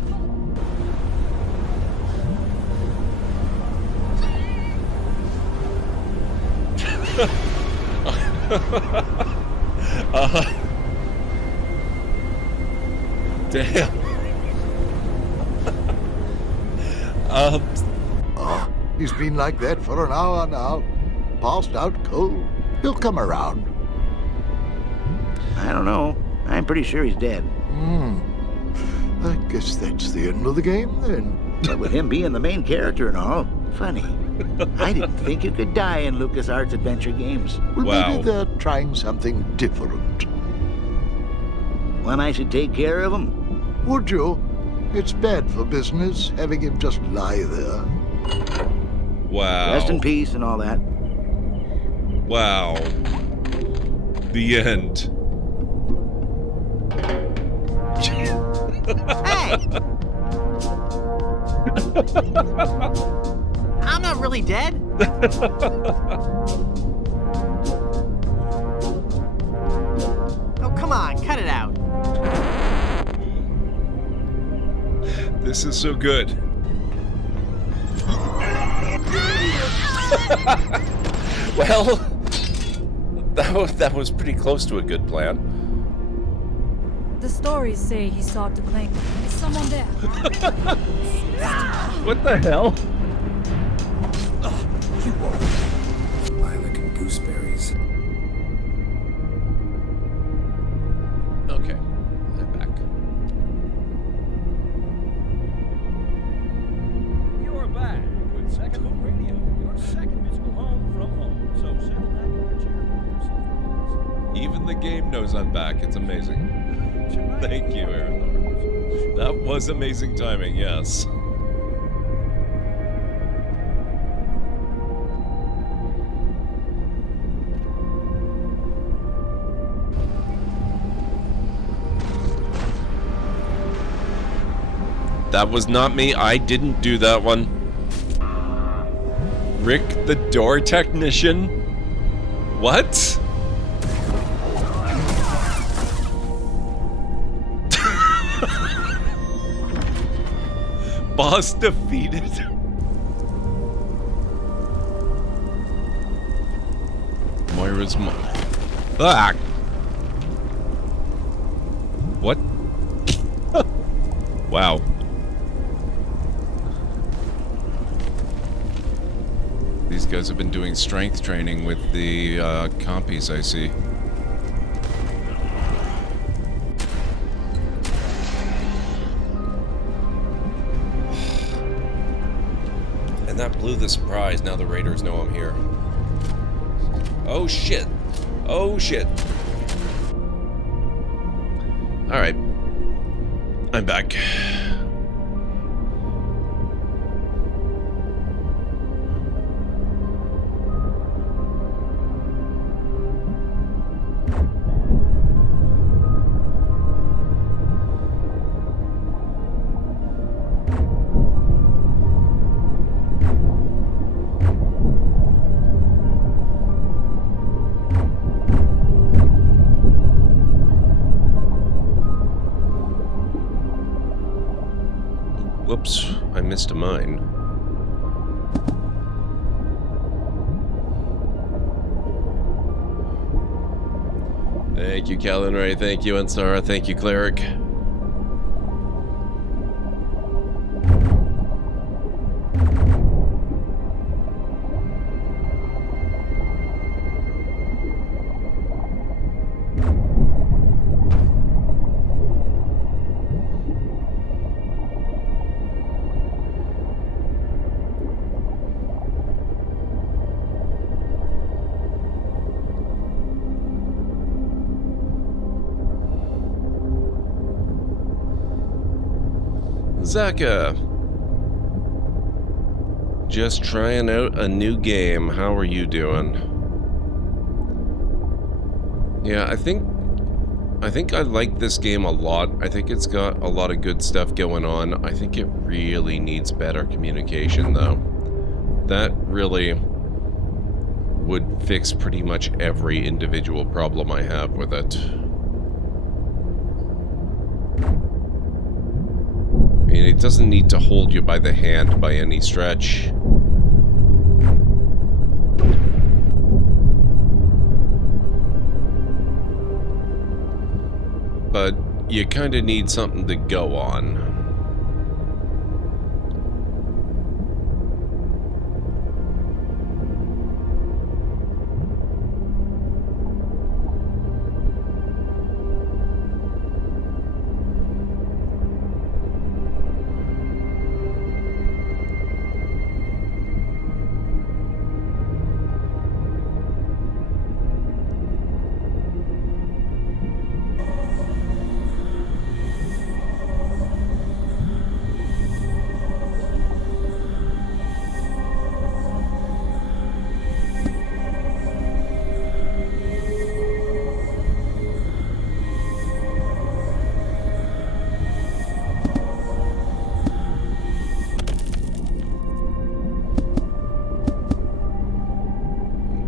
Damn. He's been like that for an hour now. Passed out cold. He'll come around. I don't know. I'm pretty sure he's dead. I guess that's the end of the game, then. But with him being the main character and all, funny. I didn't think you could die in LucasArts adventure games. Well, Wow. maybe they're trying something different. When I should take care of him? Would you? It's bad for business having him just lie there. Wow. Rest in peace and all that. Wow. The end. Hey! I'm not really dead. Oh, come on, cut it out. This is so good. Well, that was pretty close to a good plan. The stories say he sought to claim. Is someone there? What the hell? Lilac and gooseberries. Okay, I'm back. You're back with Second Home Radio, your second musical home from home. So settle back in your chair and pour yourself a glass. Even the game knows I'm back. It's amazing. Thank you, Aaron. That was amazing timing, yes. That was not me. I didn't do that one. Rick the door technician? What? Boss defeated. Moira's mom. Ah! What? Wow. These guys have been doing strength training with the compies, I see. And that blew the surprise. Now the raiders know I'm here. Oh shit. Oh shit. Alright. I'm back. Whoops, I missed a mine. Thank you, Calinray. Thank you, Ansara. Thank you, Cleric. Zaka. Just trying out a new game. How are you doing? Yeah, I think I like this game a lot. I think it's got a lot of good stuff going on. I think it really needs better communication, though. That really would fix pretty much every individual problem I have with it. I mean, it doesn't need to hold you by the hand by any stretch. But you kind of need something to go on.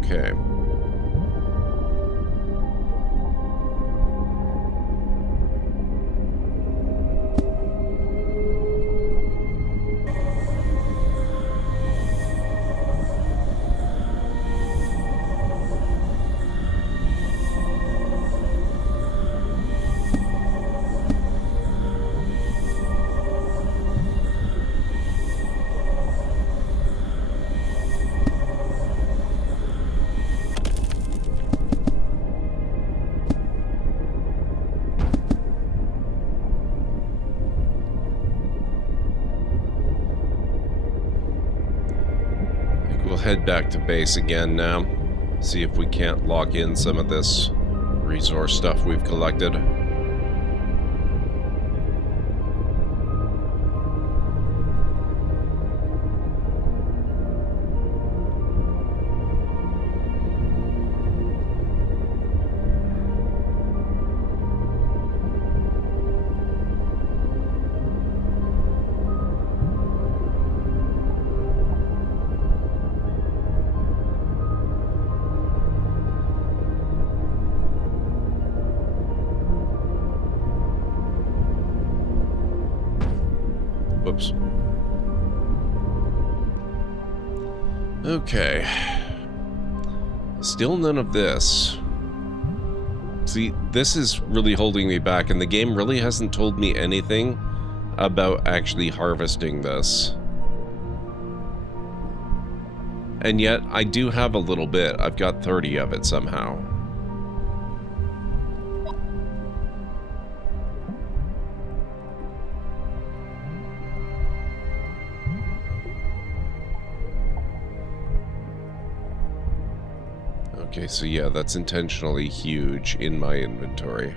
Okay. We'll head back to base again now. See if we can't lock in some of this resource stuff we've collected. Whoops. Okay. Still none of this. See, this is really holding me back, and the game really hasn't told me anything about actually harvesting this. And yet, I do have a little bit. I've got 30 of it somehow. Okay, so yeah, that's intentionally huge in my inventory.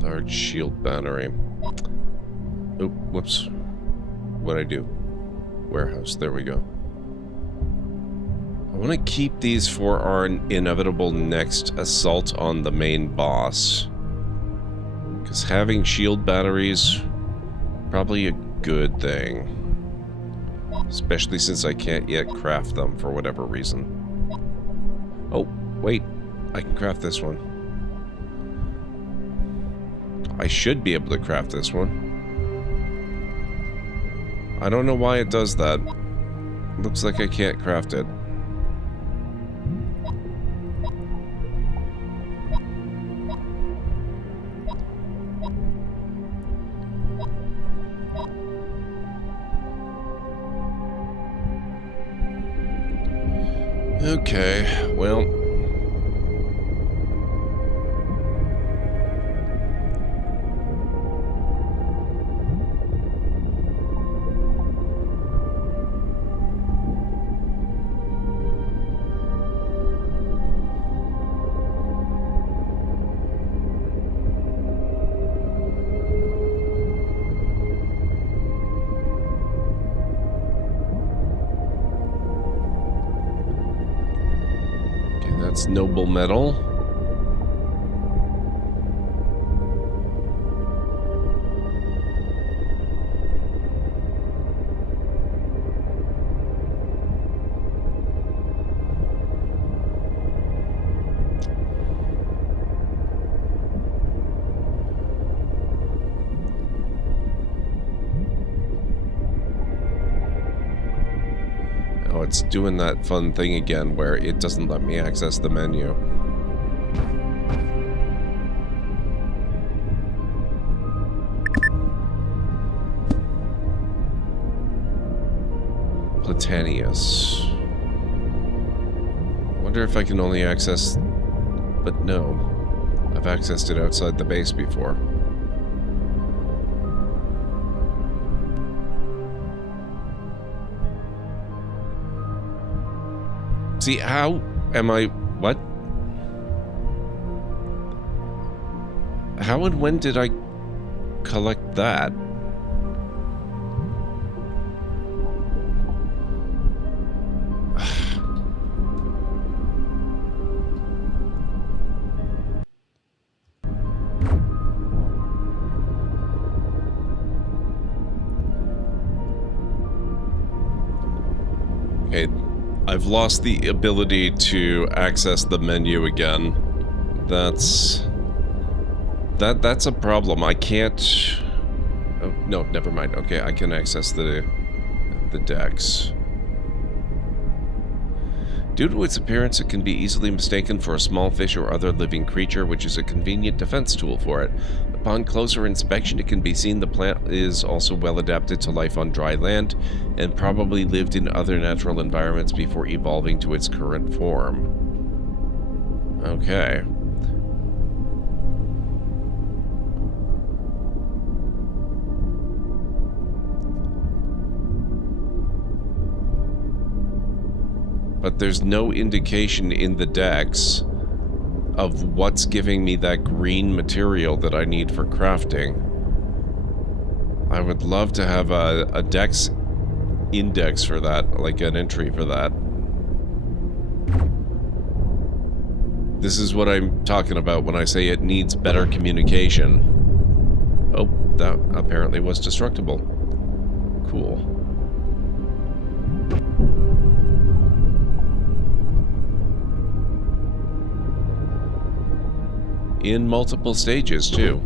Large shield battery. Oh, whoops. What'd I do? Warehouse, there we go. I want to keep these for our inevitable next assault on the main boss. Because having shield batteries, probably a good thing. Especially since I can't yet craft them for whatever reason. Oh, wait. I can craft this one. I should be able to craft this one. I don't know why it does that. looks like I can't craft it. Okay, well. That's noble metal. Oh, it's doing that fun thing again where it doesn't let me access the menu. Platanius. Wonder if I can only access... But no. I've accessed it outside the base before. See, how am I... What? How and when did I collect that? Okay. I've lost the ability to access the menu again. That's a problem. I can't... Oh, no, never mind. Okay, I can access the decks. Due to its appearance, it can be easily mistaken for a small fish or other living creature, which is a convenient defense tool for it. Upon closer inspection, it can be seen the plant is also well adapted to life on dry land, and probably lived in other natural environments before evolving to its current form. Okay. But there's no indication in the decks of what's giving me that green material that I need for crafting. I would love to have a dex index for that, like an entry for that. This is what I'm talking about when I say it needs better communication. Oh, that apparently was destructible. Cool. In multiple stages, too.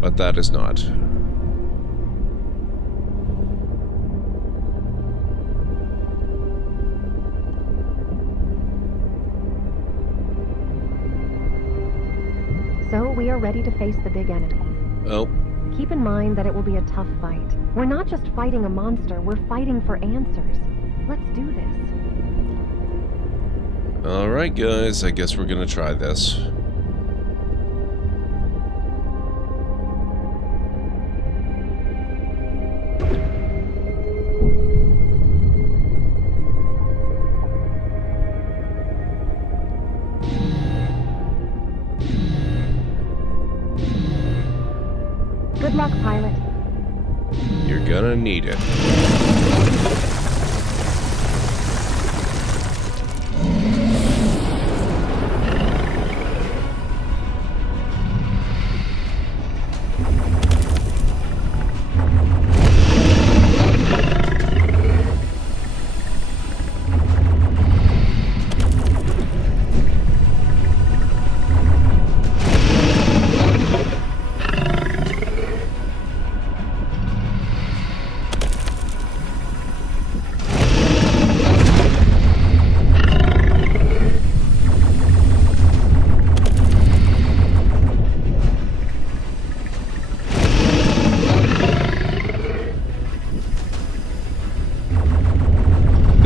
But that is not. So we are ready to face the big enemy. Oh. Keep in mind that it will be a tough fight. We're not just fighting a monster, we're fighting for answers. Let's do this. Alright guys, I guess we're gonna try this. Good luck, pilot. You're gonna need it.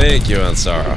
Thank you, Ansara.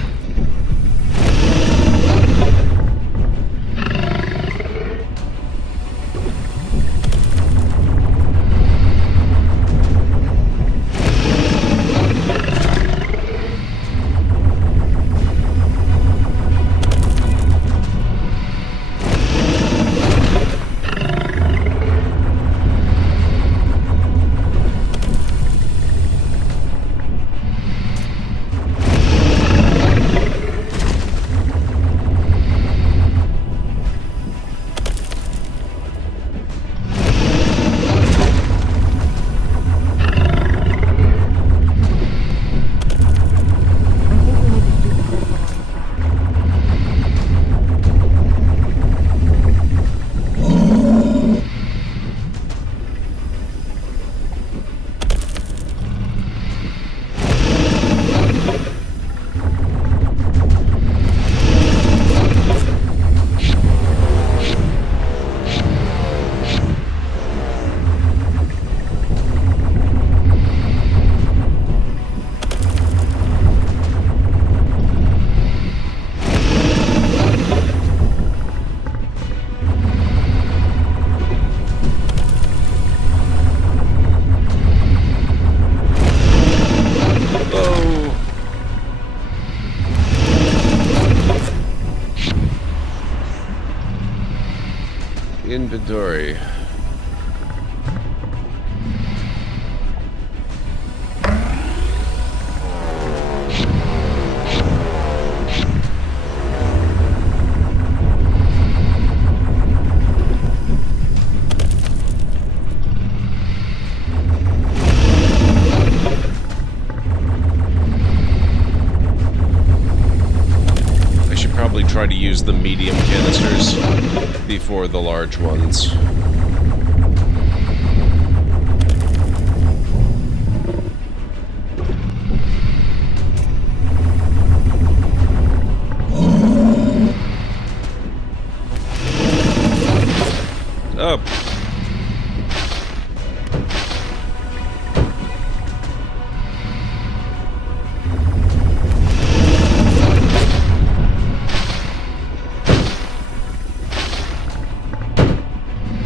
Inventory. I should probably try to use the medium canisters before the large ones. Up.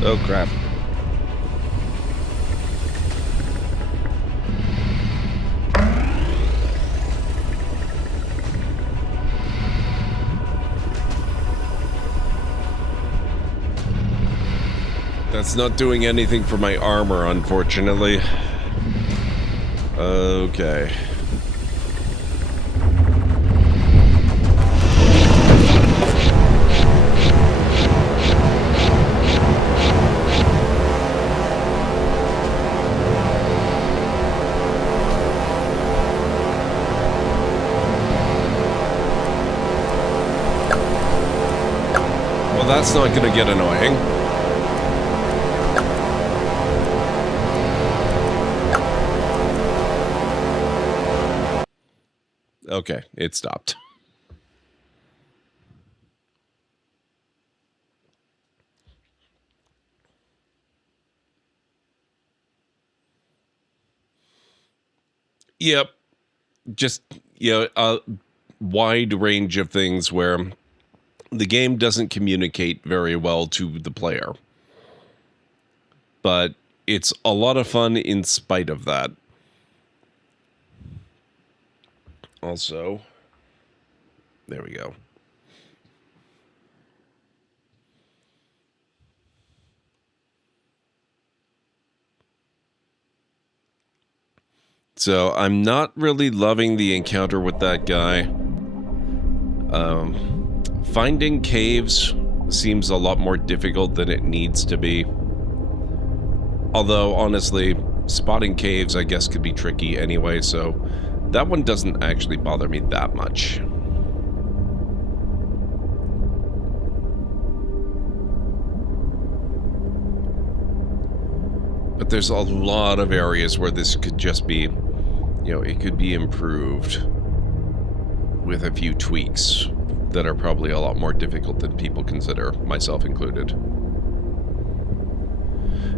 Oh crap. That's not doing anything for my armor, unfortunately. Okay. Well, that's not gonna get annoying. Okay, it stopped. Yep. Just, a wide range of things where the game doesn't communicate very well to the player. But it's a lot of fun in spite of that. Also, there we go. So I'm not really loving the encounter with that guy. Finding caves seems a lot more difficult than it needs to be. Although, honestly, spotting caves, I guess, could be tricky anyway, so that one doesn't actually bother me that much. But there's a lot of areas where this could just be, it could be improved with a few tweaks that are probably a lot more difficult than people consider, myself included.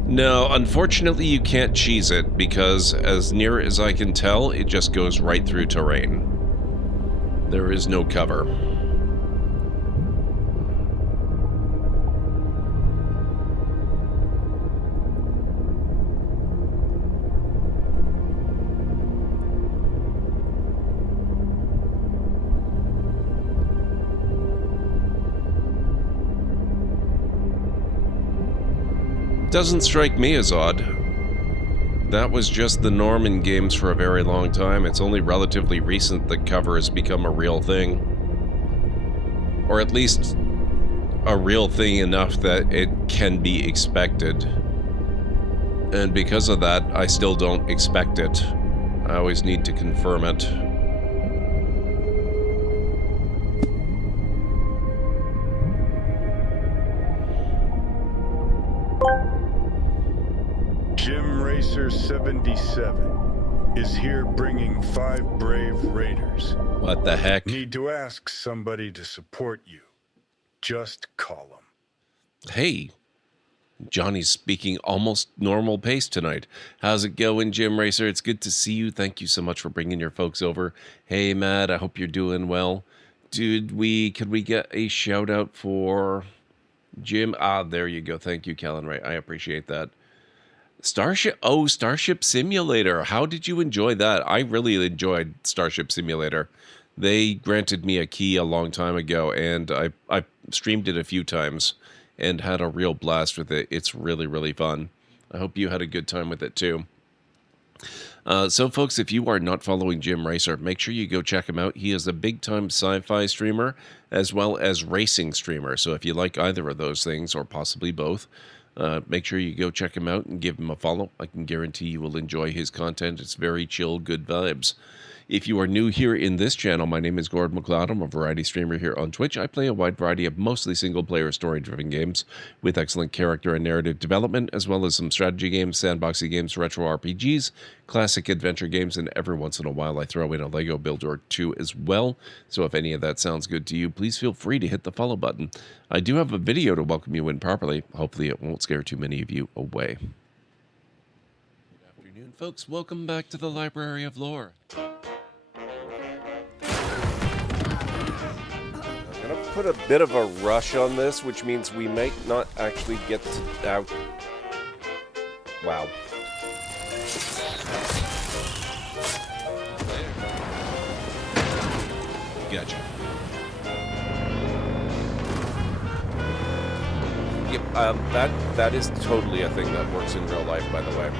No, unfortunately you can't cheese it, because as near as I can tell, it just goes right through terrain. There is no cover. Doesn't strike me as odd. That was just the norm in games for a very long time. It's only relatively recent that cover has become a real thing. Or at least a real thing enough that it can be expected. And because of that, I still don't expect it. I always need to confirm it. Jim Racer 77 is here bringing 5 brave raiders. What the heck? Need to ask somebody to support you. Just call them. Hey, Johnny's speaking almost normal pace tonight. How's it going, Jim Racer? It's good to see you. Thank you so much for bringing your folks over. Hey, Matt, I hope you're doing well. Could we get a shout out for Jim? Ah, there you go. Thank you, Kellen Ray. I appreciate that. Starship Simulator. How did you enjoy that? I really enjoyed Starship Simulator. They granted me a key a long time ago, and I streamed it a few times and had a real blast with it. It's really, really fun. I hope you had a good time with it too. So folks, if you are not following Jim Racer, make sure you go check him out. He is a big-time sci-fi streamer as well as racing streamer. So if you like either of those things, or possibly both, make sure you go check him out and give him a follow. I can guarantee you will enjoy his content. It's very chill, good vibes. If you are new here in this channel, my name is GordMcLeod. I'm a variety streamer here on Twitch. I play a wide variety of mostly single-player story-driven games with excellent character and narrative development, as well as some strategy games, sandboxy games, retro RPGs, classic adventure games, and every once in a while I throw in a Lego build or two as well. So if any of that sounds good to you, please feel free to hit the follow button. I do have a video to welcome you in properly. Hopefully it won't scare too many of you away. Good afternoon, folks. Welcome back to the Library of Lore. I'm going to put a bit of a rush on this, which means we might not actually get to out. Wow. Gotcha. Yep, that is totally a thing that works in real life, by the way.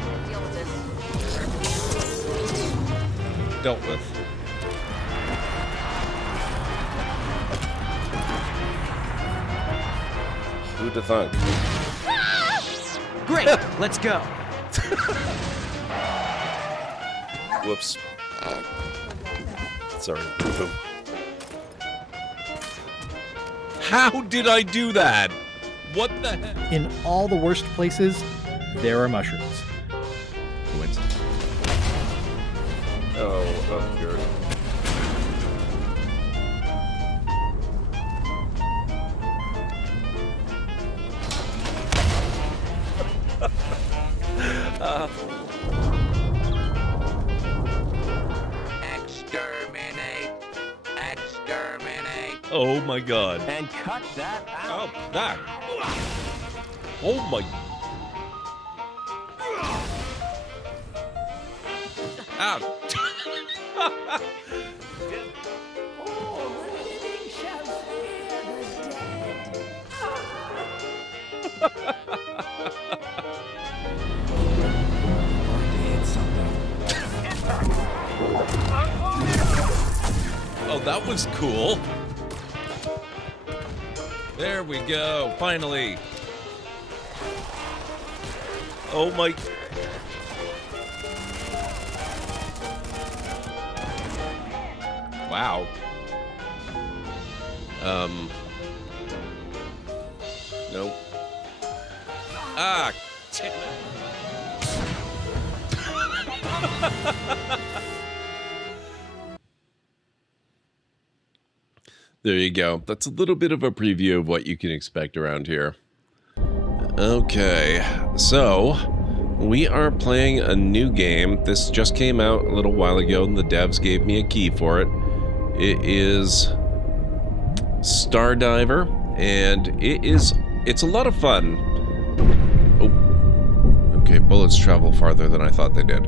Dealt with. Who'd have thunk? Great, let's go. Whoops. Sorry. Boom. How did I do that? What the heck? In all the worst places, there are mushrooms. Coincidence. Oh, good. Exterminate! Exterminate! Oh my god. And cut that out. Oh, that. Oh my. Ow. Oh, that was cool. There we go, finally. Oh my. Wow. Nope. Ah, damn it. There you go. That's a little bit of a preview of what you can expect around here. Okay, so we are playing a new game. This just came out a little while ago and the devs gave me a key for it. It is Stardiver, and it's a lot of fun. Oh, okay, bullets travel farther than I thought they did.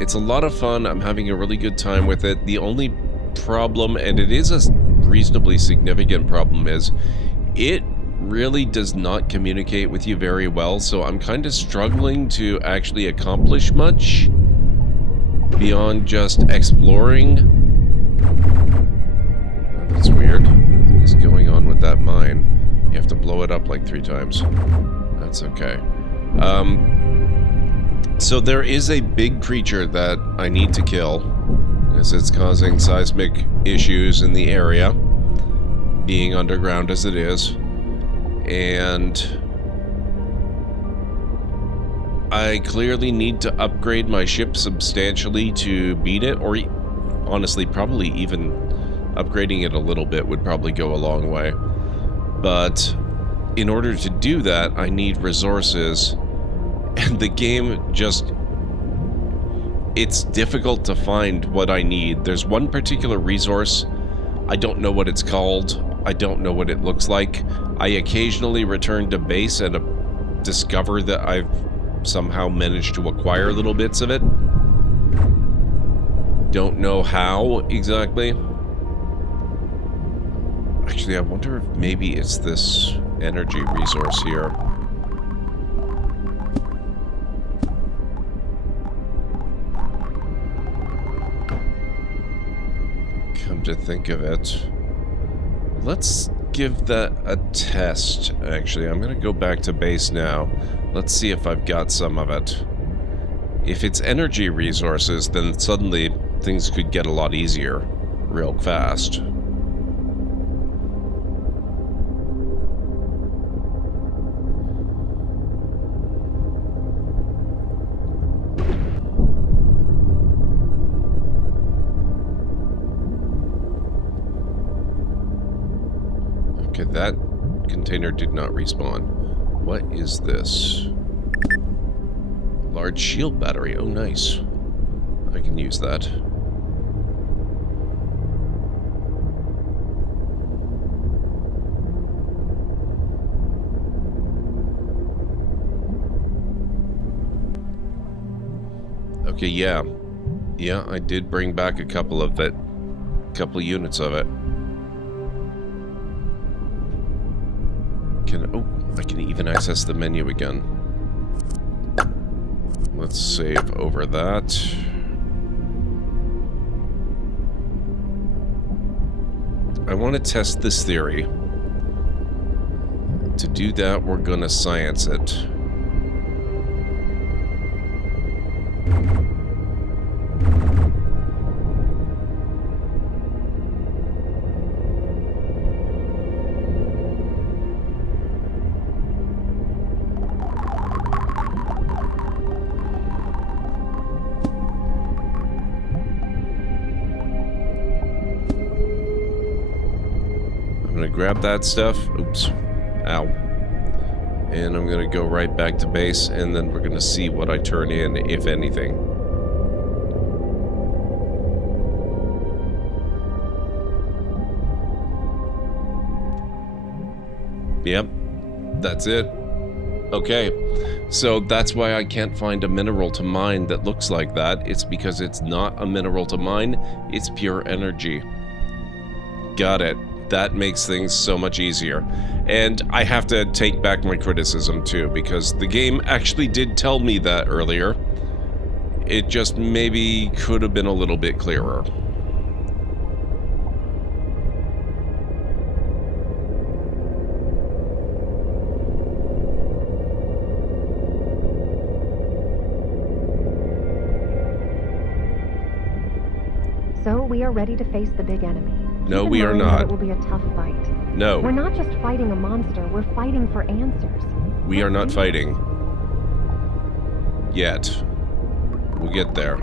It's a lot of fun. I'm having a really good time with it. The only problem, and it is a reasonably significant problem, is it really does not communicate with you very well, so I'm kind of struggling to actually accomplish much beyond just exploring. Oh, that's weird. What is going on with that mine? You have to blow it up like 3 times. That's okay. So there is a big creature that I need to kill, as it's causing seismic issues in the area, being underground as it is. And I clearly need to upgrade my ship substantially to beat it, or honestly, probably even upgrading it a little bit would probably go a long way. But in order to do that, I need resources, and the game just... it's difficult to find what I need. There's one particular resource. I don't know what it's called. I don't know what it looks like. I occasionally return to base and discover that I've somehow managed to acquire little bits of it. Don't know how exactly. Actually, I wonder if maybe it's this energy resource here. Come to think of it, let's give that a test. Actually, I'm gonna go back to base now. Let's see if I've got some of it. If it's energy resources, then suddenly things could get a lot easier real fast. Okay, that container did not respawn. What is this? Large shield battery. Oh, nice. I can use that. Okay, yeah. Yeah, I did bring back a couple of it. Couple of units of it. I can even access the menu again. Let's save over that. I want to test this theory. To do that, we're gonna science it. Grab that stuff. Oops. Ow. And I'm gonna go right back to base, and then we're gonna see what I turn in, if anything. Yep. That's it. Okay. So that's why I can't find a mineral to mine that looks like that. It's because it's not a mineral to mine, it's pure energy. Got it. That makes things so much easier. And I have to take back my criticism too, because the game actually did tell me that earlier. It just maybe could have been a little bit clearer. So we are ready to face the big enemy. No, we are not. It will be a tough fight. No. We're not just fighting a monster, we're fighting for answers. We are not fighting. Yet. We'll get there.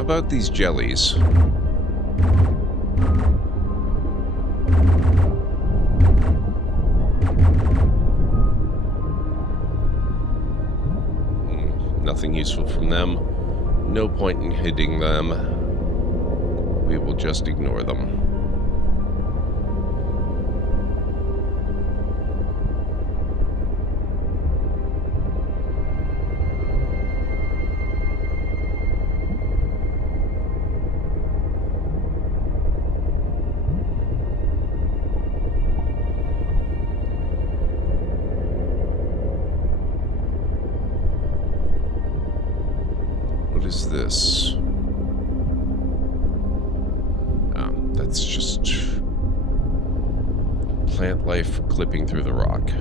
How about these jellies? Nothing useful from them. No point in hitting them. We will just ignore them. What is this? That's just plant life clipping through the rock.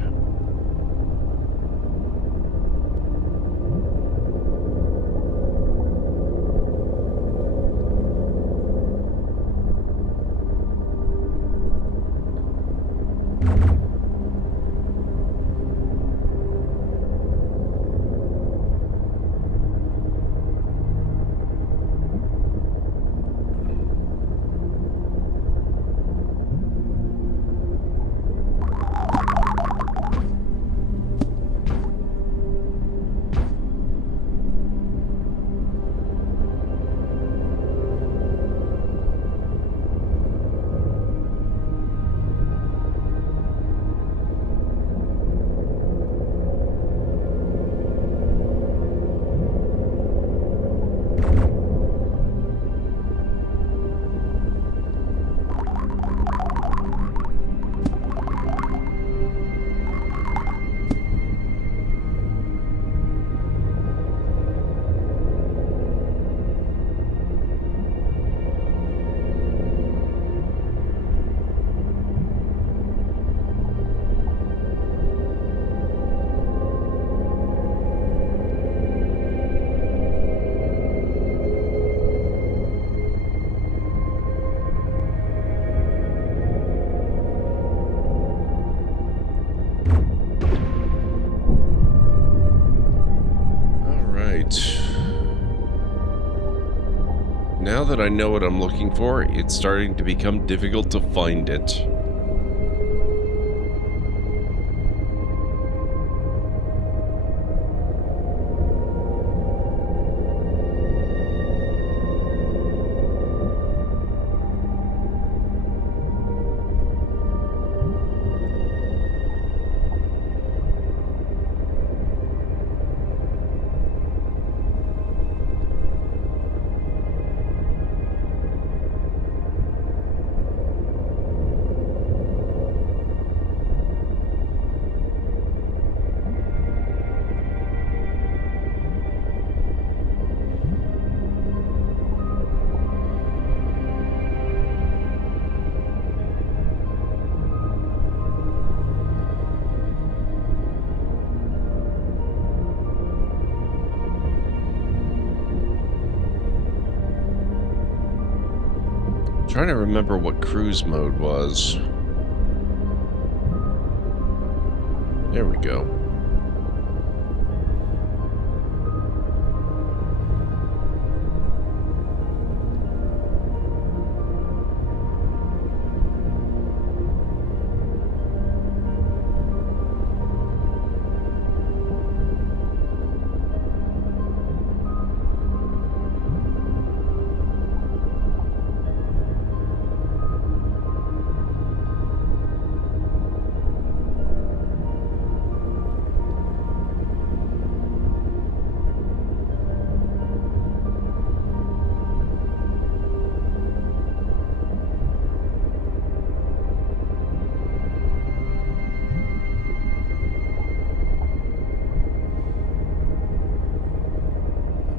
Now that I know what I'm looking for, it's starting to become difficult to find it. Trying to remember what cruise mode was. There we go.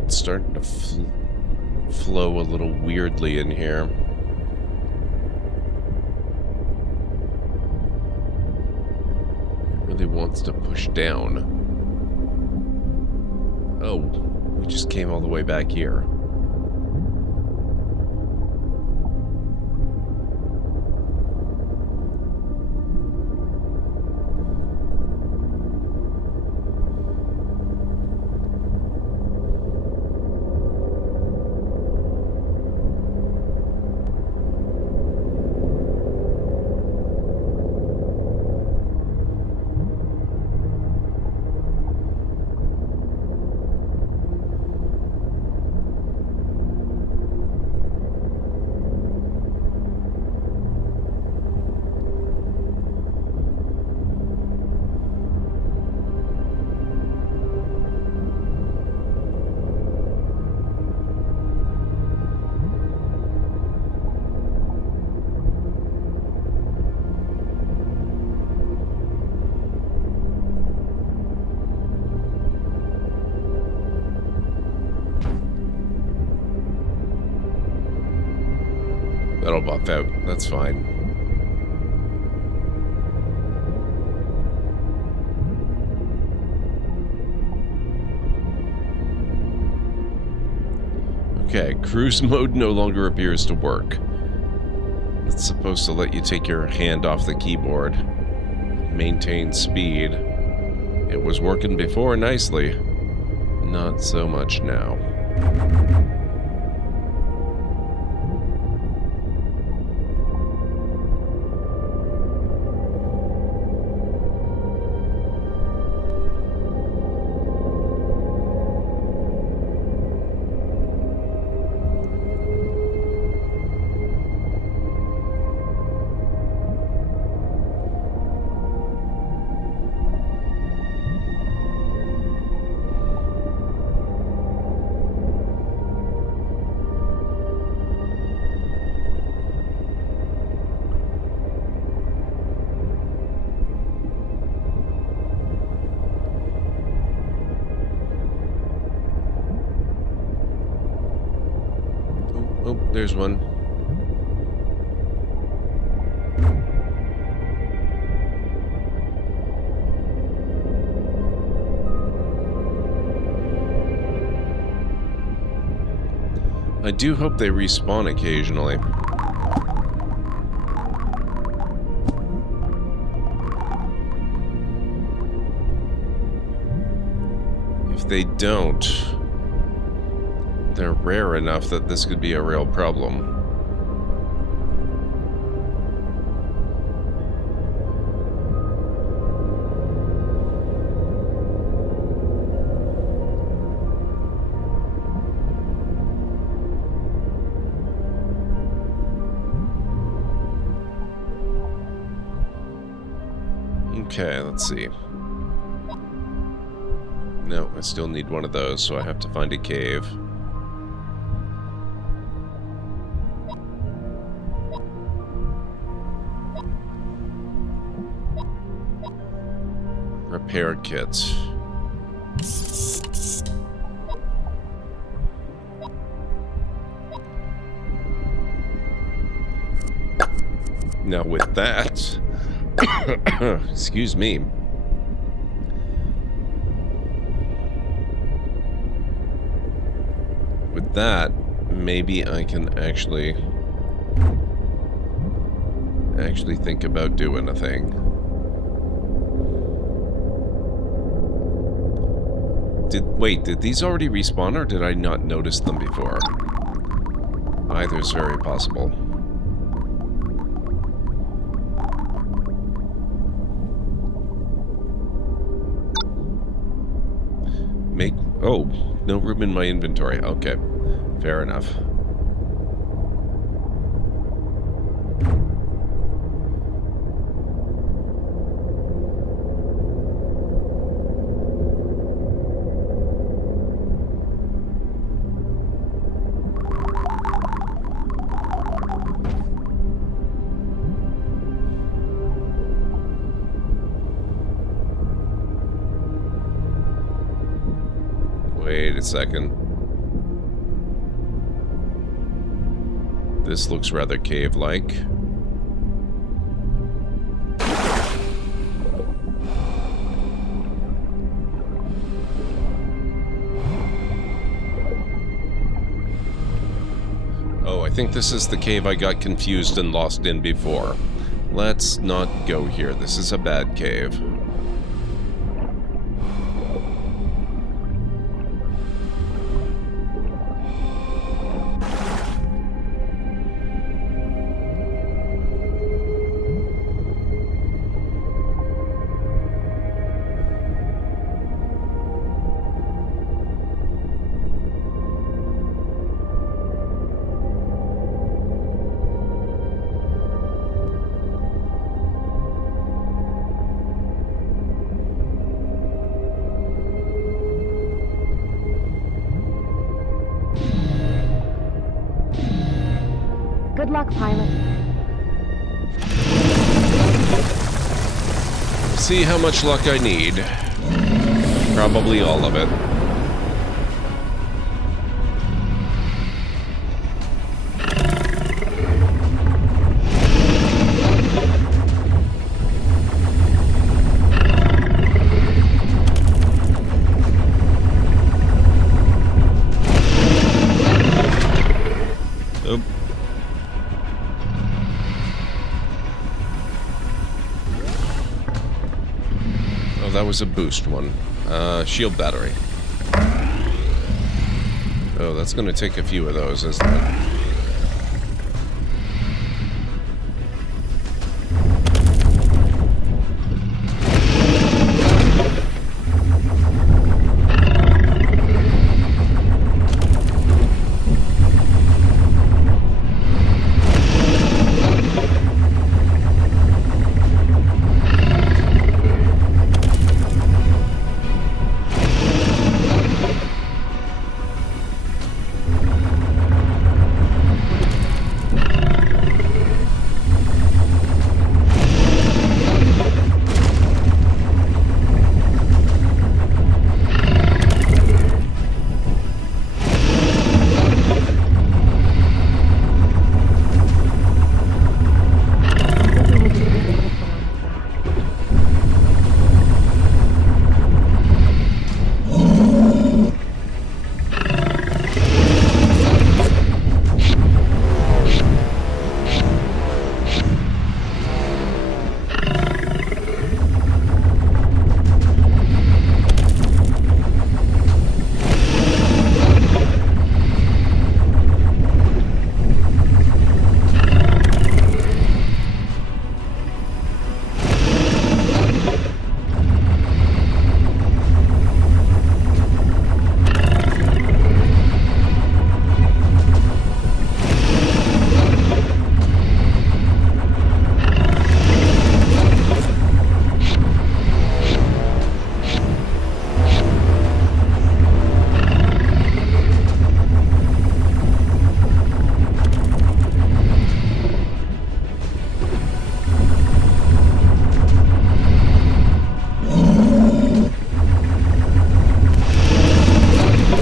Starting to flow a little weirdly in here. It really wants to push down. Oh, we just came all the way back here. That'll buff out. That's fine. Okay, cruise mode no longer appears to work. It's supposed to let you take your hand off the keyboard. Maintain speed. It was working before nicely. Not so much now. Oh, there's one. I do hope they respawn occasionally. If they don't, they're rare enough that this could be a real problem. Okay, let's see. No, I still need one of those, so I have to find a cave. Repair kit. Now with that, excuse me. With that, maybe I can actually think about doing a thing. Did these already respawn, or did I not notice them before? Either's very possible. Oh, no room in my inventory. Okay, fair enough. Wait a second. This looks rather cave-like. Oh, I think this is the cave I got confused and lost in before. Let's not go here. This is a bad cave. Good luck, pilot. See how much luck I need. Probably all of it. was a boost one. Shield battery. Oh, that's going to take a few of those, isn't it?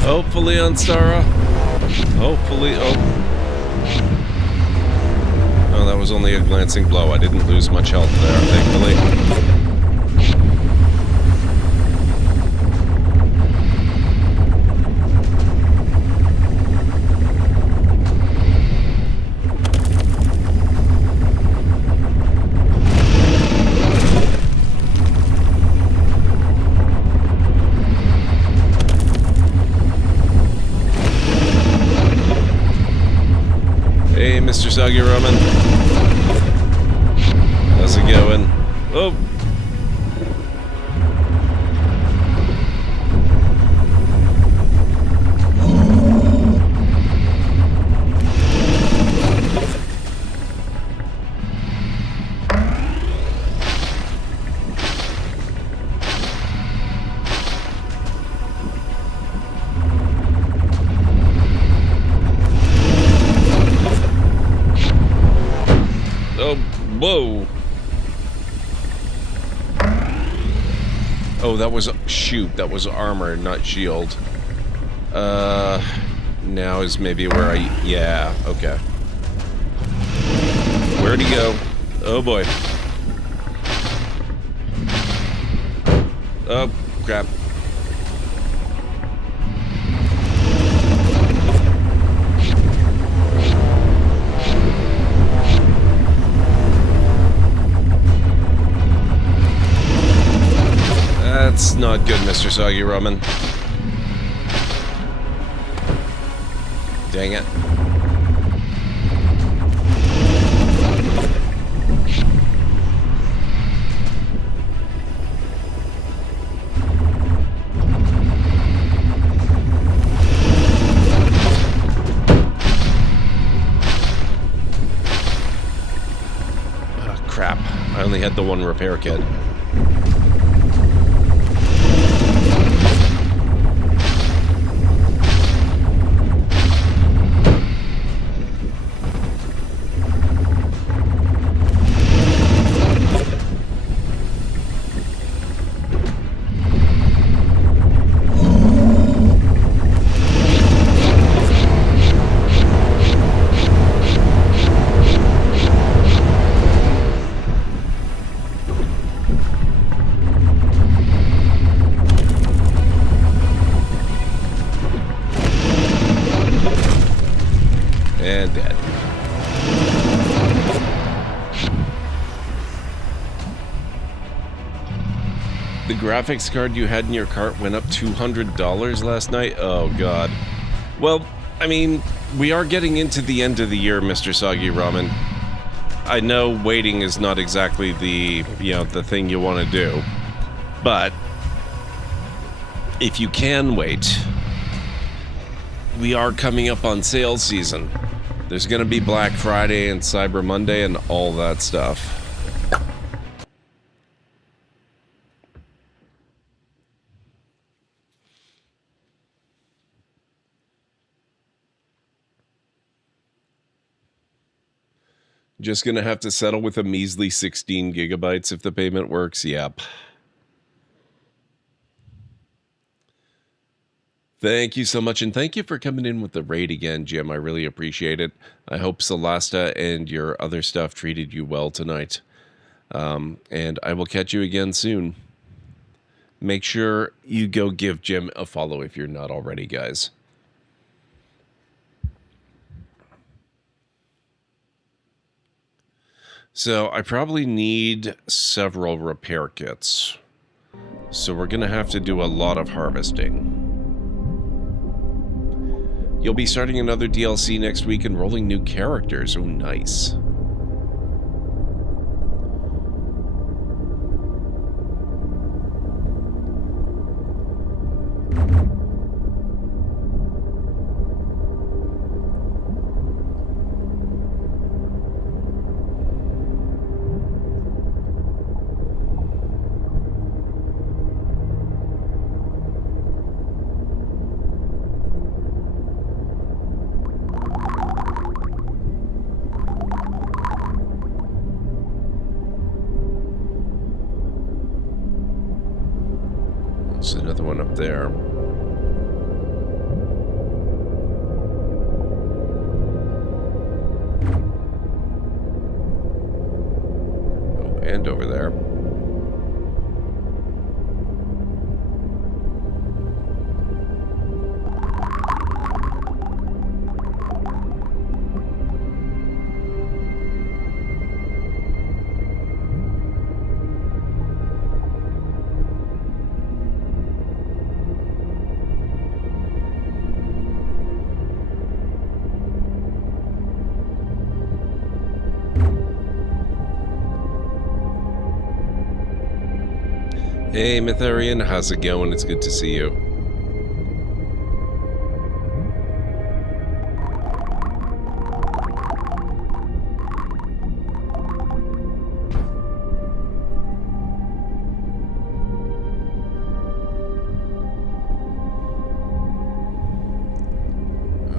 Hopefully, Anstara. Hopefully, oh, that was only a glancing blow. I didn't lose much health there, thankfully. Hey, Mr. Soggy Roman. How's it going? Oh! Whoa! Oh, that was... shoot, that was armor, not shield. Now is maybe where I... yeah, okay. Where'd he go? Oh, boy. Oh, crap. That's not good, Mr. Soggy Roman. Dang it. Oh, crap. I only had the one repair kit. And dead. The graphics card you had in your cart went up $200 last night? Oh, God. Well, I mean, we are getting into the end of the year, Mr. Soggy Ramen. I know waiting is not exactly the, the thing you want to do. But if you can wait, we are coming up on sales season. There's going to be Black Friday and Cyber Monday and all that stuff. Just going to have to settle with a measly 16 gigabytes if the payment works. Yep. Thank you so much, and thank you for coming in with the raid again, Jim. I really appreciate it. I hope Celesta and your other stuff treated you well tonight. And I will catch you again soon. Make sure you go give Jim a follow if you're not already, guys. So I probably need several repair kits. So we're going to have to do a lot of harvesting. You'll be starting another DLC next week and rolling new characters. Oh, nice. There's another one up there. Oh, and over there. Hey, Mytharian, how's it going? It's good to see you.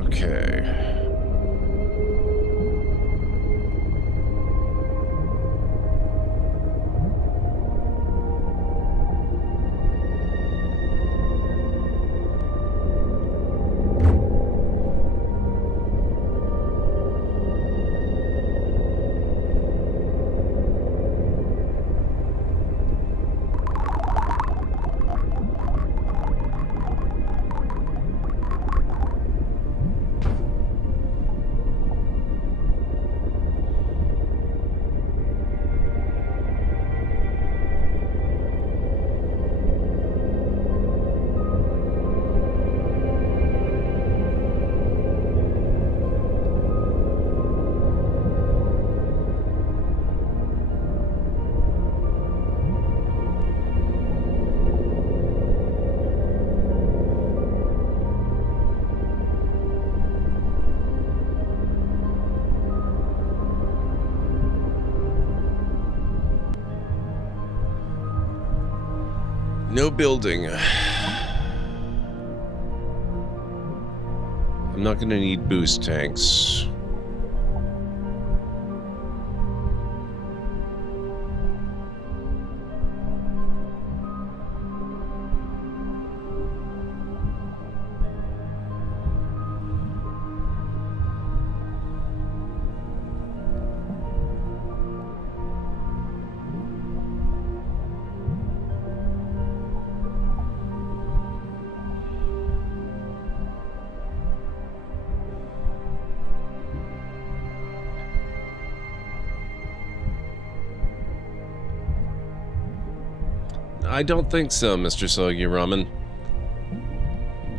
Okay. No building. I'm not going to need boost tanks. I don't think so, Mr. Soggy Ramen.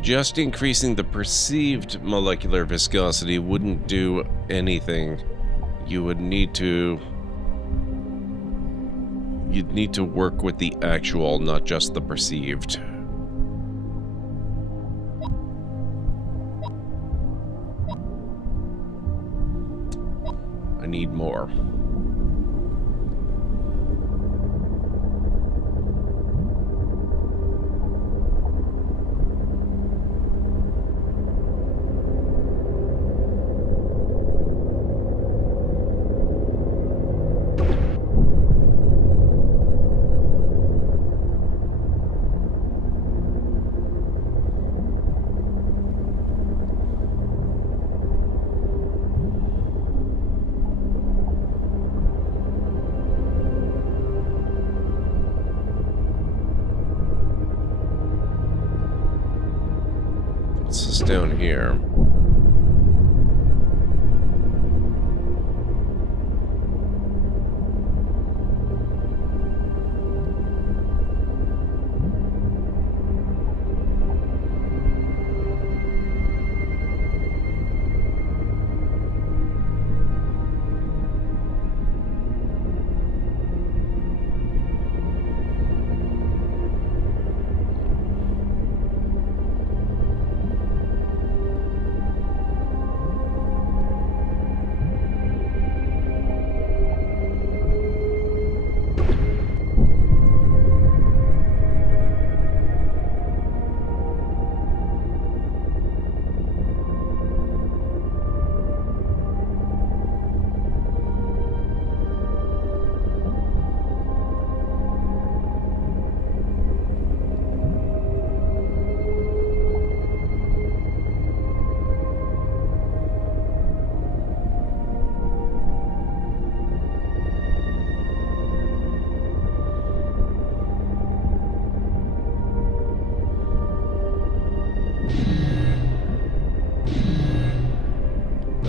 Just increasing the perceived molecular viscosity wouldn't do anything. You'd need to work with the actual, not just the perceived. I need more. What's this down here?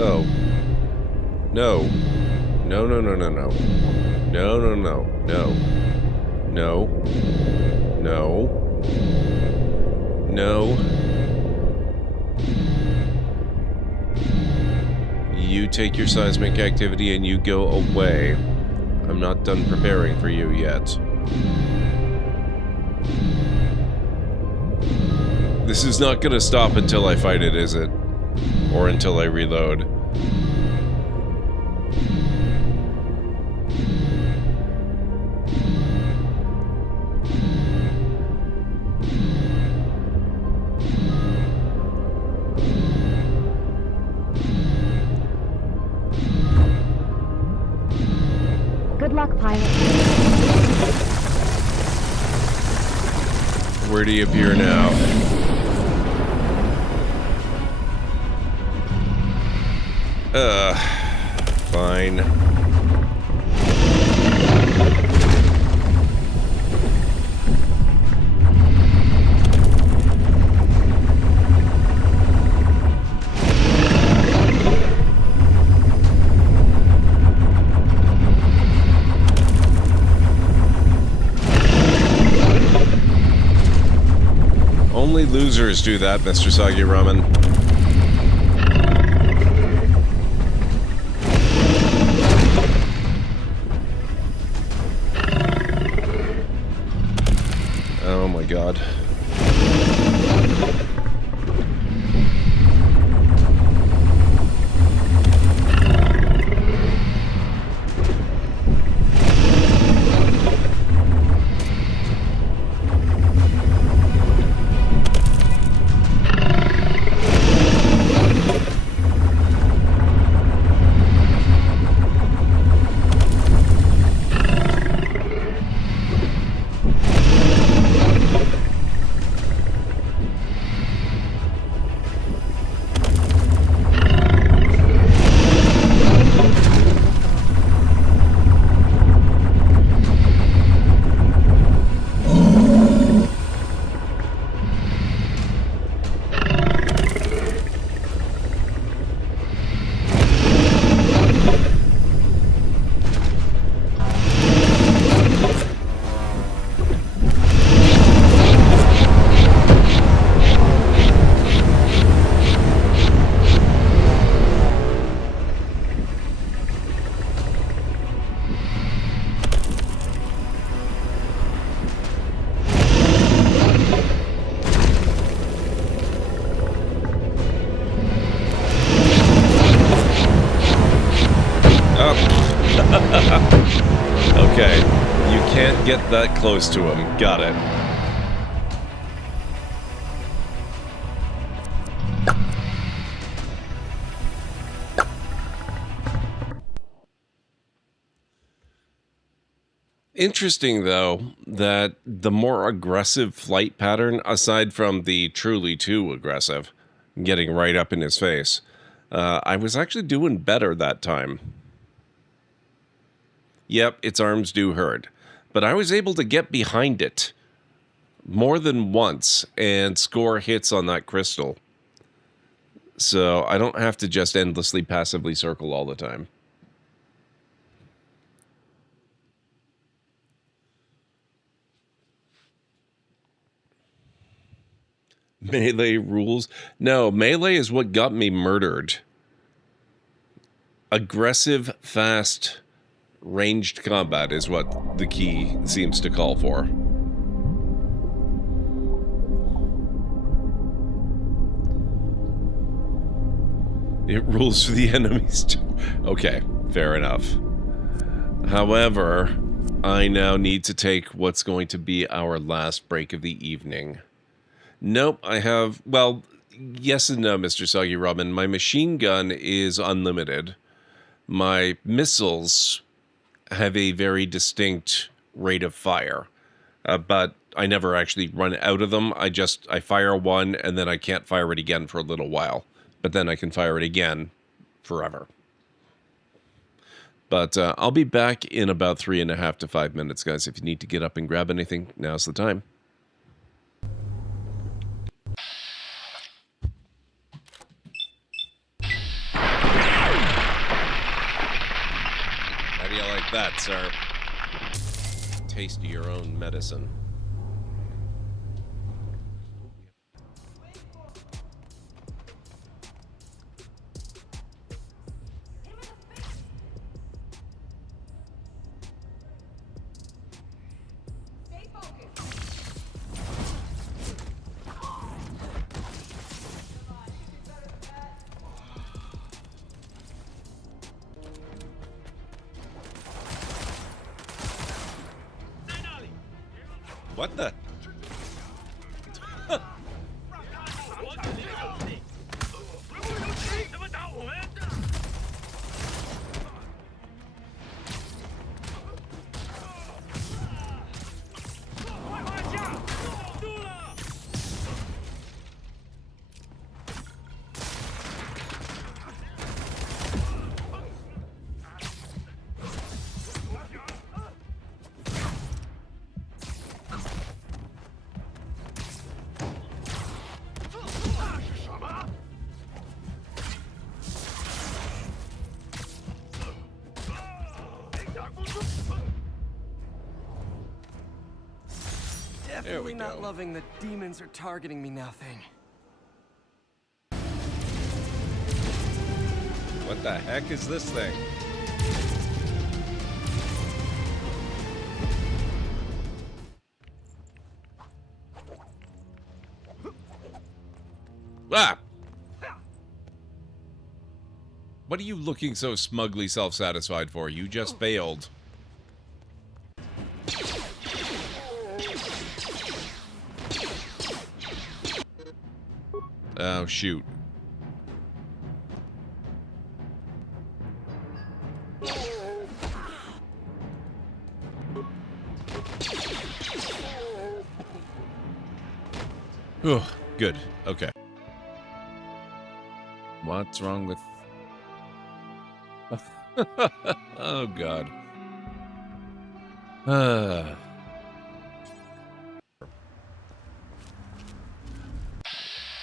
Oh. No. No, no, no, no, no. No, no, no, no. No. No. No. You take your seismic activity and you go away. I'm not done preparing for you yet. This is not gonna stop until I fight it, is it? Or until I reload. Good luck, pilot. Where do you appear now? Fine. Only losers do that, Mr. Soggy Ramen. Oh my god. Can't get that close to him. Got it. Interesting, though, that the more aggressive flight pattern, aside from the truly too aggressive, getting right up in his face, I was actually doing better that time. Yep, its arms do hurt, but I was able to get behind it more than once and score hits on that crystal. So I don't have to just endlessly passively circle all the time. Melee rules? No, melee is what got me murdered. Aggressive, fast, ranged combat is what the key seems to call for. It rules for the enemies too. Okay, fair enough. However, I now need to take what's going to be our last break of the evening. Nope, I have... Well, yes and no, Mr. Soggy Robin. My machine gun is unlimited. My missiles have a very distinct rate of fire. But I never actually run out of them. I fire one, and then I can't fire it again for a little while. But then I can fire it again forever. But I'll be back in about 3.5 to 5 minutes, guys. If you need to get up and grab anything, now's the time. How do you like that, sir? Taste your own medicine. What the? Definitely not loving the demons are targeting me now thing. What the heck is this thing? Ah! What are you looking so smugly self-satisfied for? You just failed. Oh, shoot. Oh, good. Okay. What's wrong with... Oh, God.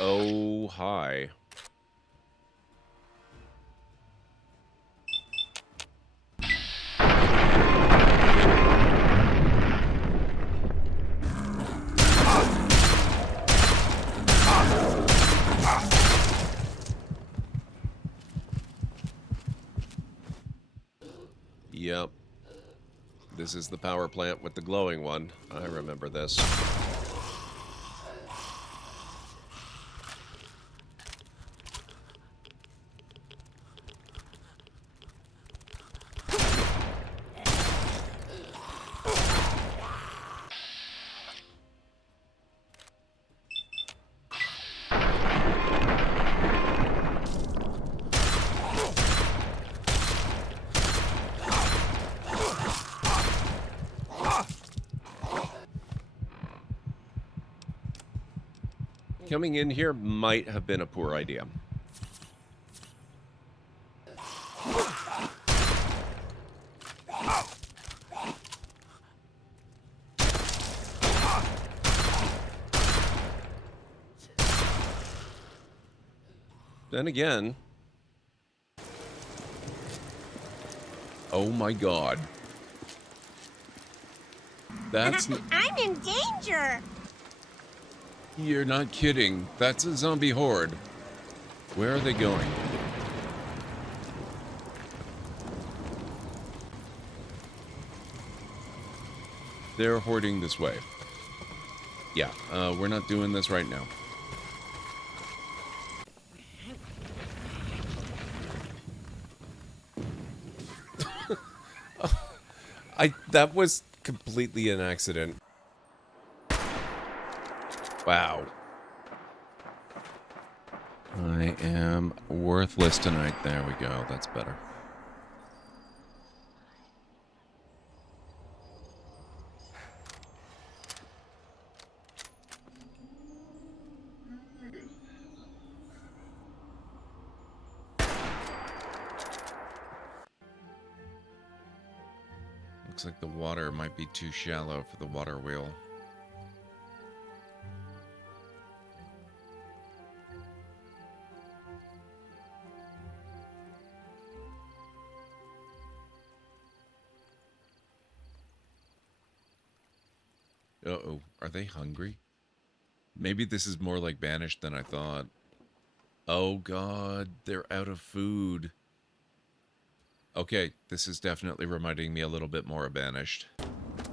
Oh, hi. Yep. This is the power plant with the glowing one. I remember this. Coming in here might have been a poor idea. Then again... Oh my god. That's... I'm in danger! You're not kidding. That's a zombie horde. Where are they going? They're hoarding this way. Yeah, we're not doing this right now. That was completely an accident. Wow. I am worthless tonight. There we go. That's better. Looks like the water might be too shallow for the water wheel. Uh-oh, are they hungry? Maybe this is more like Banished than I thought. Oh god, they're out of food. Okay, this is definitely reminding me a little bit more of Banished.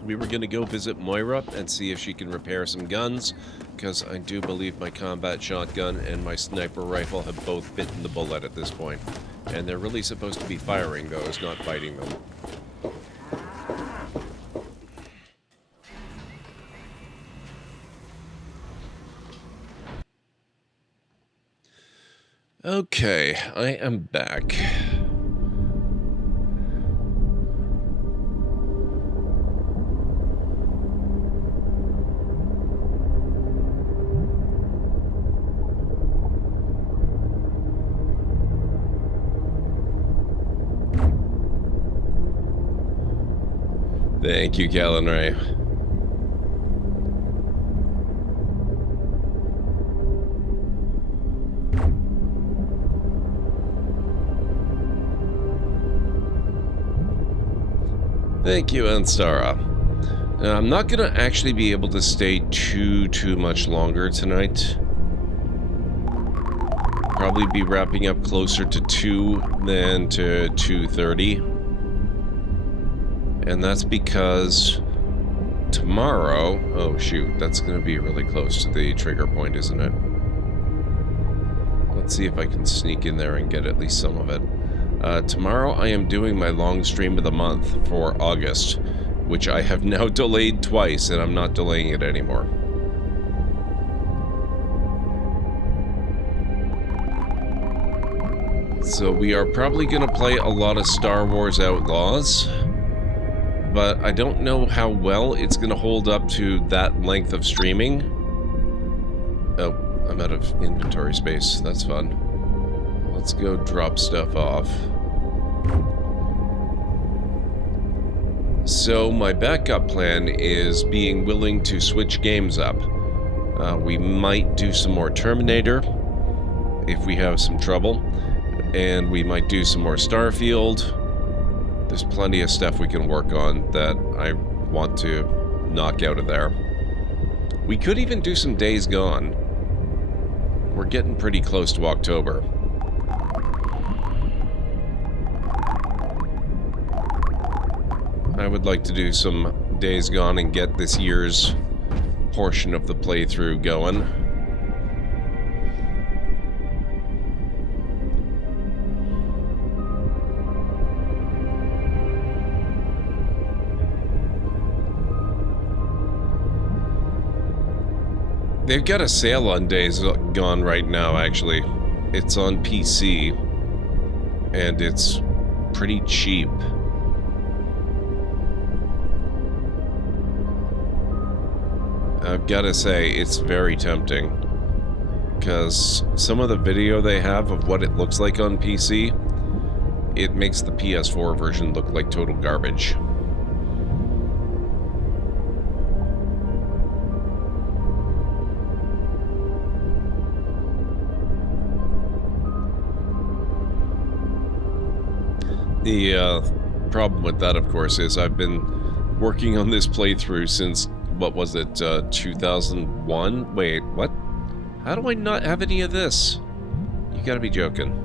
We were going to go visit Moira and see if she can repair some guns, because I do believe my combat shotgun and my sniper rifle have both bitten the bullet at this point. And they're really supposed to be firing those, not fighting them. Okay, I am back. Thank you, Callan Ray. Thank you, Anstara. Now, I'm not going to actually be able to stay too much longer tonight. Probably be wrapping up closer to 2 than to 2:30. And that's because tomorrow... Oh, shoot. That's going to be really close to the trigger point, isn't it? Let's see if I can sneak in there and get at least some of it. Tomorrow I am doing my long stream of the month for August, which I have now delayed twice, and I'm not delaying it anymore. So we are probably going to play a lot of Star Wars Outlaws, but I don't know how well it's going to hold up to that length of streaming. Oh, I'm out of inventory space. That's fun. Let's go drop stuff off. So my backup plan is being willing to switch games up. We might do some more Terminator if we have some trouble, and we might do some more Starfield. There's plenty of stuff we can work on that I want to knock out of there. We could even do some Days Gone. We're getting pretty close to October. I would like to do some Days Gone and get this year's portion of the playthrough going. They've got a sale on Days Gone right now, actually. It's on PC, and it's pretty cheap. I've got to say, it's very tempting. because some of the video they have of what it looks like on PC, it makes the PS4 version look like total garbage. The problem with that, of course, is I've been working on this playthrough since, what was it, 2001? Wait, what? How do I not have any of this? You gotta be joking.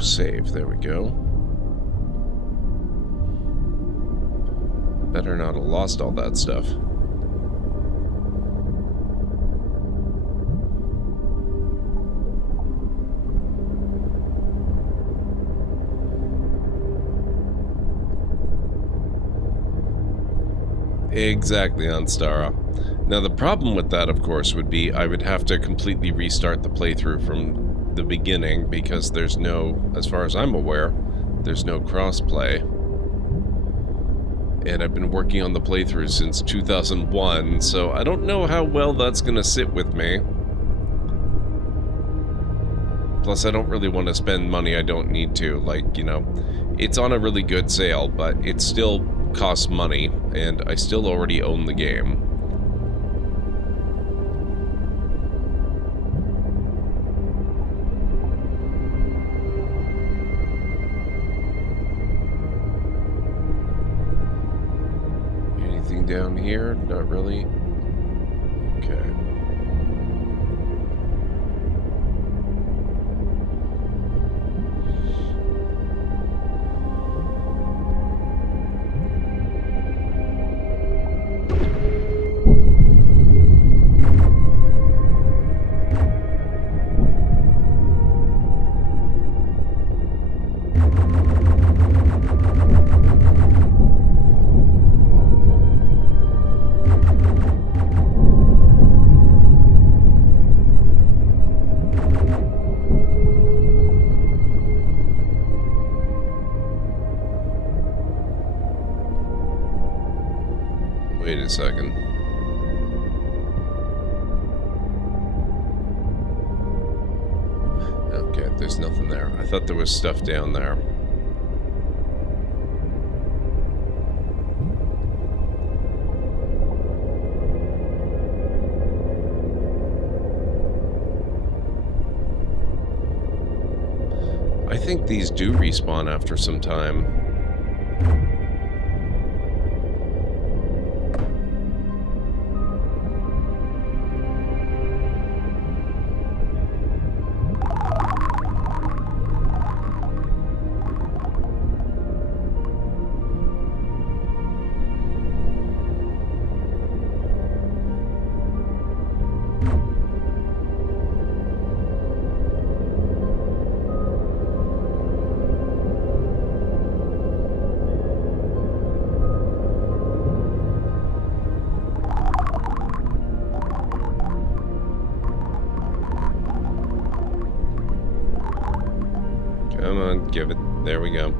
Save, there we go. Better not have lost all that stuff. Exactly, Anstara. Now the problem with that, of course, would be I would have to completely restart the playthrough from the beginning because there's no, as far as I'm aware, there's no crossplay. And I've been working on the playthrough since 2001, so I don't know how well that's gonna sit with me. Plus, I don't really want to spend money I don't need to. Like, you know, it's on a really good sale, but it still costs money, and I still already own the game. Anything down here? Not really. Okay. Wait a second. Okay, there's nothing there. I thought there was stuff down there. I think these do respawn after some time. Come on, give it. There we go.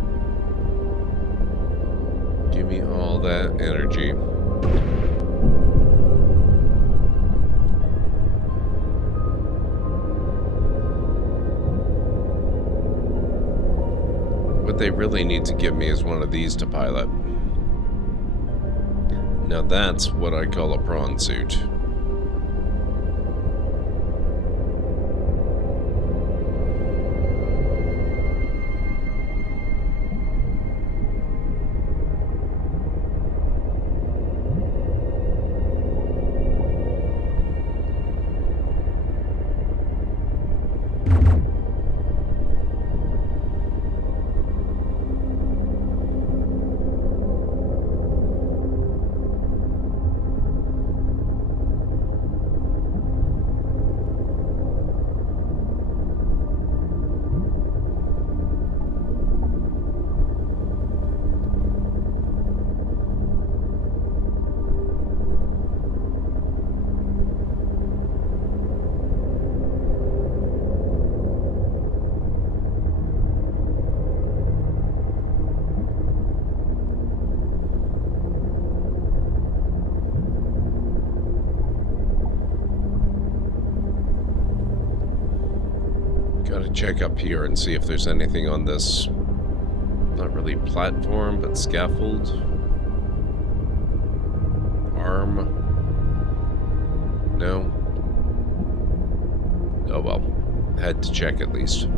Give me all that energy. What they really need to give me is one of these to pilot. Now that's what I call a prawn suit. Gotta check up here and see if there's anything on this, not really platform, but scaffold. Arm. No. Oh well. Had to check at least.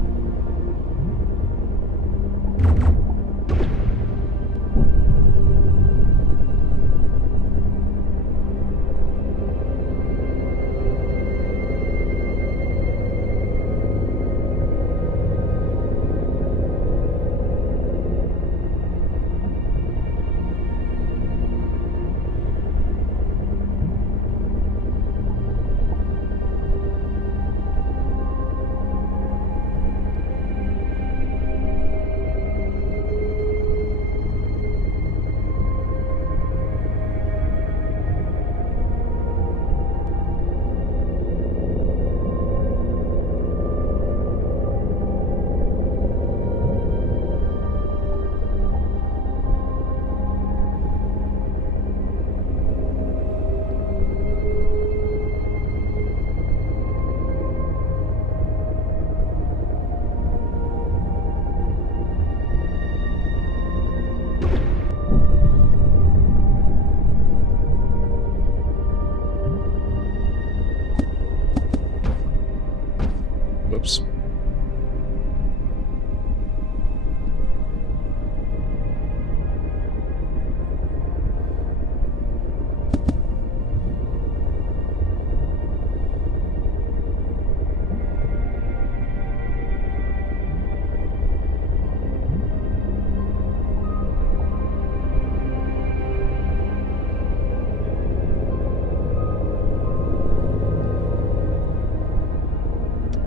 Whoops.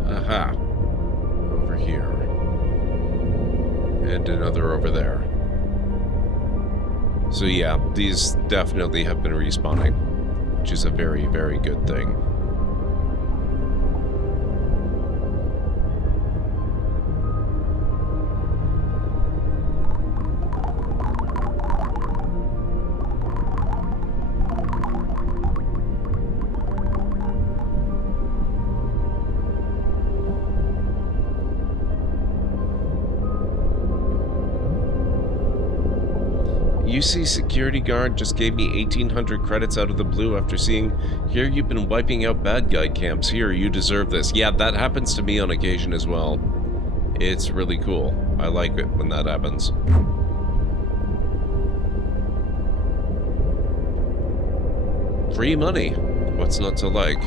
Aha. Over here. And another over there. So yeah, these definitely have been respawning, which is a very, very good thing. UC security guard just gave me 1,800 credits out of the blue after seeing, "Here you've been wiping out bad guy camps. Here, you deserve this." Yeah, that happens to me on occasion as well. It's really cool. I like it when that happens. Free money. What's not to like?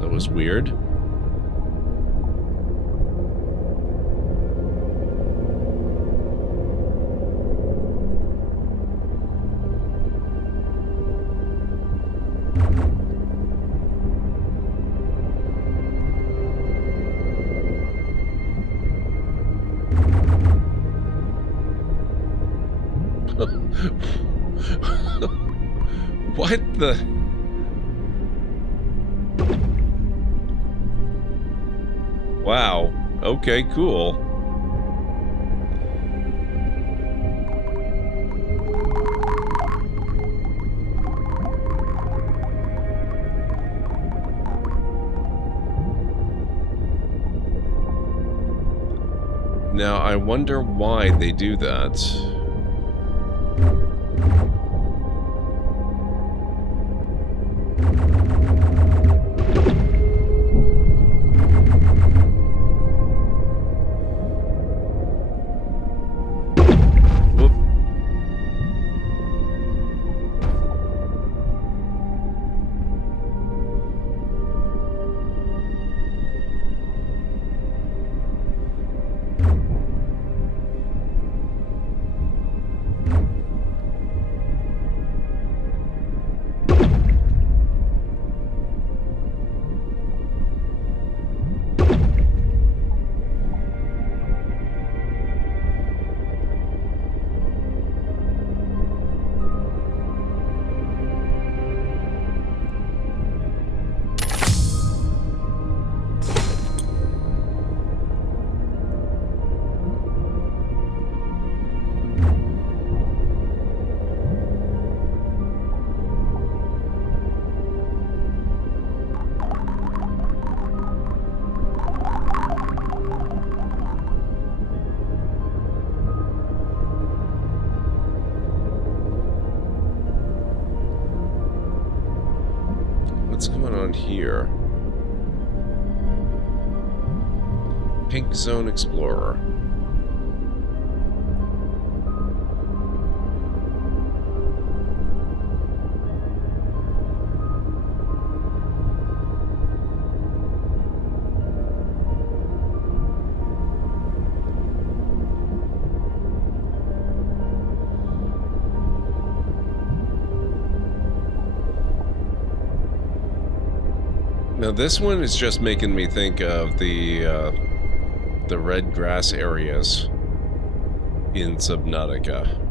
That was weird. What the? Wow. Okay, cool. Now, I wonder why they do that. What's going on here? Pink Zone Explorer. Now this one is just making me think of the red grass areas in Subnautica.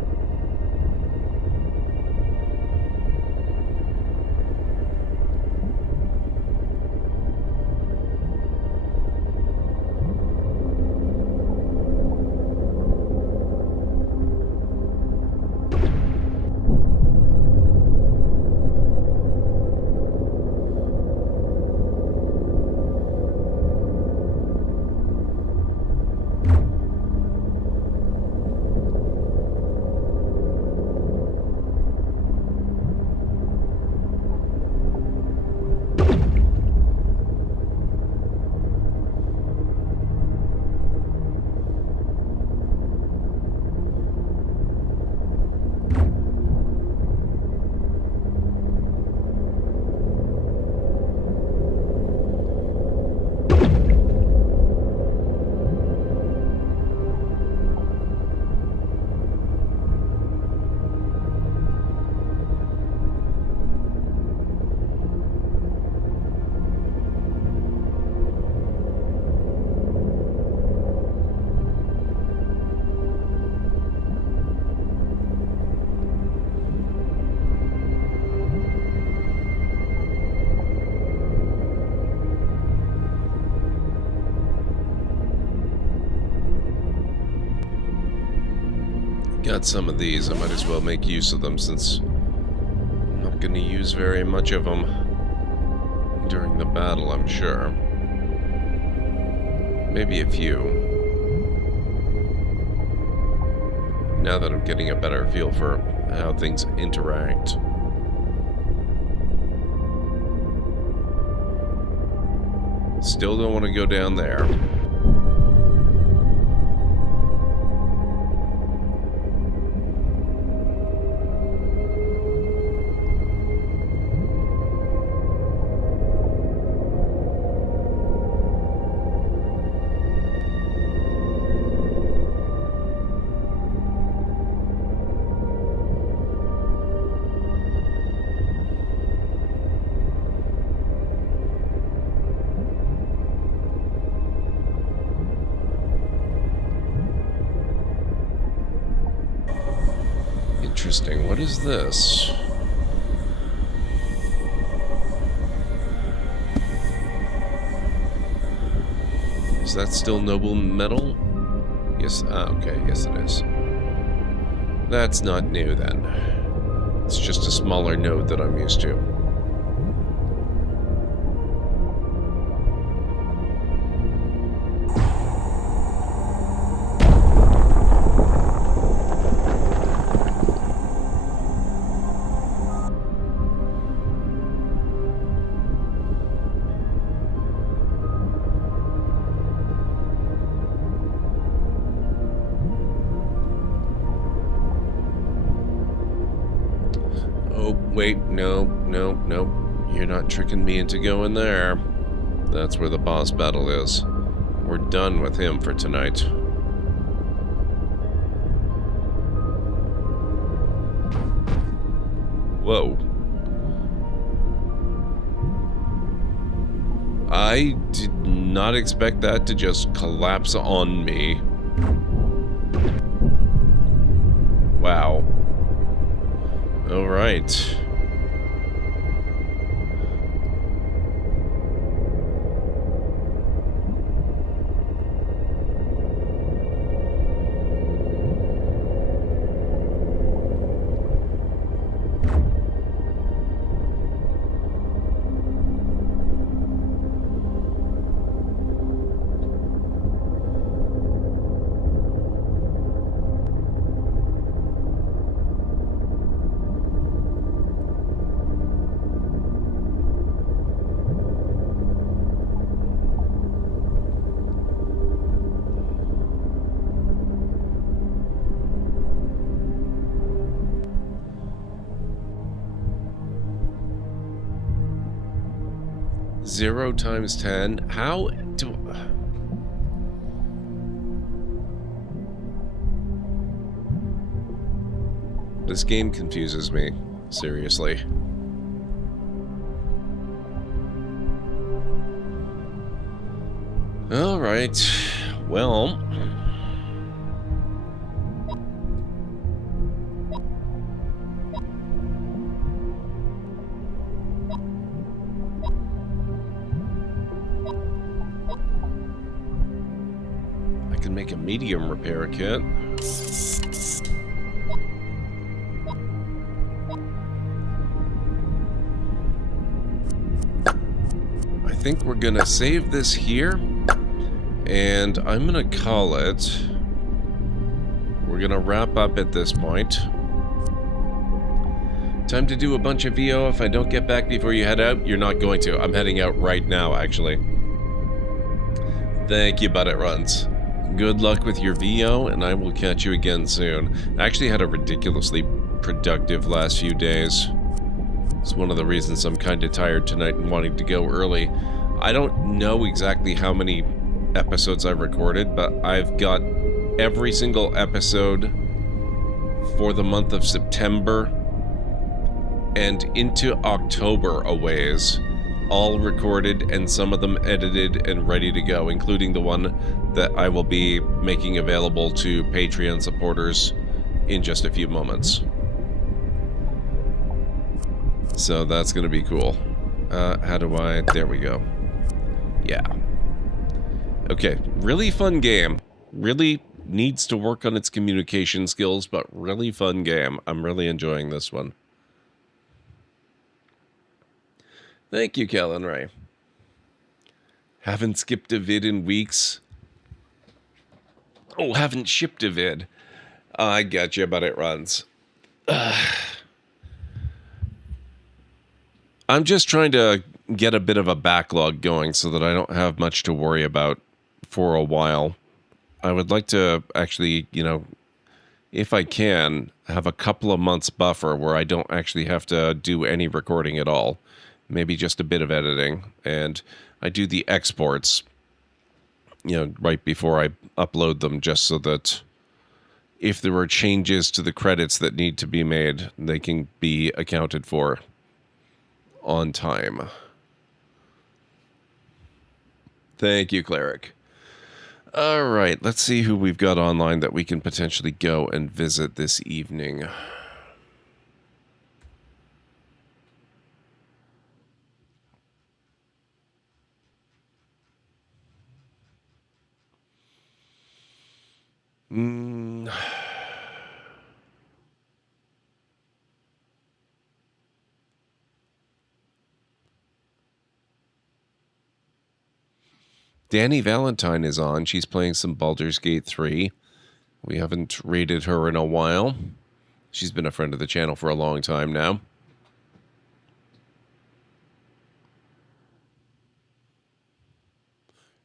Got some of these, I might as well make use of them since I'm not going to use very much of them during the battle, I'm sure. Maybe a few. Now that I'm getting a better feel for how things interact. Still don't want to go down there. Interesting. What is this? Is that still noble metal? Yes. Okay. Yes, it is. That's not new then. It's just a smaller node that I'm used to. Wait, no. You're not tricking me into going there. That's where the boss battle is. We're done with him for tonight. Whoa. I did not expect that to just collapse on me. Wow. All right. 0 times 10. How do... This game confuses me. Seriously. Alright. Well... I can make a medium repair kit. I think we're gonna save this here, and I'm gonna call it. We're gonna wrap up at this point. Time to do a bunch of VO. If I don't get back before you head out, you're not going to. I'm heading out right now, actually. Thank you, But It Runs. Good luck with your VO, and I will catch you again soon. I actually had a ridiculously productive last few days. It's one of the reasons I'm kind of tired tonight and wanting to go early. I don't know exactly how many episodes I recorded, but I've got every single episode for the month of September and into October a ways, all recorded and some of them edited and ready to go, including the one that I will be making available to Patreon supporters in just a few moments. So that's going to be cool. How do I... There we go. Yeah. Okay, really fun game. Really needs to work on its communication skills, but really fun game. I'm really enjoying this one. Thank you, Kellen Ray. Haven't skipped a vid in weeks. Oh, haven't shipped a vid. I got you, but it runs. I'm just trying to get a bit of a backlog going so that I don't have much to worry about for a while. I would like to actually, you know, if I can, have a couple of months buffer where I don't actually have to do any recording at all. Maybe just a bit of editing. And I do the exports, you know, right before I upload them, just so that if there are changes to the credits that need to be made, they can be accounted for on time. Thank you, Cleric. All right, let's see who we've got online that we can potentially go and visit this evening. Danny Valentine is on. She's playing some Baldur's Gate 3. We haven't rated her in a while. She's been a friend of the channel for a long time now.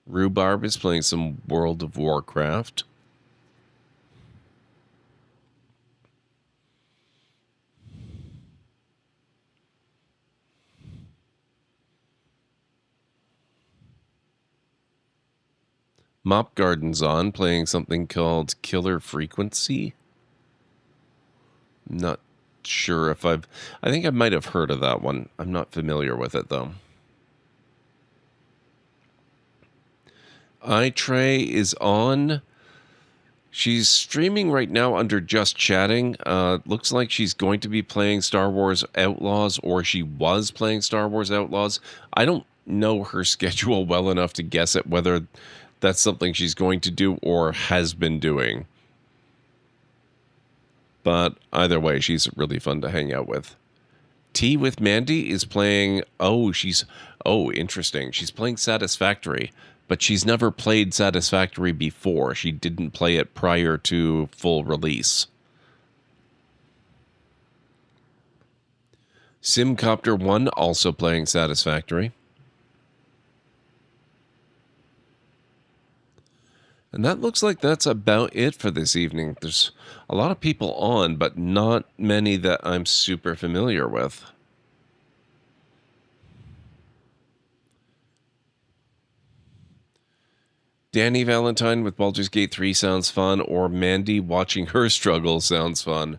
Rhubarb is playing some World of Warcraft. Mop Garden's on, playing something called Killer Frequency. Not sure if I think I might have heard of that one. I'm not familiar with it, though. iTrey is on. She's streaming right now under Just Chatting. Looks like she's going to be playing Star Wars Outlaws, or she was playing Star Wars Outlaws. I don't know her schedule well enough to guess at whether that's something she's going to do or has been doing. But either way, she's really fun to hang out with. Tea with Mandy is playing... Oh, interesting. She's playing Satisfactory, but she's never played Satisfactory before. She didn't play it prior to full release. Simcopter 1 also playing Satisfactory. And that looks like that's about it for this evening. There's a lot of people on, but not many that I'm super familiar with. Danny Valentine with Baldur's Gate 3 sounds fun, or Mandy watching her struggle sounds fun.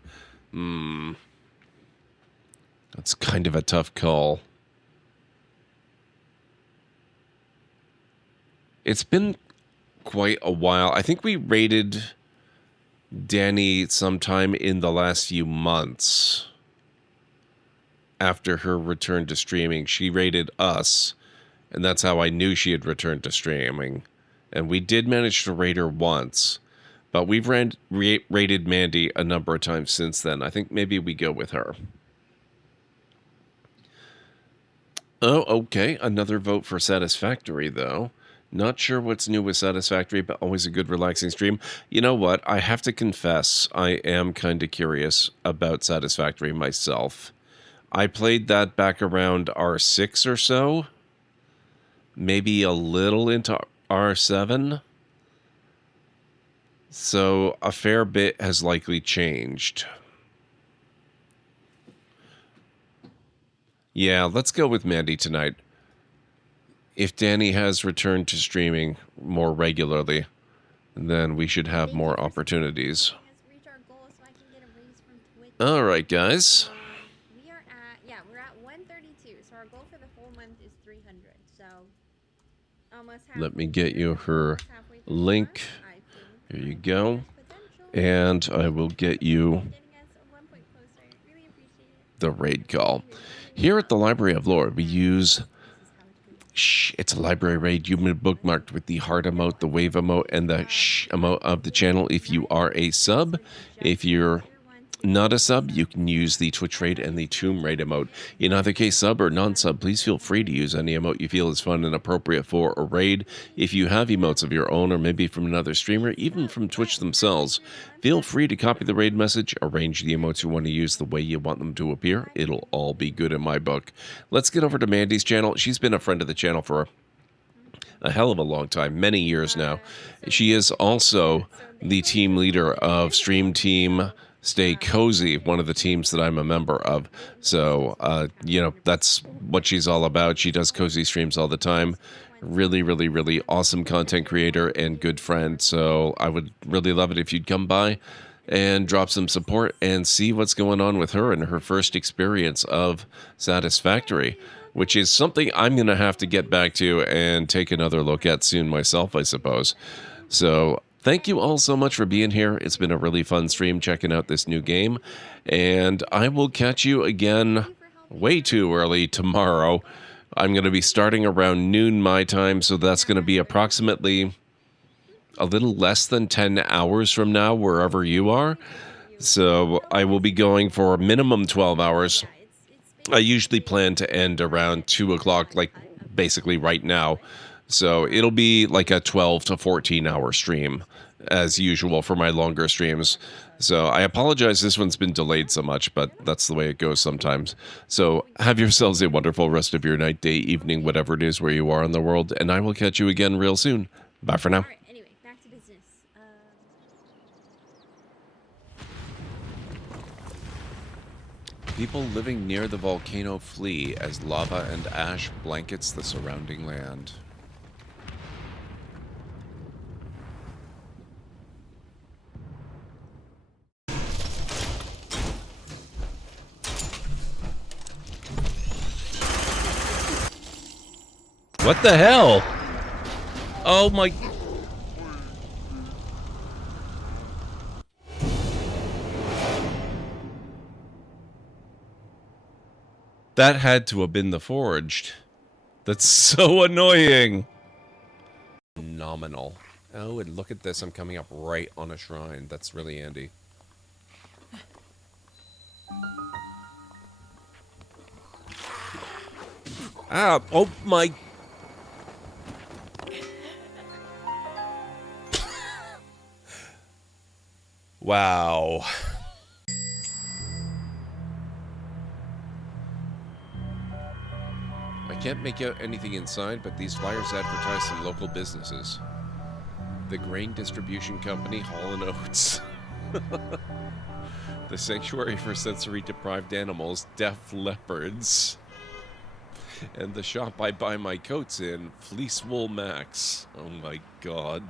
That's kind of a tough call. It's been quite a while. I think we rated Danny sometime in the last few months. After her return to streaming, she rated us, and that's how I knew she had returned to streaming. And we did manage to rate her once, but we've rated Mandy a number of times since then. I think maybe we go with her. Oh, okay. Another vote for Satisfactory, though. Not sure what's new with Satisfactory, but always a good relaxing stream. You know what? I have to confess, I am kind of curious about Satisfactory myself. I played that back around R6 or so. Maybe a little into R7. So a fair bit has likely changed. Yeah, let's go with Mandy tonight. If Danny has returned to streaming more regularly, then we should have more opportunities. All right, guys. We're at 132. So our goal for the whole month is 300. So almost half. Let me get you her link. Here you go. And I will get you the raid call. Here at the Library of Lore, we use... it's a library raid. You've been bookmarked with the heart emote, the wave emote, and the emote of the channel if you are a sub. If you're not a sub, you can use the Twitch raid and the Tomb raid emote. In either case, sub or non-sub, please feel free to use any emote you feel is fun and appropriate for a raid. If you have emotes of your own, or maybe from another streamer, even from Twitch themselves, feel free to copy the raid message, arrange the emotes you want to use the way you want them to appear. It'll all be good in my book. Let's get over to Mandy's channel. She's been a friend of the channel for a hell of a long time, many years now. She is also the team leader of Stream Team Stay Cozy, one of the teams that I'm a member of. So, that's what she's all about. She does cozy streams all the time. Really, really, really awesome content creator and good friend. So I would really love it if you'd come by and drop some support and see what's going on with her and her first experience of Satisfactory, which is something I'm going to have to get back to and take another look at soon myself, I suppose. So thank you all so much for being here. It's been a really fun stream checking out this new game. And I will catch you again way too early tomorrow. I'm going to be starting around noon my time, so that's going to be approximately a little less than 10 hours from now, wherever you are. So I will be going for a minimum 12 hours. I usually plan to end around 2 o'clock, like basically right now. So it'll be like a 12 to 14 hour stream, as usual for my longer streams. So I apologize this one's been delayed so much, but that's the way it goes sometimes. So have yourselves a wonderful rest of your night, day, evening, whatever it is where you are in the world, and I will catch you again real soon. Bye for now. All right, anyway, back to business. People living near the volcano flee as lava and ash blankets the surrounding land. What the hell? Oh my... That had to have been the Forged. That's so annoying. Phenomenal. Oh, and look at this. I'm coming up right on a shrine. That's really handy. Ah, oh my... Wow. I can't make out anything inside, but these flyers advertise some local businesses. The Grain Distribution Company, Hall & Oates. The Sanctuary for Sensory Deprived Animals, Deaf Leopards. And the shop I buy my coats in, Fleece Wool Max. Oh my god.